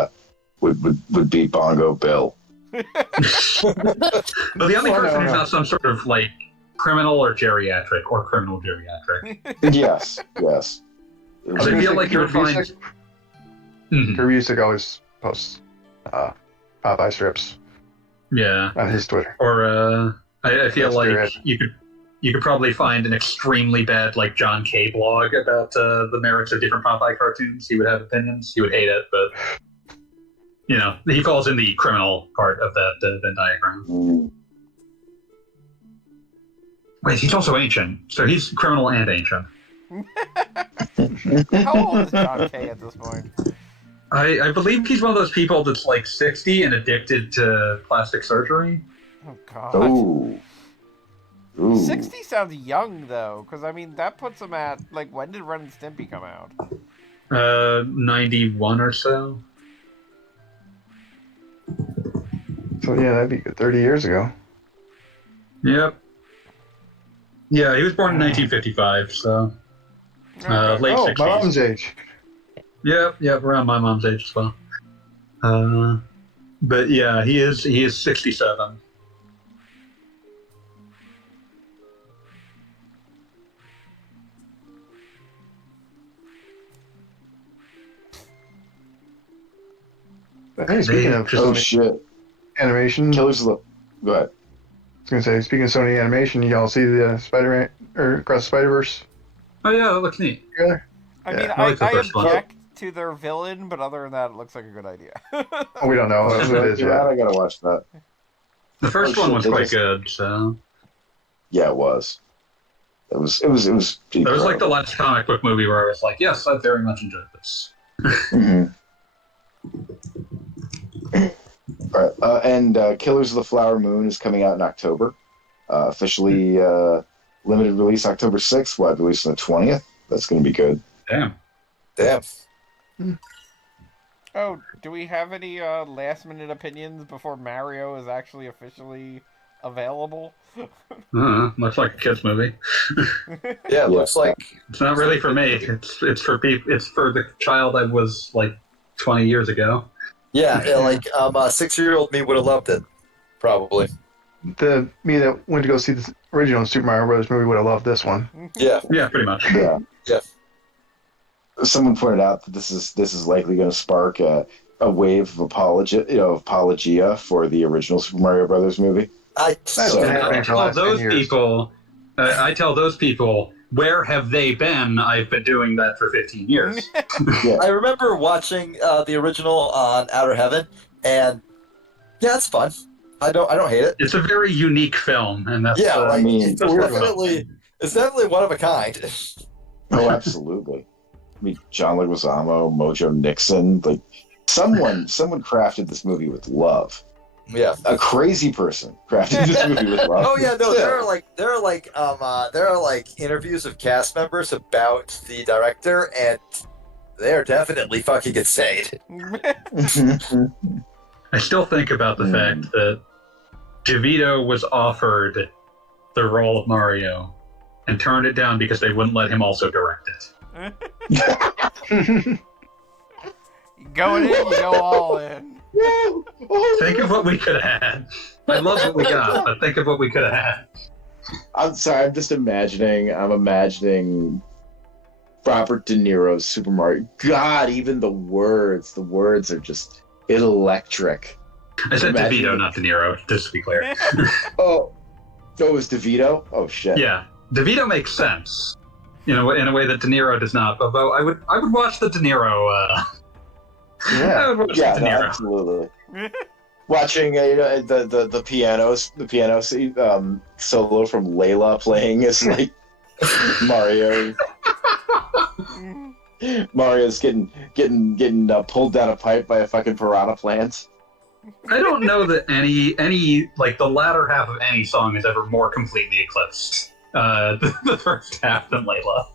would be Bongo Bill. But the only Oh, no, person who's no. not some sort of like criminal or geriatric or criminal geriatric. Yes, yes. It was- I feel say like you would Kirby find. Music- Mhm. Kirby used to always post Popeye strips Yeah, on his Twitter. or I feel That's like correct. you could probably find an extremely bad like John K blog about the merits of different Popeye cartoons. He would have opinions. He would hate it, but you know he falls in the criminal part of that Venn diagram. Mm. Wait, he's also ancient, so he's criminal and ancient. How old is John Kay at this point? I believe he's one of those people that's like 60 and addicted to plastic surgery. Oh God. Ooh. Ooh. 60 sounds young though, because I mean that puts him at like when did Ren and Stimpy come out? 91 or so. So yeah, that'd be good. 30 years ago. Yep. Yeah, he was born in 1955, so Okay. late Oh, 60s. my mom's age. Yep, around my mom's age as well. But yeah, he is 67. But hey, speaking of Oh Sony shit. animation, I Killers of the Go ahead. was gonna say, speaking of Sony animation, y'all see the Spider-Man or Across the Spider-Verse Oh yeah, that looks neat. trailer? I Yeah, mean, I like the I first one. object to their villain, but other than that, it looks like a good idea. Oh, we don't know who it is Yeah, yet. I gotta watch that. The first Oh, one shit, was they quite just- good, so Yeah, it was. It was. It was that was like the incredible. last comic book movie where I was like, yes, I very much enjoyed this. Mhm. All right, and Killers of the Flower Moon is coming out in October. Officially limited release October 6th. Wide release on the 20th. That's going to be good. Damn. Damn. Oh, do we have any last minute opinions before Mario is actually officially available? Looks like a kids movie. Yeah, it looks like It's not really for me. It's for people. It's for the child I was like 20 years ago. yeah, like 6-year-old me would have loved it, probably. The me that went to go see the original Super Mario Brothers movie would have loved this one. Yeah, Yeah, pretty much. Yeah. yeah. Someone pointed out that this is likely going to spark a wave of apologia for the original Super Mario Brothers movie. That's So- been I happening for the tell last 10 those years. people. I tell those people, where have they been? I've been doing that for 15 years. I remember watching the original on Outer Heaven, and yeah, it's fun. I don't hate it. It's a very unique film, and that's Yeah, like, mean, it's that's what definitely one of a kind. Oh, absolutely. I mean, John Leguizamo, Mojo Nixon, like someone crafted this movie with love. Yeah. A crazy person crafted this movie with Rob. Oh yeah, no, there are like interviews of cast members about the director, and they are definitely fucking insane. I still think about the fact that DeVito was offered the role of Mario and turned it down because they wouldn't let him also direct it. You go in, you go all in. Think of what we could have had. I love what we got, but think of what we could have had. I'm sorry, I'm imagining Robert De Niro's Super Mario. God, even the words are just electric. I said Imagine DeVito, it. not De Niro, just to be clear. Oh, it was DeVito? Oh shit. Yeah, DeVito makes sense, in a way that De Niro does not. Although I would watch the De Niro. I Yeah. would watch Yeah, the no, De Niro. absolutely. Watching the piano solo from Layla playing is like Mario. Mario's getting pulled down a pipe by a fucking piranha plant. I don't know that any like the latter half of any song has ever more completely eclipsed the first half than Layla.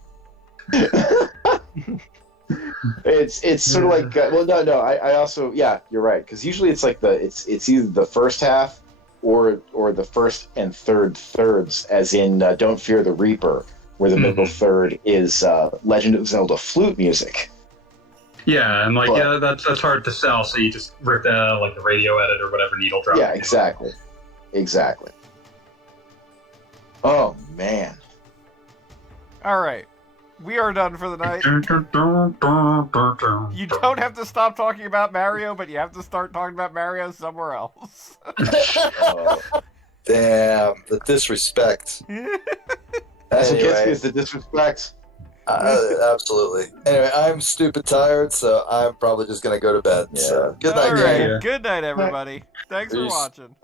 It's sort of like I also you're right, because usually it's like it's either the first half or the first and third thirds, as in Don't Fear the Reaper, where the middle third is Legend of Zelda flute music. Yeah, and But- that's hard to sell, so you just rip that like the radio edit or whatever needle drop. Yeah, exactly. Oh man. All right, we are done for the night. You don't have to stop talking about Mario, but you have to start talking about Mario somewhere else. Oh. Damn, the disrespect. That's what gets Anyway. me, is the disrespect. Absolutely. Anyway, I'm stupid tired, so I'm probably just gonna go to bed. Yeah. So, good night, All gang. right, good night, everybody. Thanks for Peace. watching.